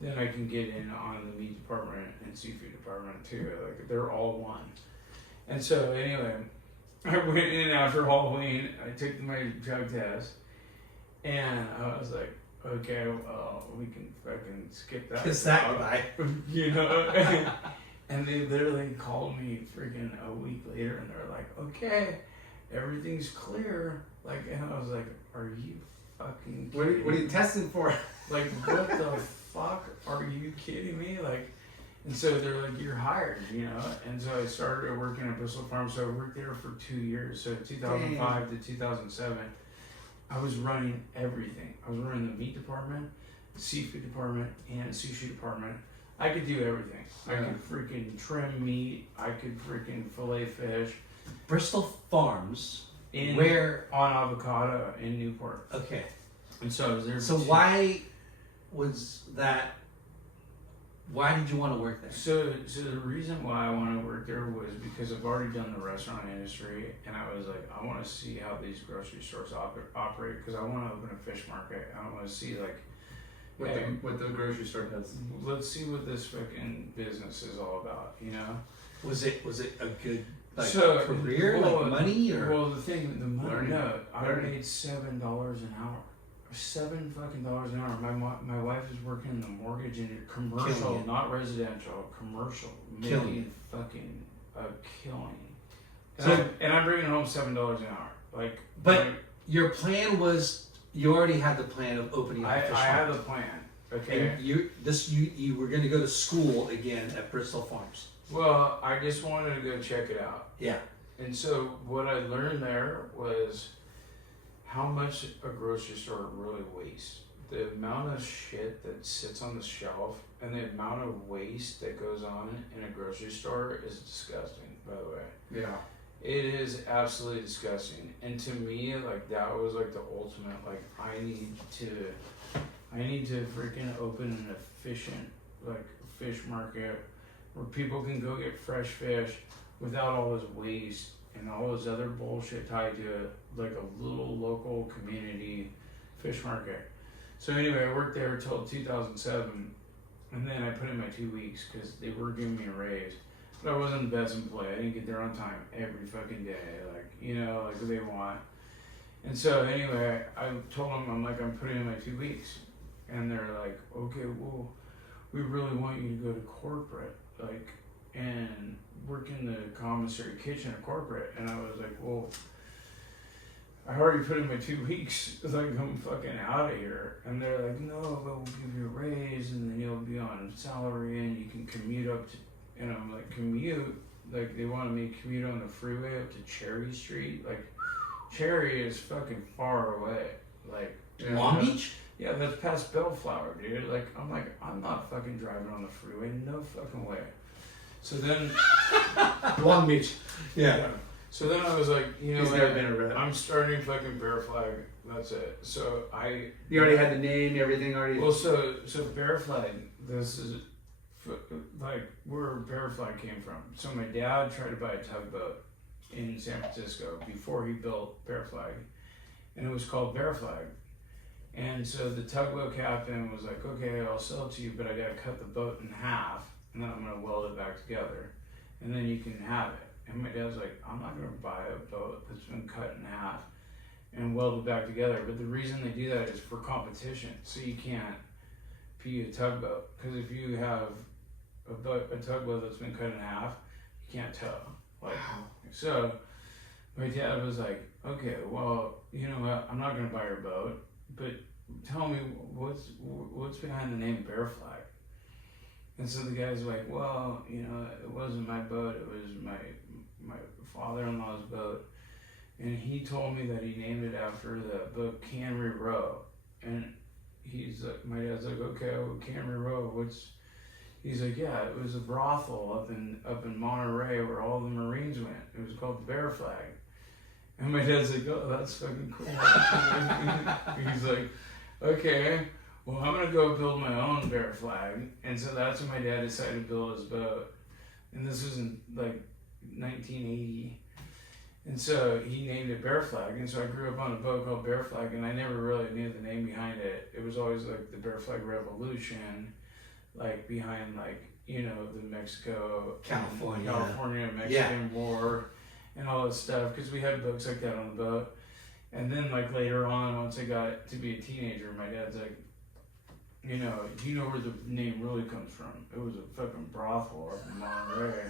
then I can get in on the meat department and seafood department too. Like they're all one. And so anyway, I went in after Halloween. I took my drug test, and I was like, okay, well, we can fucking skip that. Kiss that guy. You know? And they literally called me freaking a week later, and they're like, okay, everything's clear. Like, and I was like, are you fucking kidding me? What are you testing for? Like, what the fuck? Are you kidding me? Like, and so they're like, you're hired, you know? And so I started working at Bristol Farms. So I worked there for 2 years. So 2005 to 2007, I was running everything. I was running the meat department, the seafood department, and the sushi department. I could do everything. I could freaking trim meat. I could freaking fillet fish. Bristol Farms. On Avocado in Newport. Okay. And so I was there. So why was that? Why did you want to work there? So the reason why I wanted to work there was because I've already done the restaurant industry, and I was like, I want to see how these grocery stores operate, because I want to open a fish market. I want to see like what the grocery store does. Let's see what this fucking business is all about, you know? Was it a good career, well, like money, or? Well, the money. Learning. No, I made $7 an hour. $7 fucking dollars an hour. My wife is working in the mortgage and commercial, not residential, commercial, making fucking a killing. And I'm bringing home $7 an hour. Like, but your plan was, you already had the plan of opening a fish market. I had the plan. Okay. And you were going to go to school again at Bristol Farms. Well, I just wanted to go check it out. Yeah. And so what I learned there was how much a grocery store really wastes. The amount of shit that sits on the shelf and the amount of waste that goes on in a grocery store is disgusting, by the way. Yeah. It is absolutely disgusting. And to me, like, that was like the ultimate, like, I need to freaking open an efficient, like, fish market where people can go get fresh fish without all this waste and all this other bullshit tied to it, like a little local community fish market. So anyway, I worked there until 2007, and then I put in my 2 weeks because they were giving me a raise. But I wasn't the best employee. I didn't get there on time every fucking day, like, you know, like they want. And so anyway, I told them, I'm like, I'm putting in my 2 weeks. And they're like, okay, well, we really want you to go to corporate, like, and work in the commissary kitchen at corporate. And I was like, well, I already put in my 2 weeks, like, I'm fucking out of here. And they're like, no, but we'll give you a raise, and then you'll be on salary, and you can commute up to, and I'm like, commute? Like, they wanted me to commute on the freeway up to Cherry Street. Like, Cherry is fucking far away. Like, Long Beach? Yeah, that's past Bellflower, dude. Like, I'm like, I'm not fucking driving on the freeway. No fucking way. So then... Long Beach. Yeah. So then I was like, you know He's what? never been a rep. I'm starting fucking Bear Flag. That's it. So You already had the name, everything already. Well, so Bear Flag. This is like where Bear Flag came from. So my dad tried to buy a tugboat in San Francisco before he built Bear Flag, and it was called Bear Flag. And so the tugboat captain was like, "Okay, I'll sell it to you, but I gotta cut the boat in half, and then I'm gonna weld it back together, and then you can have it." And my dad's like, "I'm not gonna buy a boat that's been cut in half and welded back together." But the reason they do that is for competition, so you can't be a tugboat, because if you have a tugboat that's been cut in half, you can't tow. Like, Wow. so my dad was like, "Okay, well, you know what? I'm not gonna buy your boat, but tell me what's behind the name Bear Flag." And so the guy's like, "Well, you know, it wasn't my boat. It was my father-in-law's boat, and he told me that he named it after the book Cannery Row." And he's like, my dad's like, "Okay, well, Cannery Row, what's?" He's like, "Yeah, it was a brothel up in Monterey where all the Marines went. It was called the Bear Flag." And my dad's like, "Oh, that's fucking cool." He's like, "Okay, well, I'm gonna go build my own Bear Flag." And so that's when my dad decided to build his boat. And this was in like 1980. And so he named it Bear Flag. And so I grew up on a boat called Bear Flag, and I never really knew the name behind it. It was always like the Bear Flag Revolution, like behind like, you know, the California Mexican War and all this stuff, because we had books like that on the boat. And then like later on, once I got to be a teenager, my dad's like, "You know, do you know where the name really comes from? It was a fucking brothel up in Monterey."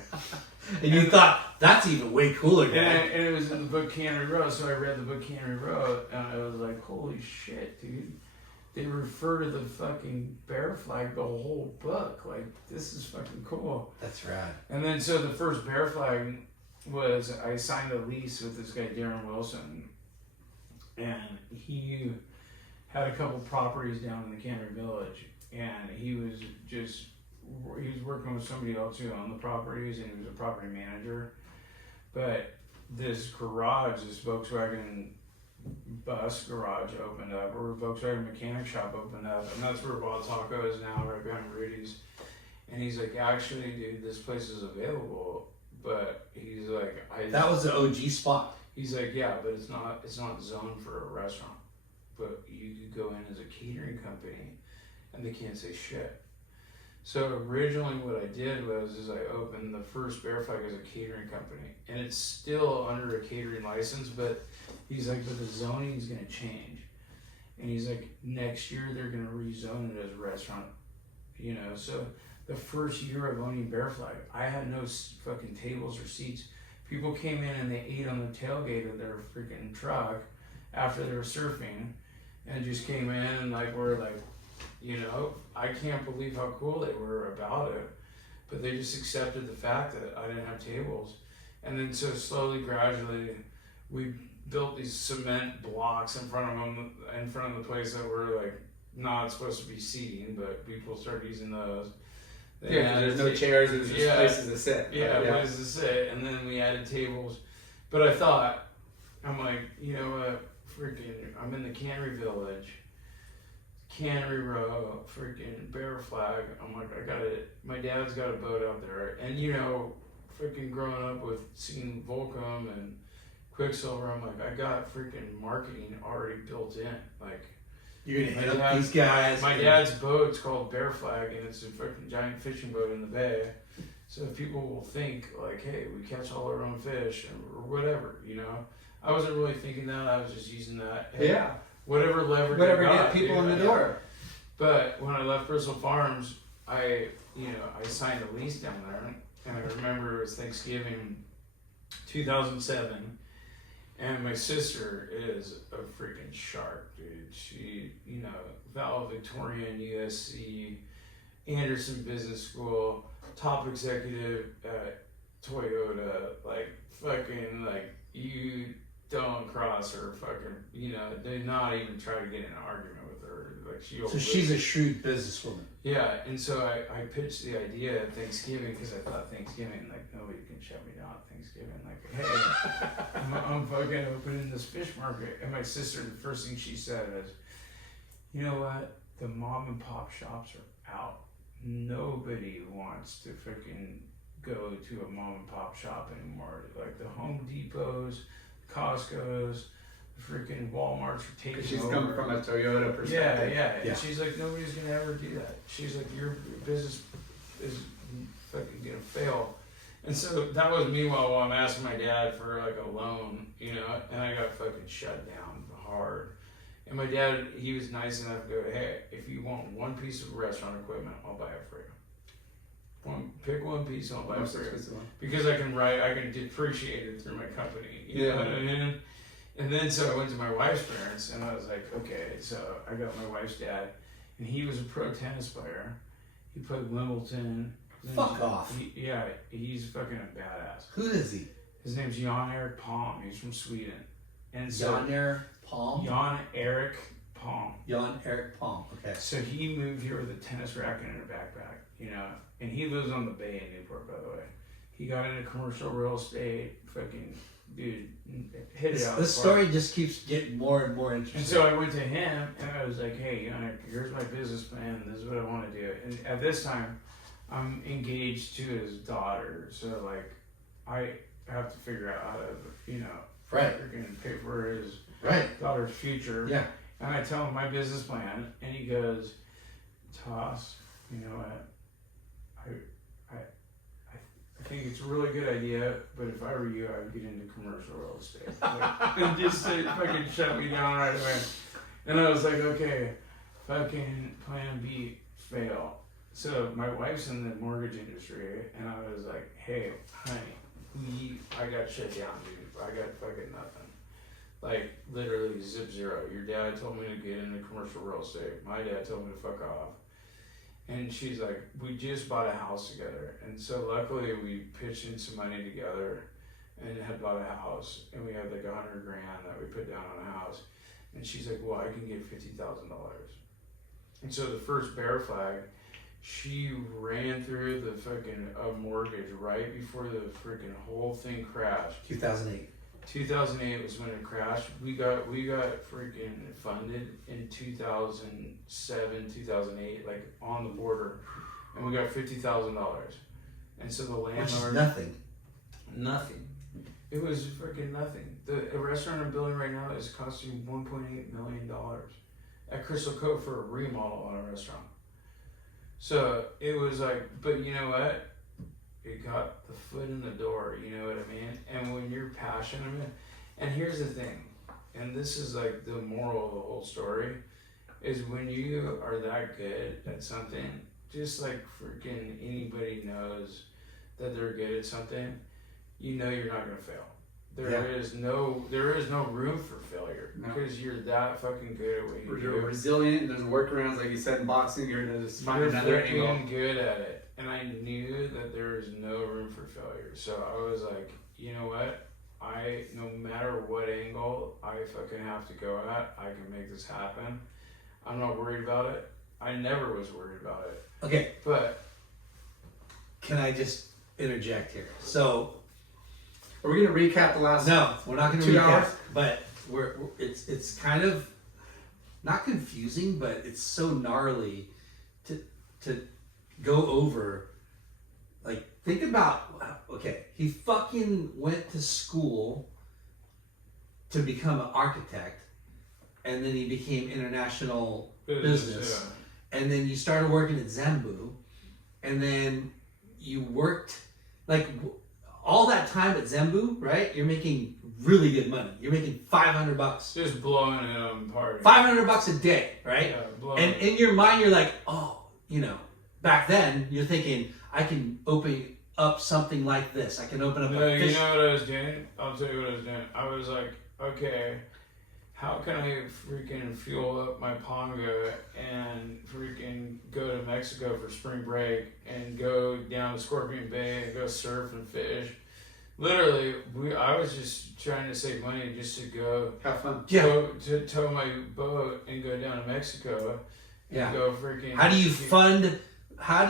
And you thought, that's even way cooler, guy. And it was in the book Cannery Row, so I read the book Cannery Row, and I was like, "Holy shit, dude. They refer to the fucking Bear Flag the whole book. Like, this is fucking cool." That's rad. And then so the first Bear Flag was, I signed a lease with this guy, Darren Wilson, and he had a couple properties down in the Cannery Village, and he was working with somebody else who owned the properties, and he was a property manager. But this garage, this Volkswagen bus garage opened up, or a Volkswagen mechanic shop opened up, and that's where Wild Taco is now, right behind Rudy's. And he's like, "Actually, dude, this place is available," but he's like, That was the OG spot. He's like, "Yeah, but it's not zoned for a restaurant. But you could go in as a catering company, and they can't say shit." So originally what I did was I opened the first Bear Flag as a catering company, and it's still under a catering license, but he's like, "But the zoning's gonna change." And he's like, "Next year they're gonna rezone it as a restaurant." You know, so the first year of owning Bear Flag, I had no fucking tables or seats. People came in and they ate on the tailgate of their freaking truck after they were surfing, and just came in and like were like, you know, I can't believe how cool they were about it, but they just accepted the fact that I didn't have tables. And then so slowly, gradually, we built these cement blocks in front of the place that were like not supposed to be seating, but people started using those. Yeah, there's no chairs, there's just places to sit. Yeah, places to sit, and then we added tables. But I thought, I'm like, you know what, freaking, I'm in the Cannery Village, Cannery Row, freaking Bear Flag. I'm like, my dad's got a boat out there, and you know, freaking growing up with seeing Volcom and Quicksilver, I'm like, I got freaking marketing already built in, like. You're gonna hit up these guys. My dad's boat's called Bear Flag, and it's a fucking giant fishing boat in the bay. So people will think like, "Hey, we catch all our own fish," or whatever, you know. I wasn't really thinking that. I was just using that. Hey, Yeah. Whatever leverage. Whatever I got, get people in the door. But when I left Bristol Farms, I signed a lease down there, and I remember it was Thanksgiving, 2007. And my sister is a freaking shark, dude. She, you know, valedictorian, USC, Anderson Business School, top executive at Toyota, like fucking like you don't cross her fucking, you know, do not even try to get in an argument with her. Like So she's a shrewd businesswoman. Yeah, and so I pitched the idea of Thanksgiving because I thought Thanksgiving, like, nobody can shut me down at Thanksgiving. Like, hey, I'm fucking opening this fish market. And my sister, the first thing she said is, you know what? The mom and pop shops are out. Nobody wants to freaking go to a mom and pop shop anymore. Like the Home Depots, Costco's, the freaking Walmarts are taking over. She's coming from a Toyota perspective. Yeah. And she's like, nobody's gonna ever do that. She's like, your business is fucking gonna fail. And so that was meanwhile while I'm asking my dad for like a loan, you know, and I got fucking shut down hard. And my dad, he was nice enough to go, hey, if you want one piece of restaurant equipment, I'll buy it for you. Pick one piece and I'll buy it for you. Because I can depreciate it through my company. You know what I mean? And then so I went to my wife's parents and I was like, okay, so I got my wife's dad and he was a pro tennis player. He played Wimbledon. Fuck off. He's fucking a badass. Who is he? His name's Jan-Erik Palm. He's from Sweden. And so Jan-Erik Palm? Jan-Erik Palm. Jan-Erik Palm, okay. So he moved here with a tennis racket and a backpack, you know, and he lives on the bay in Newport, by the way. He got into commercial real estate, fucking, dude, hit it out. This story just keeps getting more and more interesting. And so I went to him and I was like, hey, Jan-Erik, here's my business plan. This is what I want to do. And at this time, I'm engaged to his daughter. So, like, I have to figure out how to, you know, freaking pay for his daughter's future. Yeah. And I tell him my business plan, and he goes, Thos, you know what? I think it's a really good idea, but if I were you, I would get into commercial real estate. Like, and just fucking shut me down right away. And I was like, okay, fucking plan B, fail. So my wife's in the mortgage industry, and I was like, hey, honey, I got shut down, dude. I got fucking nothing. Like, literally zip zero. Your dad told me to get into commercial real estate. My dad told me to fuck off. And she's like, we just bought a house together. And so luckily we pitched in some money together and had bought a house. And we had like $100,000 that we put down on a house. And she's like, well, I can get $50,000. And so the first bear flag, she ran through the fucking mortgage right before the freaking whole thing crashed. 2008. 2008 was when it crashed. We got freaking funded in 2007, 2008, like on the border, and we got $50,000. And so the landlord, which is nothing. Nothing. It was freaking nothing. The restaurant I'm building right now is costing $1.8 million at Crystal Cove for a remodel on a restaurant. So it was like, but you know what? It got the foot in the door, you know what I mean? And when you're passionate, and here's the thing, and this is like the moral of the whole story, is when you are that good at something, just like freaking anybody knows that they're good at something, you know you're not gonna fail. There is no room for failure because you're that fucking good at what you do. You're resilient, and there's workarounds, like you said in boxing. You're gonna just find another angle. You're good at it. And I knew that there was no room for failure. So I was like, you know what? No matter what angle I fucking have to go at, I can make this happen. I'm not worried about it. I never was worried about it. Okay. But can I just interject here? So are we gonna recap the last? No, we're not gonna 2 recap. hours? But it's kind of not confusing, but it's so gnarly to go over. Like, think about, okay, he fucking went to school to become an architect, and then he became international business. And then you started working at Zenbu, and then you worked, like, all that time at Zenbu, right? You're making really good money. You're making $500. Just blowing it on party. $500 a day, right? Yeah, and in your mind, you're like, oh, you know, back then, you're thinking, I can open up something like this. I can open up a fish. You know what I was doing? I'll tell you what I was doing. I was like, okay, how can I freaking fuel up my Ponga and freaking go to Mexico for spring break and go down to Scorpion Bay and go surf and fish Literally, I was just trying to save money just to go Have fun. go to tow my boat and go down to Mexico. And Yeah. go freaking. How do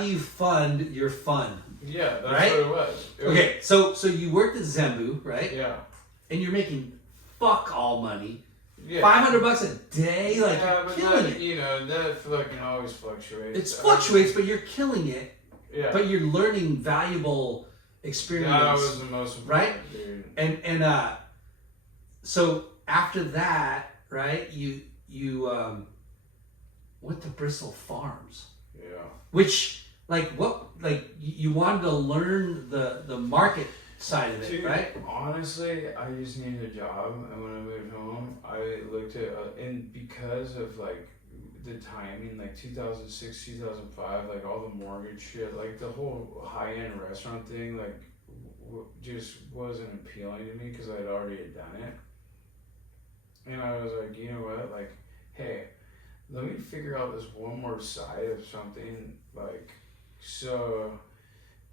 you fund your fun? Yeah, that's Right? what it was. Okay, so you worked at Zenbu, right? Yeah. And you're making fuck all money. Yeah. $500 a day, like Yeah, you're but killing that, it. you know, that fucking always fluctuates. It fluctuates, but you're killing it. Yeah. But you're learning valuable experience. That was the most important, right? dude. And so after that, right? You went to Bristol Farms, Yeah. which you wanted to learn the market side of it, Dude, right? honestly, I just needed a job, and when I moved home, I looked at and because of like the timing, like 2006, 2005, like all the mortgage shit, like the whole high-end restaurant thing, like just wasn't appealing to me because I'd already done it, and I was like, you know what, like, hey, let me figure out this one more side of something, like, so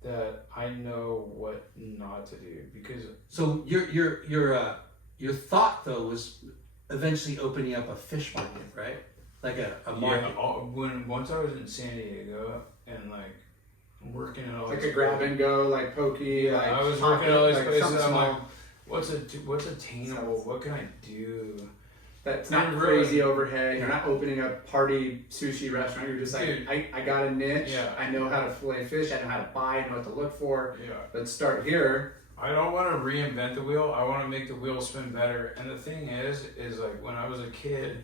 that I know what not to do, because So your thought though was eventually opening up a fish market, right? Like a market. Yeah, once I was in San Diego and like working at all Like these a grab and go, like pokey. yeah, like I was pocket, working at all these like places. something I'm like, small. what's attainable? What can I do? That's not And crazy really- overhead. You're not opening a party sushi restaurant. You're just like, Dude. I got a niche. Yeah. I know how to fillet fish. I know how to buy. I know what to look for. Yeah. Let's start here. I don't want to reinvent the wheel. I want to make the wheel spin better. And the thing is like when I was a kid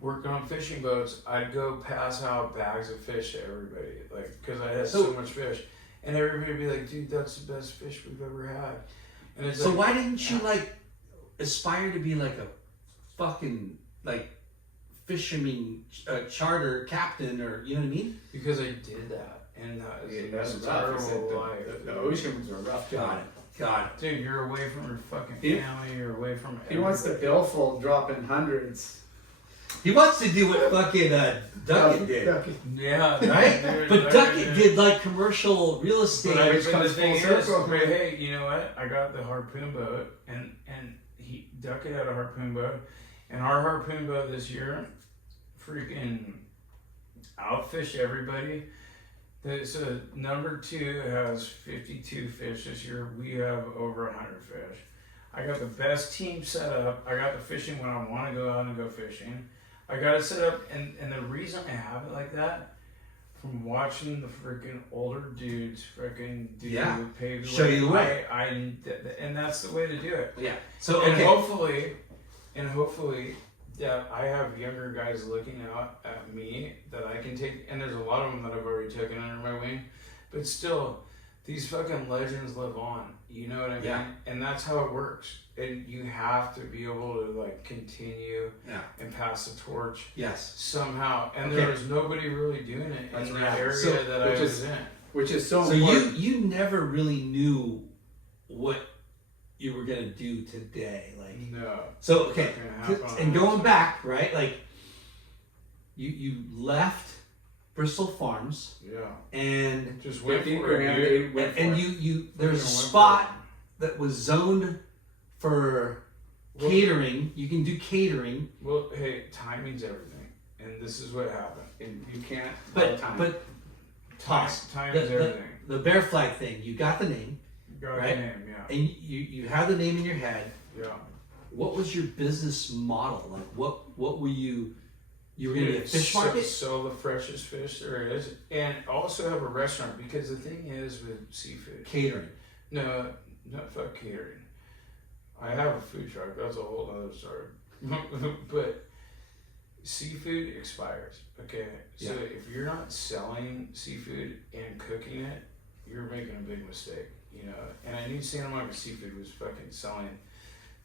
working on fishing boats, I'd go pass out bags of fish to everybody, like because I had so much fish, and everybody would be like, "Dude, that's the best fish we've ever had." And it's So like, why didn't you like aspire to be like a fucking like fisherman charter captain, or you know what I mean? because I did that, and That's it's a rough. terrible life. The ocean was a rough job. Got it. Dude, you're away from your fucking He- family. You're away from. He wants the everybody. billfold dropping hundreds. He wants to do what fucking Duckett did, Yeah, right? dude, But Duckett did like commercial real estate. But which the comes thing full is, circle. but hey, you know what? I got the harpoon boat, and Duckett had a harpoon boat, and our harpoon boat this year, freaking outfished everybody. So number 2 has 52 fish this year. We have over 100 fish. I got the best team set up. I got the fishing when I want to go out and go fishing. I got it set up, and the reason I have it like that, from watching the freaking older dudes freaking do Yeah. pave the Show way, you the way. and that's the way to do it. Yeah. So And okay. hopefully that I have younger guys looking out at me that I can take, and there's a lot of them that I've already taken under my wing, but still, these fucking legends live on. You know what I mean? Yeah. And that's how it works. And you have to be able to like continue Yeah. and pass the torch Yes. somehow. And Okay. there was nobody really doing it That's in right. that area So- that I which was is- in. Which is so So important. you never really knew what you were gonna do today, like. No. So okay, Not gonna happen. and going back, right? Like, you left Bristol Farms, Yeah. and Just wait 50 for it, grand, dude. they went for and it. you there's a Fucking went spot for that was zoned for Well- catering. You can do catering, Well, hey, timing's everything, and this is what happened. And you can't. buy but time. but Thos, Time is everything. the bear flag thing. You got the name, You got right? a name, yeah. and you had the name in your head. Yeah. What was your business model? Like, what were you? You were gonna be a fish market. Sell the freshest fish there is, and also have a restaurant, because the thing is with seafood. Catering. No, not fuck catering. I have a food truck. That's a whole other story. But seafood expires. Okay, so Yeah. if you're not selling seafood and cooking it, you're making a big mistake. You know. And I knew Santa Monica Seafood was fucking selling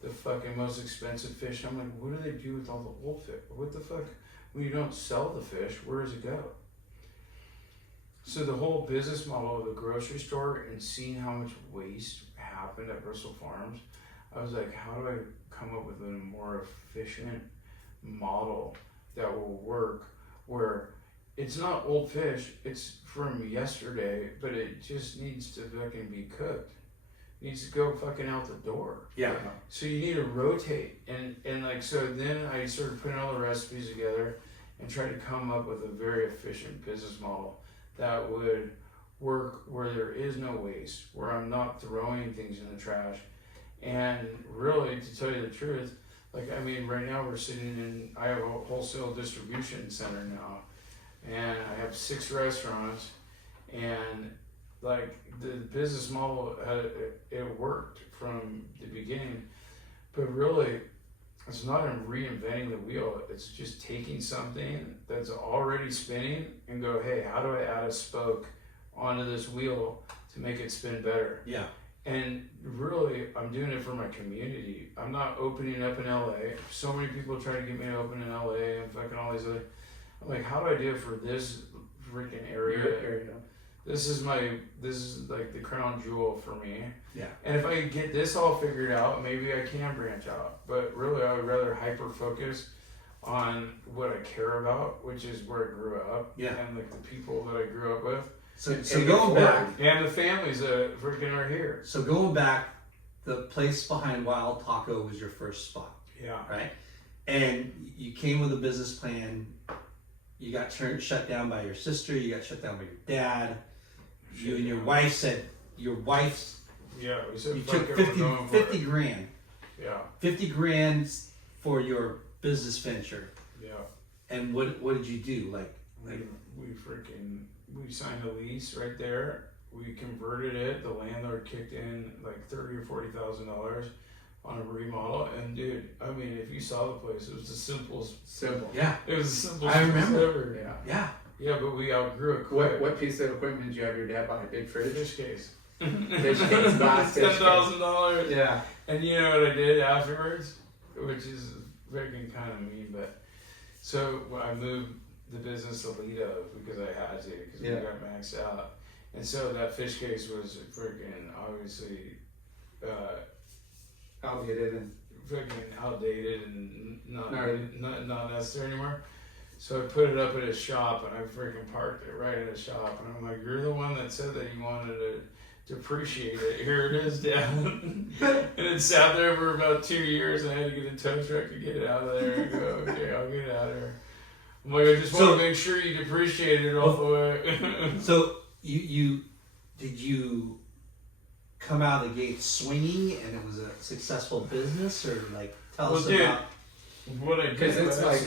the fucking most expensive fish. I'm like, what do they do with all the old fish? What the fuck? When you don't sell the fish, where does it go? So the whole business model of the grocery store and seeing how much waste happened at Bristol Farms, I was like, how do I come up with a more efficient model that will work where it's not old fish, it's from yesterday, but it just needs to fucking be cooked. needs to go fucking out the door. Yeah. So you need to rotate, and like, so then I started putting all the recipes together and tried to come up with a very efficient business model that would work where there is no waste, where I'm not throwing things in the trash. And really, to tell you the truth, like, I mean, right now we're sitting in, I have a wholesale distribution center now, and I have 6 restaurants, and like the business model, it worked from the beginning, but really, it's not in reinventing the wheel. It's just taking something that's already spinning and go, hey, how do I add a spoke onto this wheel to make it spin better? Yeah. And really, I'm doing it for my community. I'm not opening up in LA. So many people try to get me to open in LA and fucking all these other. I'm like, how do I do it for this freaking area? This is like the crown jewel for me. Yeah. And if I get this all figured out, maybe I can branch out. But really, I would rather hyper focus on what I care about, which is where I grew up. Yeah. And like the people that I grew up with. So going back, and the families that freaking are here. So going back, the place behind Wild Taco was your first spot. Yeah. Right. And you came with a business plan. You got shut down by your sister. You got shut down by your dad. You and your wife said, your wife's, yeah, we said you fuck took it, we're going for 50 it. grand. Yeah. 50 grand for your business venture. Yeah. And what did you do? Like we signed a lease right there. We converted it. The landlord kicked in like $30,000 or $40,000 on a remodel. And dude, I mean, if you saw the place, it was the simplest. Simple. Yeah. It was the simplest. I remember. Ever. Yeah. Yeah. Yeah, but we outgrew it quick. What piece of equipment did you have your dad buy? Big fridge? Fish case. Fish case, glass fish case. $10,000. Yeah. And you know what I did afterwards? Which is freaking kind of mean, but so I moved the business to Lido because I had to, because we got maxed out. And so that fish case was freaking obviously Outdated and freaking outdated and not necessary anymore. So I put it up at his shop, and I freaking parked it right at his shop. And I'm like, you're the one that said that you wanted to depreciate it. Here it is, Dad. And it sat there for about 2 years, and I had to get a tow truck to get it out of there. And go, okay, I'll get it out of there. I'm like, I just want to make sure you depreciate it all the way. So did you come out of the gate swinging, and it was a successful business, or like tell us about? What I did, because it's like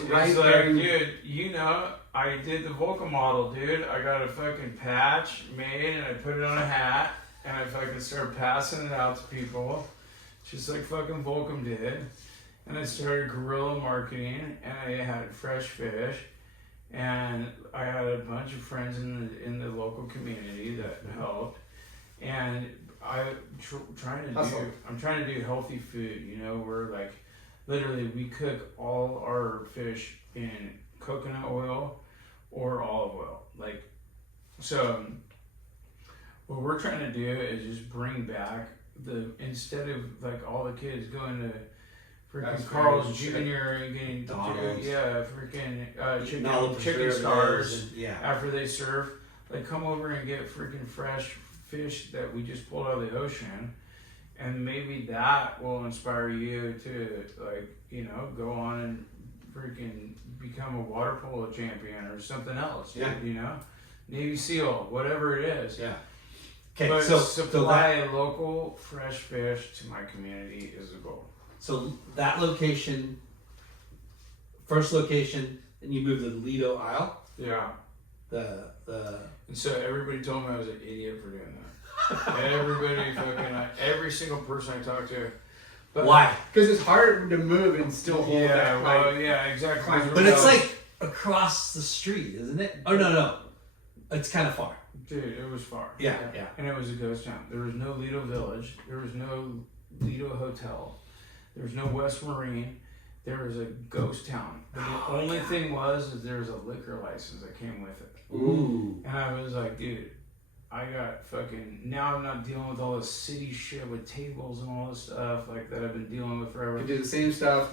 dude, you know, I did the Volca model, dude. I got a fucking patch made, and I put it on a hat, and I fucking started passing it out to people, just like fucking Volcom did. And I started guerrilla marketing, and I had fresh fish, and I had a bunch of friends in the local community that helped, and I'm trying to do healthy food, you know, where like literally we cook all our fish in coconut oil or olive oil, like, so what we're trying to do is just bring back instead of like all the kids going to freaking Carl's Jr. and getting chicken stars after they serve, like come over and get freaking fresh fish that we just pulled out of the ocean, and maybe that will inspire you to, like, you know, go on and freaking become a water polo champion or something else. Yeah. You know, Navy SEAL, whatever it is. Yeah. Okay. But So supply local fresh fish to my community is the goal. So that location, first location, and you moved to the Lido Isle. Yeah. And so everybody told me I was an idiot for doing that. Everybody fucking, every single person I talked to. But, why? Because it's hard to move and still hold that. Well, yeah, exactly. But it's like across the street, isn't it? Oh no, it's kind of far. Dude, it was far. Yeah. And it was a ghost town. There was no Lido Village. There was no Lido Hotel. There was no West Marine. There was a ghost town. And the only thing was that there was a liquor license that came with it. Ooh. And I was like, dude, I got fucking, now I'm not dealing with all this city shit with tables and all this stuff like that I've been dealing with forever. You do the same stuff,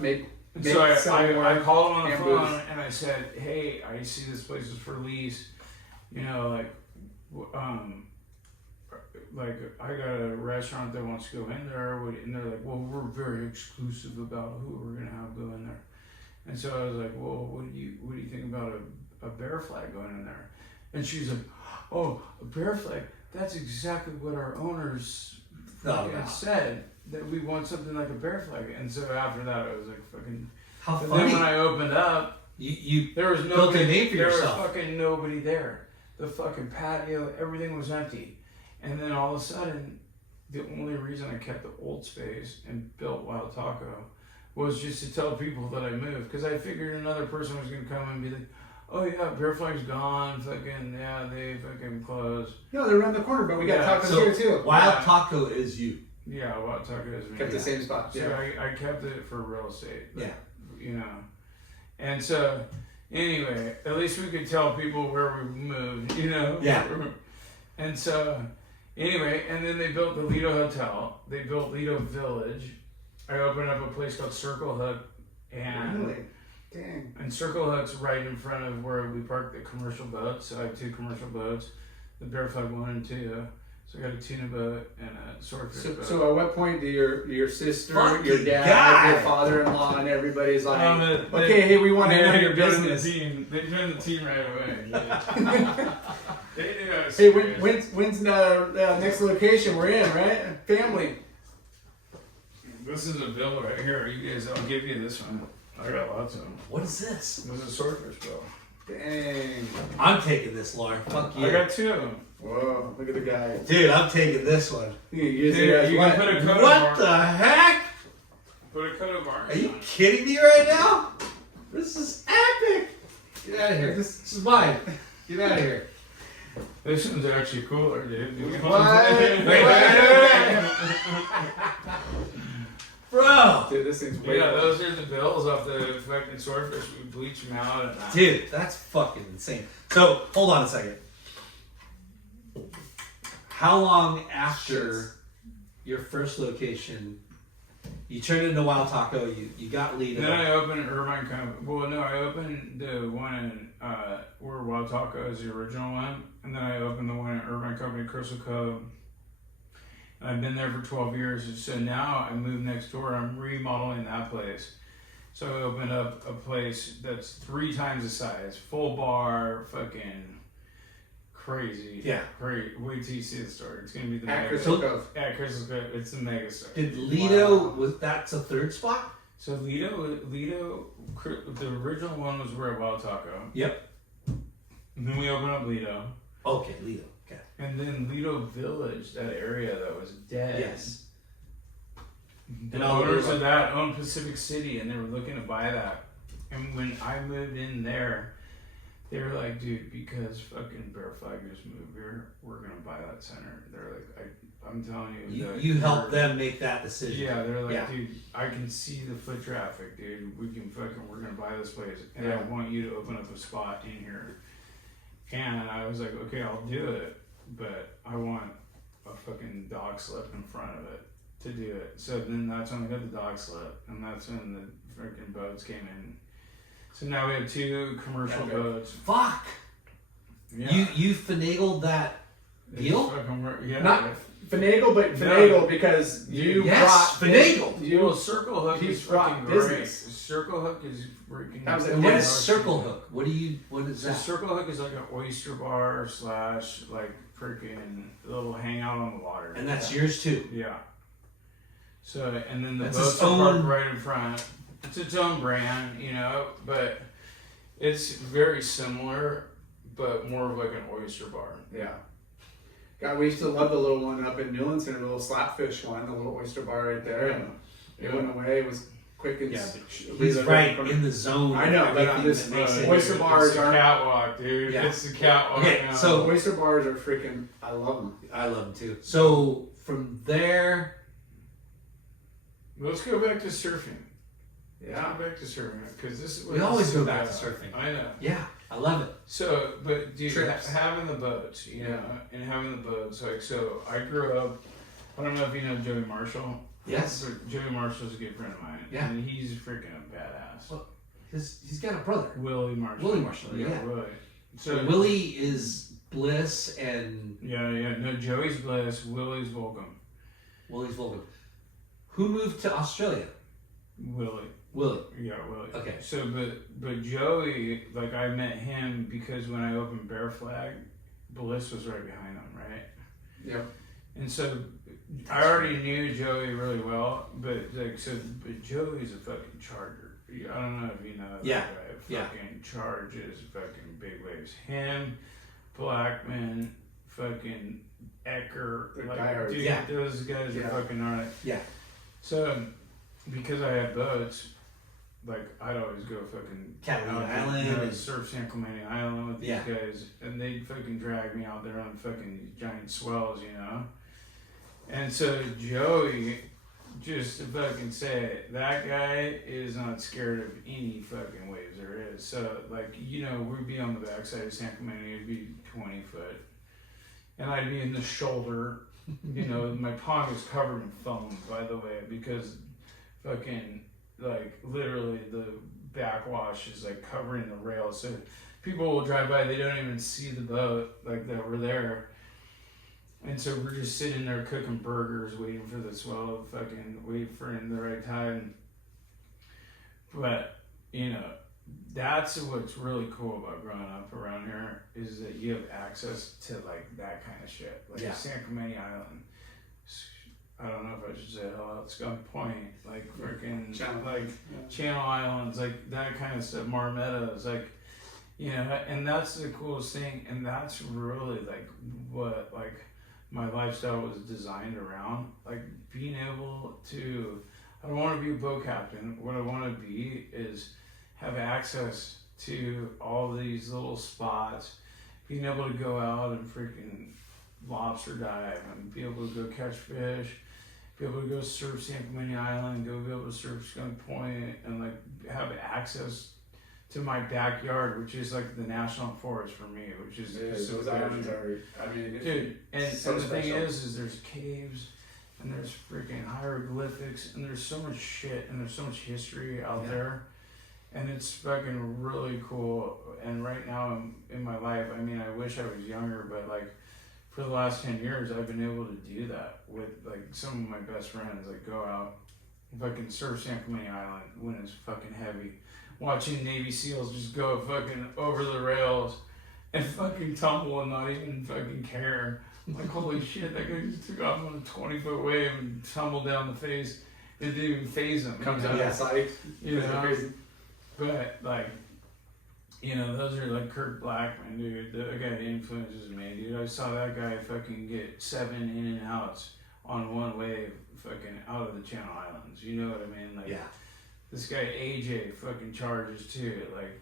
So I called him on the phone and I said, hey, I see this place is for lease. You know, like, like, I got a restaurant that wants to go in there, and they're like, well, we're very exclusive about who we're gonna have go in there. And so I was like, well, what do you think about a bear flag going in there? And she's like, oh, a bear flag? That's exactly what our owners said, that we want something like a bear flag. And so after that, I was like, fucking. How But funny. then when I opened up, You there was built a nobody. name for There was yourself. fucking nobody there. The fucking patio, everything was empty. And then all of a sudden, the only reason I kept the old space and built Wild Taco was just to tell people that I moved, because I figured another person was gonna come and be like, "Oh yeah, Bear Flag's gone. Fucking yeah, they fucking closed." No, they're around the corner, but we got Yeah, tacos so here too. Wild Yeah. Taco is you. Yeah, Wild Taco is me. Kept the same spot. So Yeah. I kept it for real estate. Yeah. You know, and so anyway, at least we could tell people where we moved. You know. Yeah. And so anyway, and then they built the Lido Hotel. They built Lido Village. I opened up a place called Circle Hook, and Really? Dang. and Circle Hook's right in front of where we park the commercial boats. So I have 2 commercial boats, the Bear Flag 1 and 2. So I got a tuna boat and a swordfish boat. So at what point do your sister, Fucking your dad, guy. your father-in-law, and everybody's like, They- okay, hey, we want to know they your joined business. The team. They joined the team right away. They knew I was Hey, serious. when's the next location we're in, right? Family. This is a bill right here. You guys, I'll give you this one. I got lots of them. What is this? This is a swordfish bill. Dang. I'm taking this, Lauren. Fuck you. I got 2 of them. Whoa, look at the guy. Dude, I'm taking this one. You use Dude, it as you what? can put a coat of What varnish. the heck? Put a coat of varnish Are you on it. kidding me right now? This is epic. Get out of here. This is mine. Get out of here. This one's actually cooler, dude. What? Wait. Bro. Dude, this thing's way Yeah, cool. those are the bills off the fucking swordfish. We bleach them out. And Dude, that's fucking insane. So, hold on a second. How long after your first location, you turned into Wild Taco, you got Lido? Then I opened Irvine Company. Well, no, I opened the one in where Wild Taco is the original one, and then I opened the one in Irvine Company, Crystal Cove. And I've been there for 12 years, and so now I moved next door. I'm remodeling that place. So I opened up a place that's 3 times the size, full bar, fucking crazy. Yeah. Great. Wait till you see the store. It's gonna be the At mega. Crystal Cove. Yeah, Crystal Cove. It's the mega store. Did Lido, Wow. that's a third spot? So Lido, the original one was where Wild Taco. Yep. And then we opened up Lido. Okay, Lido. Okay. And then Lido Village, that area that was dead. Yes. The And all owners the- of that owned Pacific City, and they were looking to buy that. And when I moved in there, they were like, dude, because fucking Bear Flag just moved here, we're gonna buy that center. They're like, I'm telling you. that You helped you're- them make that decision. Yeah, they're like, Yeah. dude, I can see the foot traffic, dude. We're gonna buy this place, and Yeah. I want you to open up a spot in here. And I was like, okay, I'll do it, but I want a fucking dog slip in front of it to do it. So then that's when I got the dog slip, and that's when the freaking boats came in. So now we have 2 commercial Okay. boats. Fuck. Yeah. You finagled that It's deal? fucking yeah. Not finagle, but finagle because you Yes, brought finagle. Well, You Circle Hook He is brought freaking great. business. Circle Hook is freaking. That was a And what is Yeah. Circle Hook? What is So that? Circle Hook is like an oyster bar / like freaking little hangout on the water. And that's yours too. Yeah. So and then the That's boats its are parked own- right in front. It's its own brand, you know, but it's very similar, but more of like an oyster bar. Yeah. God, we used to love the little one up in Newlands, a little slapfish one, the little oyster bar right there. And it went away. It was quick and Yeah, leave He's it right from- in the zone. I know, of but everything I'm just- that makes it- oyster bars it's a aren't- catwalk, dude. Yeah. It's the catwalk. Okay, now. so- oyster bars are freaking. I love them. I love them too. So from there, let's go back to surfing. Yeah. Let's go back to surfing because this is what We this always is go back about. to surfing. I know. yeah, I love it. So, but dude, Trips. having the boats, you know, and having the boats, like, so I grew up. I don't know if you know Joey Marshall. Yes. So Joey Marshall's a good friend of mine. Yeah. And he's freaking a badass. Well, he's got a brother. Willie Marshall. Willie Marshall, yeah. Willie. So Willie is Bliss and Yeah. No, Joey's Bliss, Willie's Volcom. Willie's Vulcan. Who moved to Australia? Willie. Willie. Yeah, Willie. Okay. So, but Joey, like I met him because when I opened Bear Flag, Bliss was right behind him, right? Yep. And so I already knew Joey really well, but Joey's a fucking charger. I don't know if you know that Yeah. guy. Fucking charges fucking big waves. Him, Blackman, fucking Ecker, The like diehards. dude, Yeah. those guys Yeah. are fucking gnarly. Yeah. So because I had boats, like I'd always go fucking Catalina out Island and and- surf San Clemente Island with these Yeah. guys, and they'd fucking drag me out there on fucking these giant swells, you know. And so Joey, just to fucking say it, that guy is not scared of any fucking waves there is. So like, you know, we'd be on the backside of San Clemente, it'd be 20 foot, and I'd be in the shoulder. You know, my pond was covered in foam, by the way, because fucking, like, literally the backwash is, like, covering the rail. So people will drive by, they don't even see the boat, like, that we're there. And so we're just sitting there cooking burgers, waiting for the swell, fucking wait for it in the right time. But, you know, that's what's really cool about growing up around here is that you have access to like that kind of shit. Like Yeah. San Clemente Island. I don't know if I should say Skunk Point, like freaking Channel Islands, like that kind of stuff, Marmettos, like, you know, and that's the coolest thing, and that's really like what like my lifestyle was designed around, like being able to. I don't want to be a boat captain. What I want to be is have access to all these little spots, being able to go out and freaking lobster dive and be able to go catch fish, be able to go surf San Clemente Island, go be able to surf Skunk Point, and like have access to my backyard, which is like the national forest for me, which is so those islands are, I mean, dude. And, so and the thing special. is there's caves, and there's freaking hieroglyphics, and there's so much shit, and there's so much history out there. And it's fucking really cool. And right now in my life, I mean, I wish I was younger, but like for the last 10 years, I've been able to do that with like some of my best friends. Like go out, fucking surf San Clemente Island when it's fucking heavy. Watching Navy SEALs just go fucking over the rails and fucking tumble and not even fucking care. Like, holy shit, that guy just took off on a 20-foot wave and tumbled down the face. It didn't even phase him. comes out of the sight. You know? But, like, you know, those are like Kurt Blackman, dude. The guy influences me, dude. I saw that guy fucking get 7 in and outs on one wave fucking out of the Channel Islands. You know what I mean? Like, Yeah. this guy AJ fucking charges too. Like,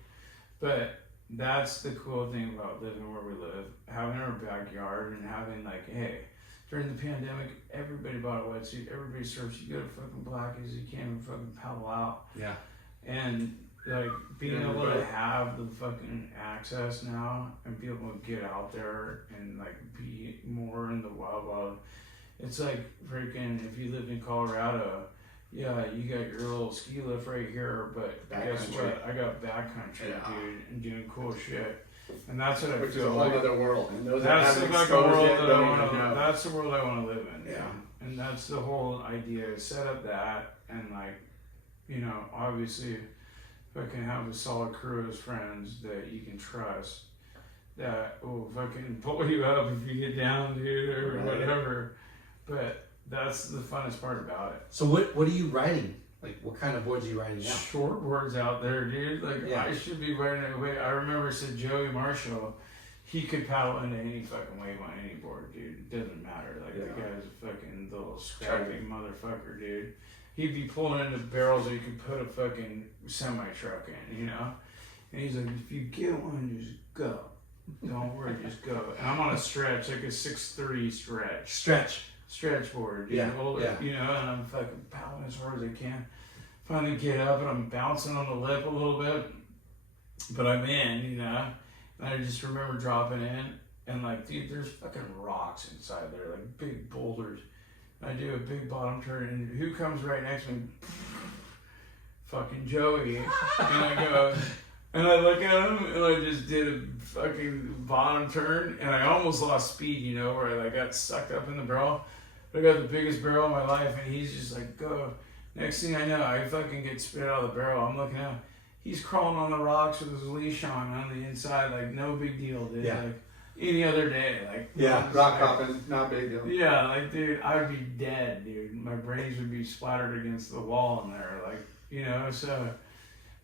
but that's the cool thing about living where we live, having our backyard and having like, hey, during the pandemic, everybody bought a wetsuit, everybody surfs. You go to fucking Blackies, you can't even fucking paddle out. Yeah. And like being able to have the fucking access now and be able to get out there and like be more in the wild. It's like freaking if you lived in Colorado, yeah, you got your little ski lift right here, but guess what? I got backcountry, dude, and doing cool shit. And that's what I Which is feel a whole like. other world. And those That's that like haven't a world exposed it that I don't want even to. know. That's the world I want to live in. Yeah. And that's the whole idea: is set up that and like, you know, obviously, fucking have a solid crew as friends that you can trust, that will fucking pull you up if you get down, dude, or Right. whatever. But that's the funnest part about it. So what are you riding? Like what kind of boards are you riding now? Shortboards out there, dude. Like Yeah. I should be riding it away. I remember said Joey Marshall, he could paddle into any fucking wave on any board, dude. It doesn't matter. Like the guy's a fucking little scrappy motherfucker, dude. He'd be pulling into barrels that you could put a fucking semi truck in, you know. And he's like, if you get one, just go. Don't worry, just go. And I'm on a stretch, like a 6'3" stretch board, dude. Yeah, yeah. You know, and I'm fucking paddling as hard as I can. Finally get up and I'm bouncing on the lip a little bit, but I'm in, you know. And I just remember dropping in and like, dude, there's fucking rocks inside there, like big boulders. And I do a big bottom turn and who comes right next to me? Fucking Joey. And I go, And I look at him, and I just did a fucking bottom turn, and I almost lost speed, you know, where I like got sucked up in the barrel. But I got the biggest barrel of my life, and he's just like, go. Next thing I know, I fucking get spit out of the barrel. I'm looking at him. He's crawling on the rocks with his leash on the inside, like no big deal, dude. Yeah. Like any other day, like rock hopping, not big deal. yeah, like dude, I would be dead, dude. My brains would be splattered against the wall in there, like you know. So,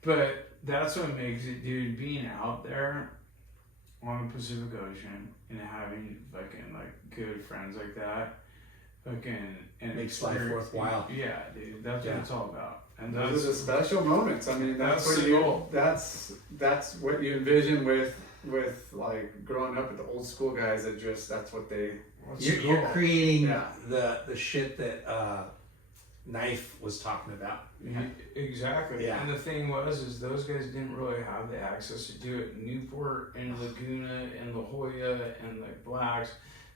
but that's what makes it, dude. Being out there on the Pacific Ocean and having fucking like good friends like that, fucking and Makes life worthwhile. Yeah, dude. That's what it's all about. And Those are the special moments. I mean, that's That's what the you. goal. That's what you envision with like growing up with the old school guys. That just that's what they. You're creating Yeah. the shit that Knife was talking about. Exactly. Yeah. And the thing is those guys didn't really have the access to do it. Newport and Laguna and La Jolla and the Blacks,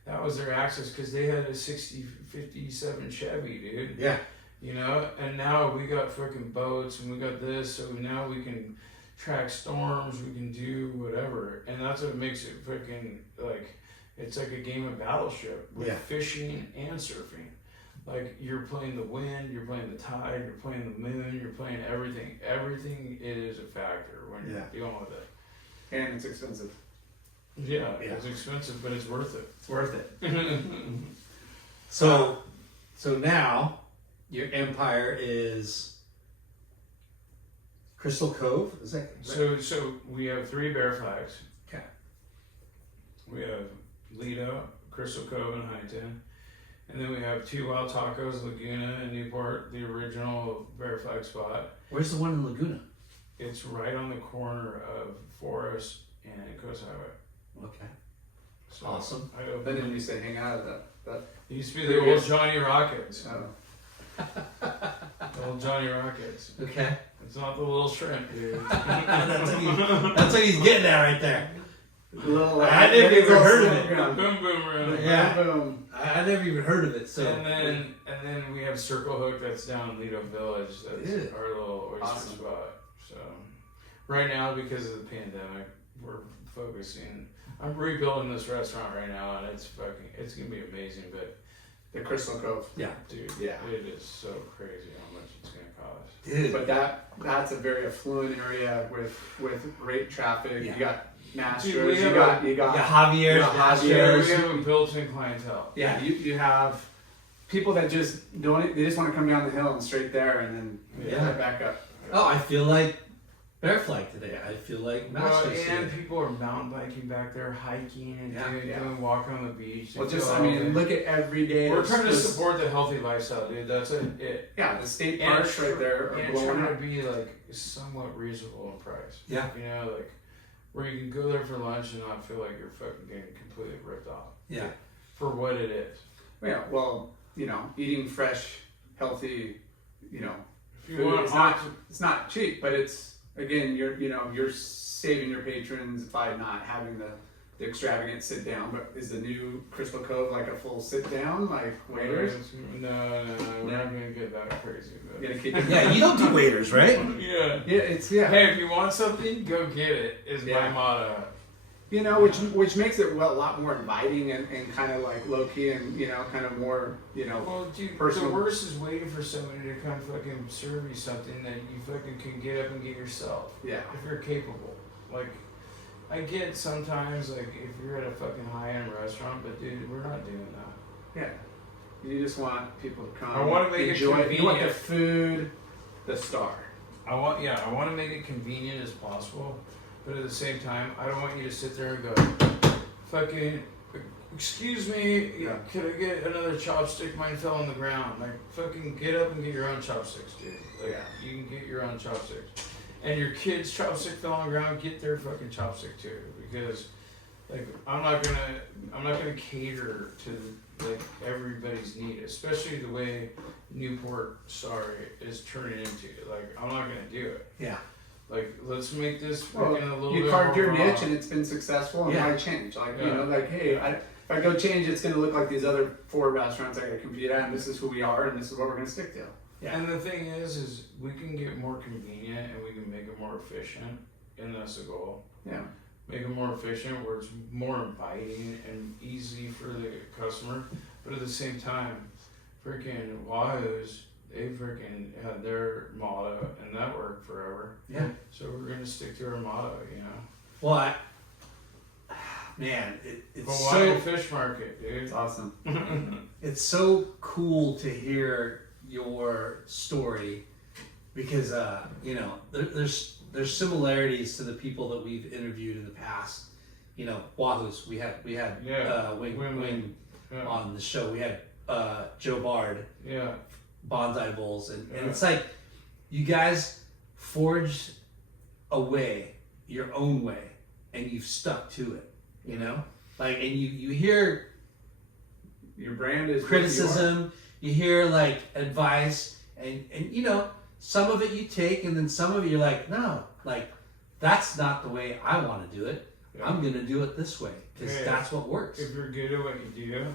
that was their access because they had a 57 Chevy, dude. Yeah. You know, and now we got freaking boats and we got this, so now we can track storms, we can do whatever. And that's what makes it freaking like, it's like a game of battleship with fishing and surfing. Like you're playing the wind, you're playing the tide, you're playing the moon, you're playing everything. Everything is a factor when you're dealing with it. And it's expensive. Yeah, it's expensive, but it's worth it. It's worth it. So now your empire is Crystal Cove. Is that So we have 3 bear flags. Okay. We have Lido, Crystal Cove, and Huntington. And then we have 2 Wild Tacos, Laguna and Newport, the original bear flag spot. Where's the one in Laguna? It's right on the corner of Forest and Coast Highway. Okay. So Awesome. I Then opened didn't you say hang out of that? it used to be the old Johnny Rockets. Oh. The old Johnny Rockets. Okay. It's not the little shrimp, dude. That's what he's getting at right there. Little, I never even heard of it. Yeah. Boom, boom, room. Yeah. Boom. I never even heard of it. So And then we have Circle Hook that's down in Lido Village. That's Yeah. our little oyster Awesome. spot. So right now, because of the pandemic, we're focusing. I'm rebuilding this restaurant right now, and it's gonna be amazing. But The Crystal Cove. dude, Yeah. it is so crazy how much it's gonna cost. dude, But that's a very affluent area with great traffic. Yeah. You got Masters. Dude, we you have got Javier's, you got Masters. We have a built-in clientele. Yeah, you have people that just don't. They just want to come down the hill and straight there, and then head back up. Oh, I feel like Bear Flag today. I feel like Well, Masters and today. people are mountain biking back there, hiking and doing walking on the beach. Well, They just go I all mean, day. look at every day. We're trying to this- support the healthy lifestyle, dude. That's it. Yeah, the state And parks right there are and blowing trying up. to be like somewhat reasonable in price. Yeah. You know, like where you can go there for lunch and not feel like you're fucking getting completely ripped off. Yeah. For what it is. Yeah, well, eating fresh, healthy, If you food. want It's not cheap, but it's again, you're saving your patrons by not having the extravagant sit down. But is the new Crystal Cove like a full sit down, like waiters? No, we're not gonna get that crazy. But. You gotta keep it. Yeah, you don't do waiters, right? Yeah. Yeah. Hey, if you want something, go get it. Is my Yeah. motto. Which makes it a lot more inviting and kind of like low key and kind of more Well, dude, personal. the worst is waiting for somebody to come fucking serve you something that you fucking can get up and get yourself. Yeah. If you're capable. Like, I get sometimes, like, if you're at a fucking high-end restaurant, but dude, we're not doing that. Yeah. You just want people to come. I wanna make it enjoy it. You want the convenient. food, the star. I want to make it convenient as possible, but at the same time, I don't want you to sit there and go, fucking, excuse me, Yeah. could I get another chopstick? Mine fell on the ground. Like, fucking get up and get your own chopsticks, dude. Like, Yeah. you can get your own chopsticks. And your kid's chopstick fell on the ground, get their fucking chopstick too. Because, like, I'm not gonna cater to, like, everybody's need, especially the way Newport, is turning into. Like, I'm not gonna do it. Yeah. Like, let's make this Well, freaking a little you bit carved more your raw. niche and it's been successful, and Yeah. why change? Like Yeah. like hey, if I go change, it's gonna look like these other 4 restaurants I gotta compete at, and this is who we are, and this is what we're gonna stick to. Yeah. And the thing is we can get more convenient and we can make it more efficient and that's the goal. Yeah. Make it more efficient, where it's more inviting and easy for the customer, but at the same time, freaking Wahoo's, they freaking had their motto, and that worked forever. Yeah. So we're gonna stick to our motto, you know. Well, it's Hawaii so Fish Market, dude. It's awesome. it's so cool to hear your story because you know there's similarities to the people that we've interviewed in the past. You know, Wahoo's. We had Wing Yeah. on the show. We had Joe Bard, Yeah. Bonsai Bowls, and Yeah. it's like you guys forged a way, your own way, and you've stuck to it. You know, like, and you hear Your brand is criticism, you hear like advice, and you know, some of it you take, and then some of it you're like, no, like that's not the way I want to do it. Yeah. I'm gonna do it this way because Yeah. that's what works. If you're good at what you do,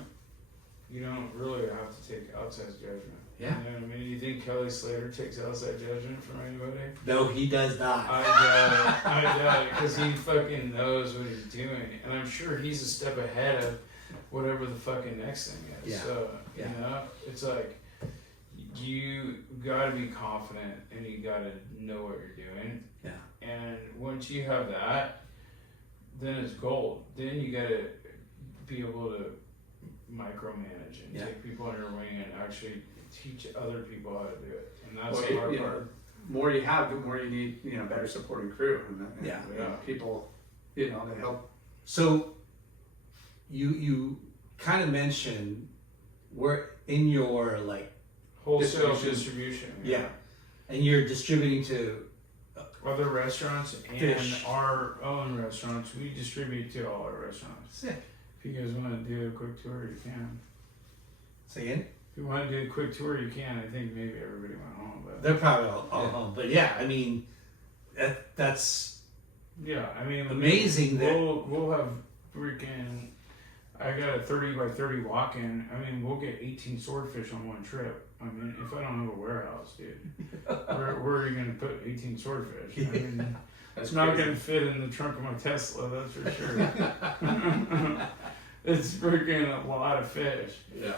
you don't really have to take outside judgment. Yeah. You know what I mean? You think Kelly Slater takes outside judgment from anybody? No, he does not. I doubt it, because he fucking knows what he's doing, and I'm sure he's a step ahead of whatever the fucking next thing is. Yeah. So, Yeah. you know, it's like, you gotta be confident, and you gotta know what you're doing. Yeah. And once you have that, then it's gold. Then you gotta be able to micromanage and Yeah. take people under your wing and actually teach other people how to do it. And that's Well, the hard you know, part. more you have, the more you need, you know, better supporting crew and Yeah. people, you know, to help. So you kind of mentioned we're in your like Wholesale distribution. yeah, and you're distributing to Other restaurants and Fish. our own restaurants. We distribute to all our restaurants. sick. If you guys want to do a quick tour, you can. Say again? If you want to do a quick tour, you can. I think maybe everybody went home, but They're probably all Yeah. home, but yeah, I mean that's yeah, I mean, amazing that- we'll have freaking. I got a 30 by 30 walk-in. I mean, we'll get 18 swordfish on one trip. I mean, if I don't have a warehouse, dude, where are you gonna put 18 swordfish? I mean, That's it's not crazy. gonna fit in the trunk of my Tesla, that's for sure. It's freaking a lot of fish. Yeah.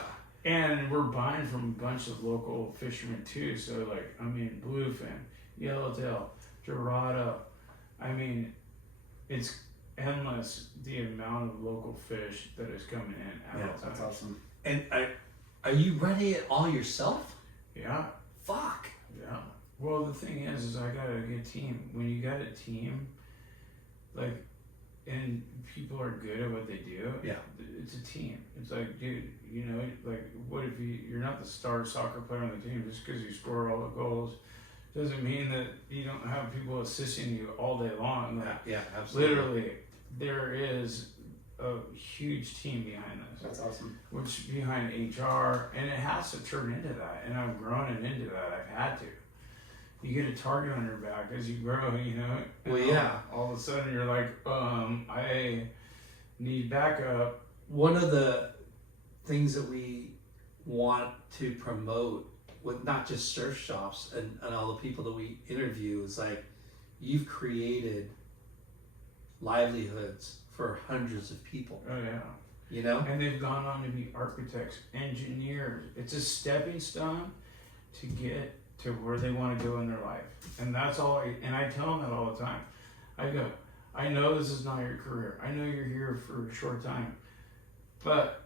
And we're buying from a bunch of local fishermen too. So like, I mean, bluefin, yellowtail, dorado. I mean, it's endless the amount of local fish that is coming in at Yeah, all That's times. awesome. and are you running it all yourself? Yeah, Fuck. yeah. Well, the thing is I got a good team. When you got a team, like, and people are good at what they do, Yeah. it's a team. It's like, dude, you know, like, what if you're not the star soccer player on the team just because you score all the goals doesn't mean that you don't have people assisting you all day long. Like, Yeah, absolutely. literally, there is a huge team behind this, That's awesome. which behind HR, and it has to turn into that. And I've grown it into that. I've had to. You get a target on your back as you grow, you know. And Well, yeah. All of a sudden, you're like, I need backup. One of the things that we want to promote with not just surf shops and all the people that we interview is like you've created livelihoods for hundreds of people, Oh yeah. you know? And they've gone on to be architects, engineers. It's a stepping stone to get to where they want to go in their life. And that's all and I tell them that all the time. I go, I know this is not your career. I know you're here for a short time. But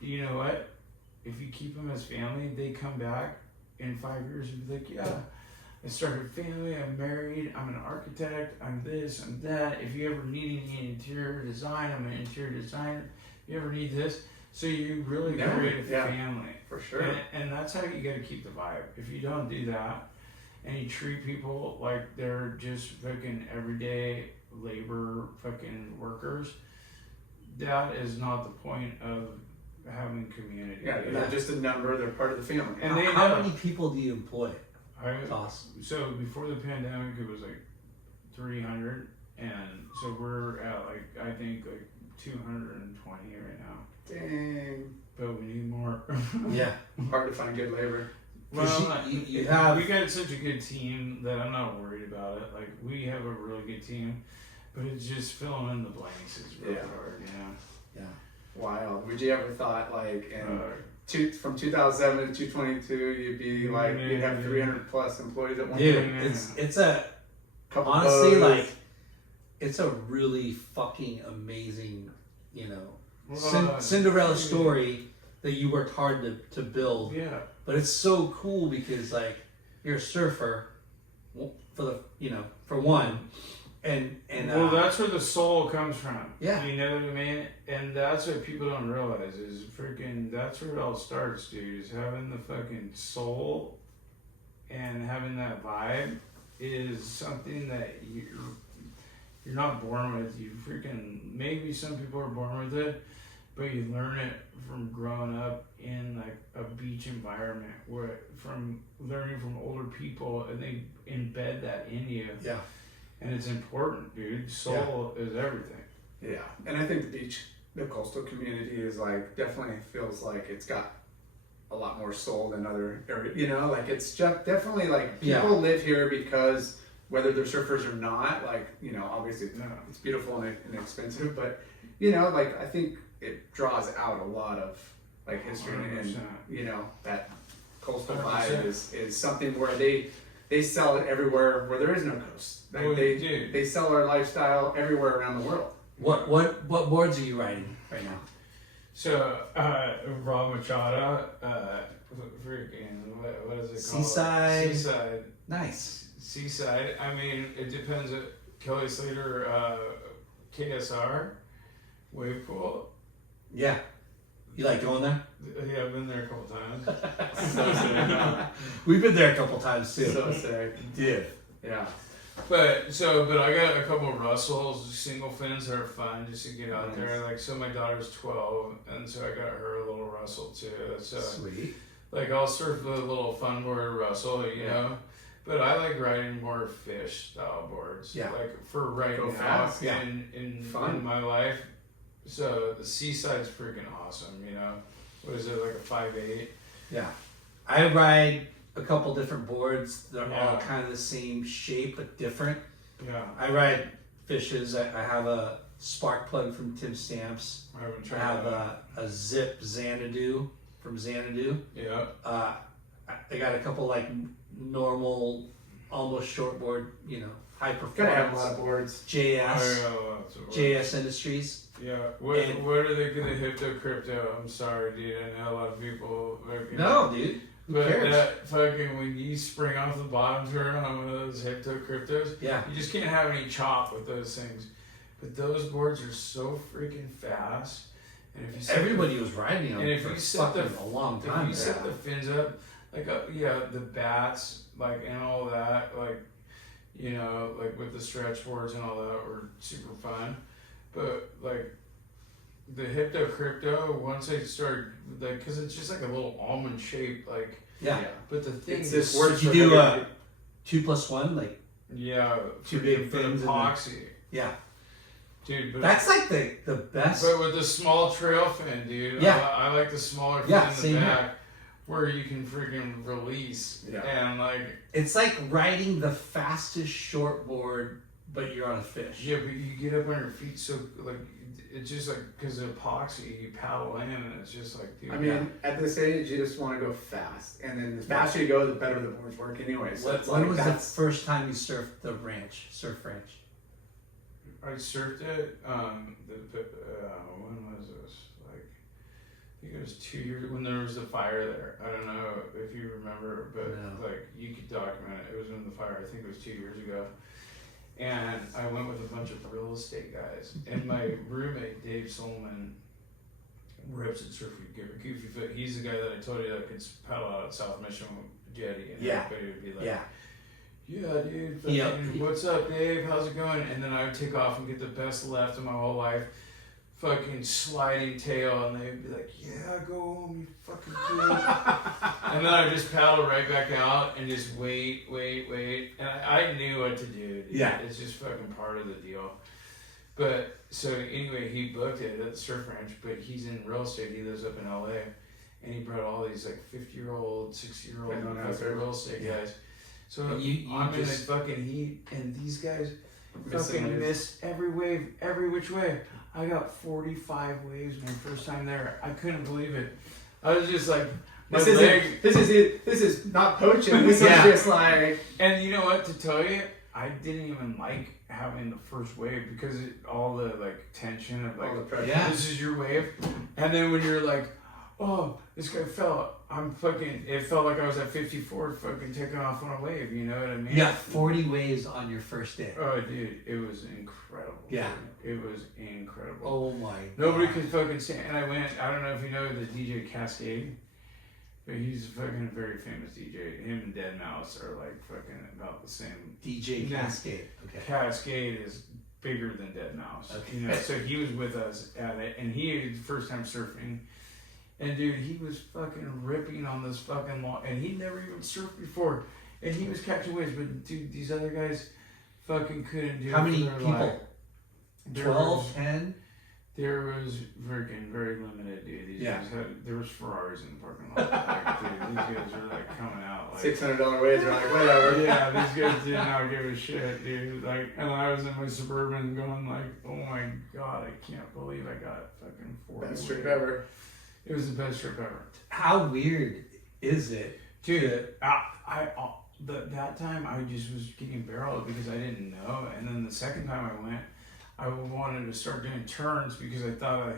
you know what? If you keep them as family, they come back in 5 years and be like, yeah, I started a family, I'm married, I'm an architect, I'm this, I'm that. If you ever need any interior design, I'm an interior designer. If you ever need this. So you really Yeah, create a yeah. family. For sure. And that's how you got to keep the vibe. If you don't do that and you treat people like they're just fucking everyday labor fucking workers, that is not the point of having community. Yeah, they're not just a number, they're part of the family. And they How know. many people do you employ, Thos? So before the pandemic, it was like 300, and so we're at like I think like 220 right now. Dang. But we need more. Yeah. Hard to find good labor. Well, you have. we got such a good team that I'm not worried about it. Like we have a really good team, but it's just filling in the blanks is really hard, you know. Yeah. Wild. Would you ever thought like from 2007 to 2022 you'd be like you'd have 300 plus employees at one Dude, point? it's a Couple honestly bows. like it's a really fucking amazing, you know, Cinderella story that you worked hard to build. Yeah. But it's so cool because like you're a surfer for the for one, and well, that's where the soul comes from. Yeah. You know what I mean? And that's what people don't realize is freaking. That's where it all starts, dude. Is having the fucking soul, and having that vibe is something that you're not born with. You freaking maybe some people are born with it, but you learn it from growing up in like a beach environment, where from learning from older people, and they embed that in you. Yeah. And it's important, dude. Soul is everything. Yeah, and I think the coastal community is like definitely feels like it's got a lot more soul than other areas. You know, like it's just definitely like people live here because whether they're surfers or not, like obviously it's beautiful and expensive, but like I think it draws out a lot of like history 100%. and that coastal 100%. vibe is something where they sell it everywhere where there is no coast. Like Well, they sell our lifestyle everywhere around the world. What boards are you riding right now? So, Raw Machada, freaking, what is it called? Seaside. Nice. Seaside. I mean, it depends. Kelly Slater, KSR, wave pool. Yeah. You like going there? Yeah, I've been there a couple times. So sick. We've been there a couple times too. So sick. Dude. Yeah. But I got a couple of Russells, single fins that are fun just to get out Nice. there. Like, so my daughter's 12, and so I got her a little Russell too. So, Sweet. like, I'll surf the little fun board Russell, you know. But I like riding more fish style boards. Yeah. Like for right Go now fast. Yeah. in Fun. my life. So the Seaside's freaking awesome, you know. What is it, like a 5'8"? Yeah. I ride a couple different boards. They're all Yeah. kind of the same shape but different. Yeah. I ride fishes. I have a spark plug from Tim Stamps. I haven't I tried have that. a Zip Xanadu from Xanadu. Yeah. I got a couple like normal, almost shortboard, high Gotta have a lot performance of boards. JS, Oh, yeah, JS Industries. yeah. What are they gonna hit the crypto? I'm sorry, dude. I know a lot of people. No, dude. Who But cares? that fucking when you spring off the bottom turn on one of those Hypto cryptos, Yeah. you just can't have any chop with those things. But those boards are so freaking fast. And if you set Everybody was riding them and if for you set fucking the- a long if time. you set the fins up, like the bats, like and all that, like like with the stretch boards and all that were super fun. But like the Hypto crypto, once I started like, because it's just like a little almond shape, like. Yeah. But the thing It's is, this works you for do everybody. 2+1, like yeah, Two big for fins and epoxy, yeah. dude. But That's like the best. but with the small trail fin, dude. Yeah. I like the smaller fin Yeah, in the same back, here. where you can freaking release Yeah. and like. It's like riding the fastest shortboard, but you're on a fish. Yeah, but you get up on your feet so like it's just like because of epoxy, you paddle in and it's just like dude. I mean, at this age, you just want to go fast, and then the faster you go, the better the boards work anyway. So it's When like was the that's first time you surfed the surf ranch? I surfed it. When was this? Like, I think it was 2 years when there was the fire there. I don't know if you remember, but No. like you could document it. It was in the fire. I think it was 2 years ago. And I went with a bunch of real estate guys. And my roommate, Dave Solomon, rips at Surf Goofy Foot. He's the guy that I told you that could paddle out at South Mission Jetty. And Yeah. everybody would be like, Yeah. yeah, dude. Yeah. Fucking, what's up, Dave? How's it going? And then I would take off and get the best left of my whole life. Fucking sliding tail, and they'd be like, yeah, go home, you fucking kid. And then I just paddle right back out and just wait. And I knew what to do. Dude. Yeah. It's just fucking part of the deal. But, so anyway, he booked it at the surf ranch, but he's in real estate. He lives up in LA. and he brought all these like 50-year-old, 60-year-old real estate guys. So I'm in the fucking heat, and these guys fucking missed every wave, every which way. I got 45 waves my first time there. I couldn't believe it. I was just like, this is not poaching. This is just like. And you know what? To tell you, I didn't even like having the first wave because all the like tension of like, this is your wave, and then when you're like, oh, this guy fell. It felt like I was at 54 fucking taking off on a wave, you know what I mean? You got 40 waves on your first day. Oh, dude, it was incredible. Yeah. It was incredible. Oh my Nobody could fucking stand. And I don't know if you know the DJ Cascade, but he's fucking a very famous DJ. Him and Dead Mouse are like fucking about the same. DJ Cascade. Okay. Cascade is bigger than Dead Mouse. Okay. You know, so he was with us at it, and he was first time surfing. And dude, he was fucking ripping on this fucking lawn, and he'd never even surfed before. And he was catching waves, but dude, these other guys fucking couldn't do it. How many people? 12, 10? There was freaking very limited, dude. These guys there was Ferraris in the parking lot. Like, dude, these guys were like coming out like $600 waves are like whatever. Yeah, these guys did not give a shit, dude. Like, and I was in my Suburban going like, oh my god, I can't believe I got fucking 40. Best trip ever. It was the best trip ever. How weird is it, dude? That time I just was getting barreled because I didn't know, and then the second time I went, I wanted to start doing turns because I thought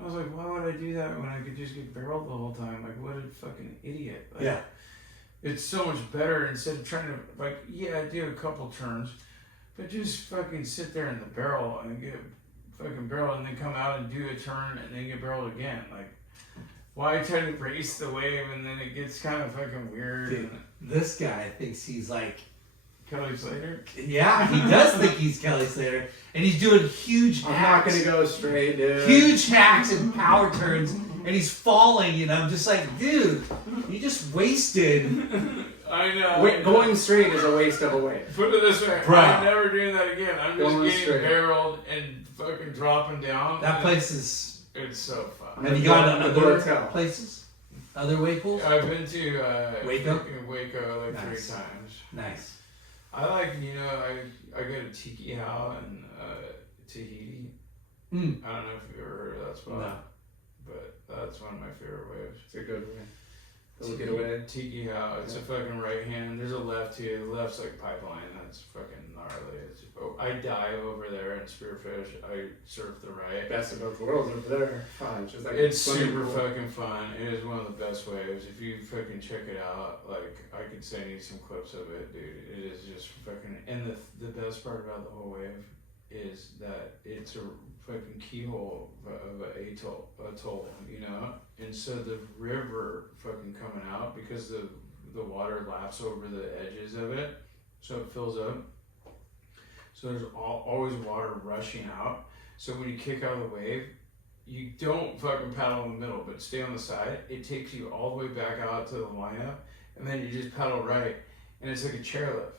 I was like, why would I do that when I could just get barreled the whole time? Like, what a fucking idiot! Like, yeah, it's so much better instead of trying to I do a couple turns, but just fucking sit there in the barrel and get fucking barreled, and then come out and do a turn and then get barreled again, like. Why try to race the wave and then it gets kind of fucking weird? Dude, this guy thinks he's like Kelly Slater. Yeah, he does think he's Kelly Slater, and he's doing huge hacks. I'm not gonna go straight, dude. Huge hacks and power turns, and he's falling. And I'm just like, dude, you just wasted. I know. Going straight is a waste of a wave. Put it this way, Bro. I'm never doing that again. I'm just Going getting straight. barreled and fucking dropping down. That place is. It's so fun. Have you gone to other hotel. places? Other wave pools? I've been to Waco? Waco like Nice. 3 times. Nice. I like, I go to Tiki How in Tahiti. Mm. I don't know if you've ever heard of that spot. No. But that's one of my favorite waves. It's a good way. Go get away. Tiki How. It's a fucking right hand. There's a left here. The left's like pipeline. That's fucking gnarly. I dive over there and spearfish. I surf the right. Best of both worlds over there. Fun. It's just like It's swimming super pool. fucking fun. It is one of the best waves. If you fucking check it out, like I could send you some clips of it, dude. It is just fucking. And the best part about the whole wave is that it's a fucking keyhole of an atoll, and so the river fucking coming out because the water laps over the edges of it, so it fills up. So there's always water rushing out. So when you kick out of the wave, you don't fucking paddle in the middle, but stay on the side. It takes you all the way back out to the lineup, and then you just paddle right, and it's like a chairlift.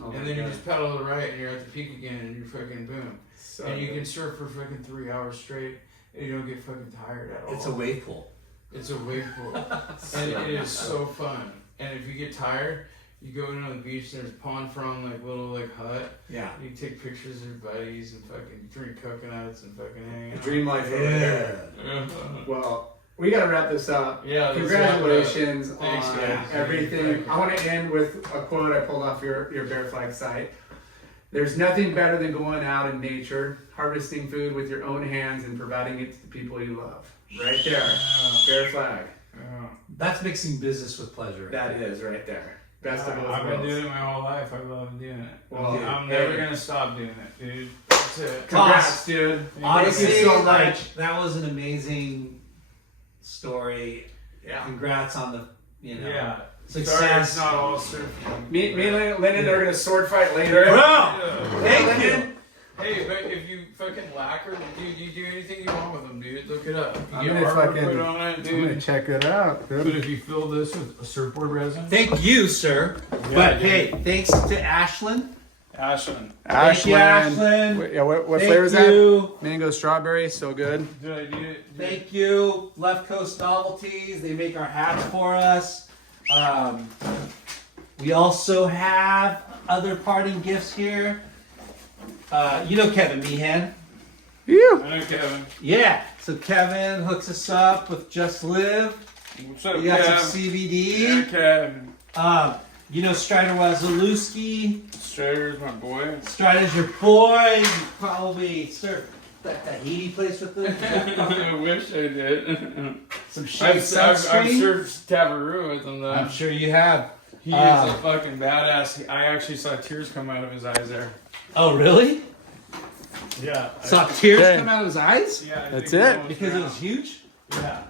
Oh and my then you God. just paddle to the right, and you're at the peak again, and you're fucking boom. So and you good. can surf for fucking 3 hours straight, and you don't get fucking tired at all. It's a wave pool. It's a wave pool. And it is so fun. And if you get tired, you go in on the beach, there's a pond from like little like hut. Yeah. You can take pictures of your buddies and fucking drink coconuts and fucking hang The out. dream life over there. Well, we gotta wrap this up. Yeah, let's Congratulations wrap it up. Thanks, on guys. everything. I want to end with a quote I pulled off your Bear Flag site. There's nothing better than going out in nature, harvesting food with your own hands, and providing it to the people you love. Right there, Bear Flag. That's mixing business with pleasure. That is right there. Best of both I've been worlds. doing it my whole life. I love doing it. Well, I'm dude, never hey. gonna stop doing it, dude. That's it. Congrats, dude. Honestly, Thank you so like, much. that was an amazing story. Yeah. Congrats on the, Yeah. success. Sorry, it's not all surfing. Me and Lennon are gonna sword fight later. Bro! Yeah. Thank you. Hey, but if you fucking lacquer, dude, you do anything you want with them, dude. Look it up. You I'm get gonna artwork fucking- put on it, I'm gonna dude. check it out, But dude. if you fill this with a surfboard resin, Thank you, sir. Yeah, but dude. hey, thanks to Ashlyn Ashland. Thank you, Ashland. Ashland. Yeah, what Thank flavor is you. that? Mango strawberry, so good. Did I do it? Thank you, Left Coast Novelties. They make our hats for us. We also have other parting gifts here. You know Kevin Meehan. Phew. I know Kevin. Yeah. So Kevin hooks us up with Just Live. What's up, We got Kev? some Yeah, CBD. Kevin. You know Strider Wazalewski. Strider's my boy. Strider's your boy. You probably served that Tahiti place with them. I wish I did. Some shea I've sunscreen. served Tabaroo with him though. I'm sure you have. He is a fucking badass. I actually saw tears come out of his eyes there. Oh, really? Yeah. Saw tears Okay. come out of his eyes? Yeah. I That's think it. was Because it drowned. was huge? Yeah.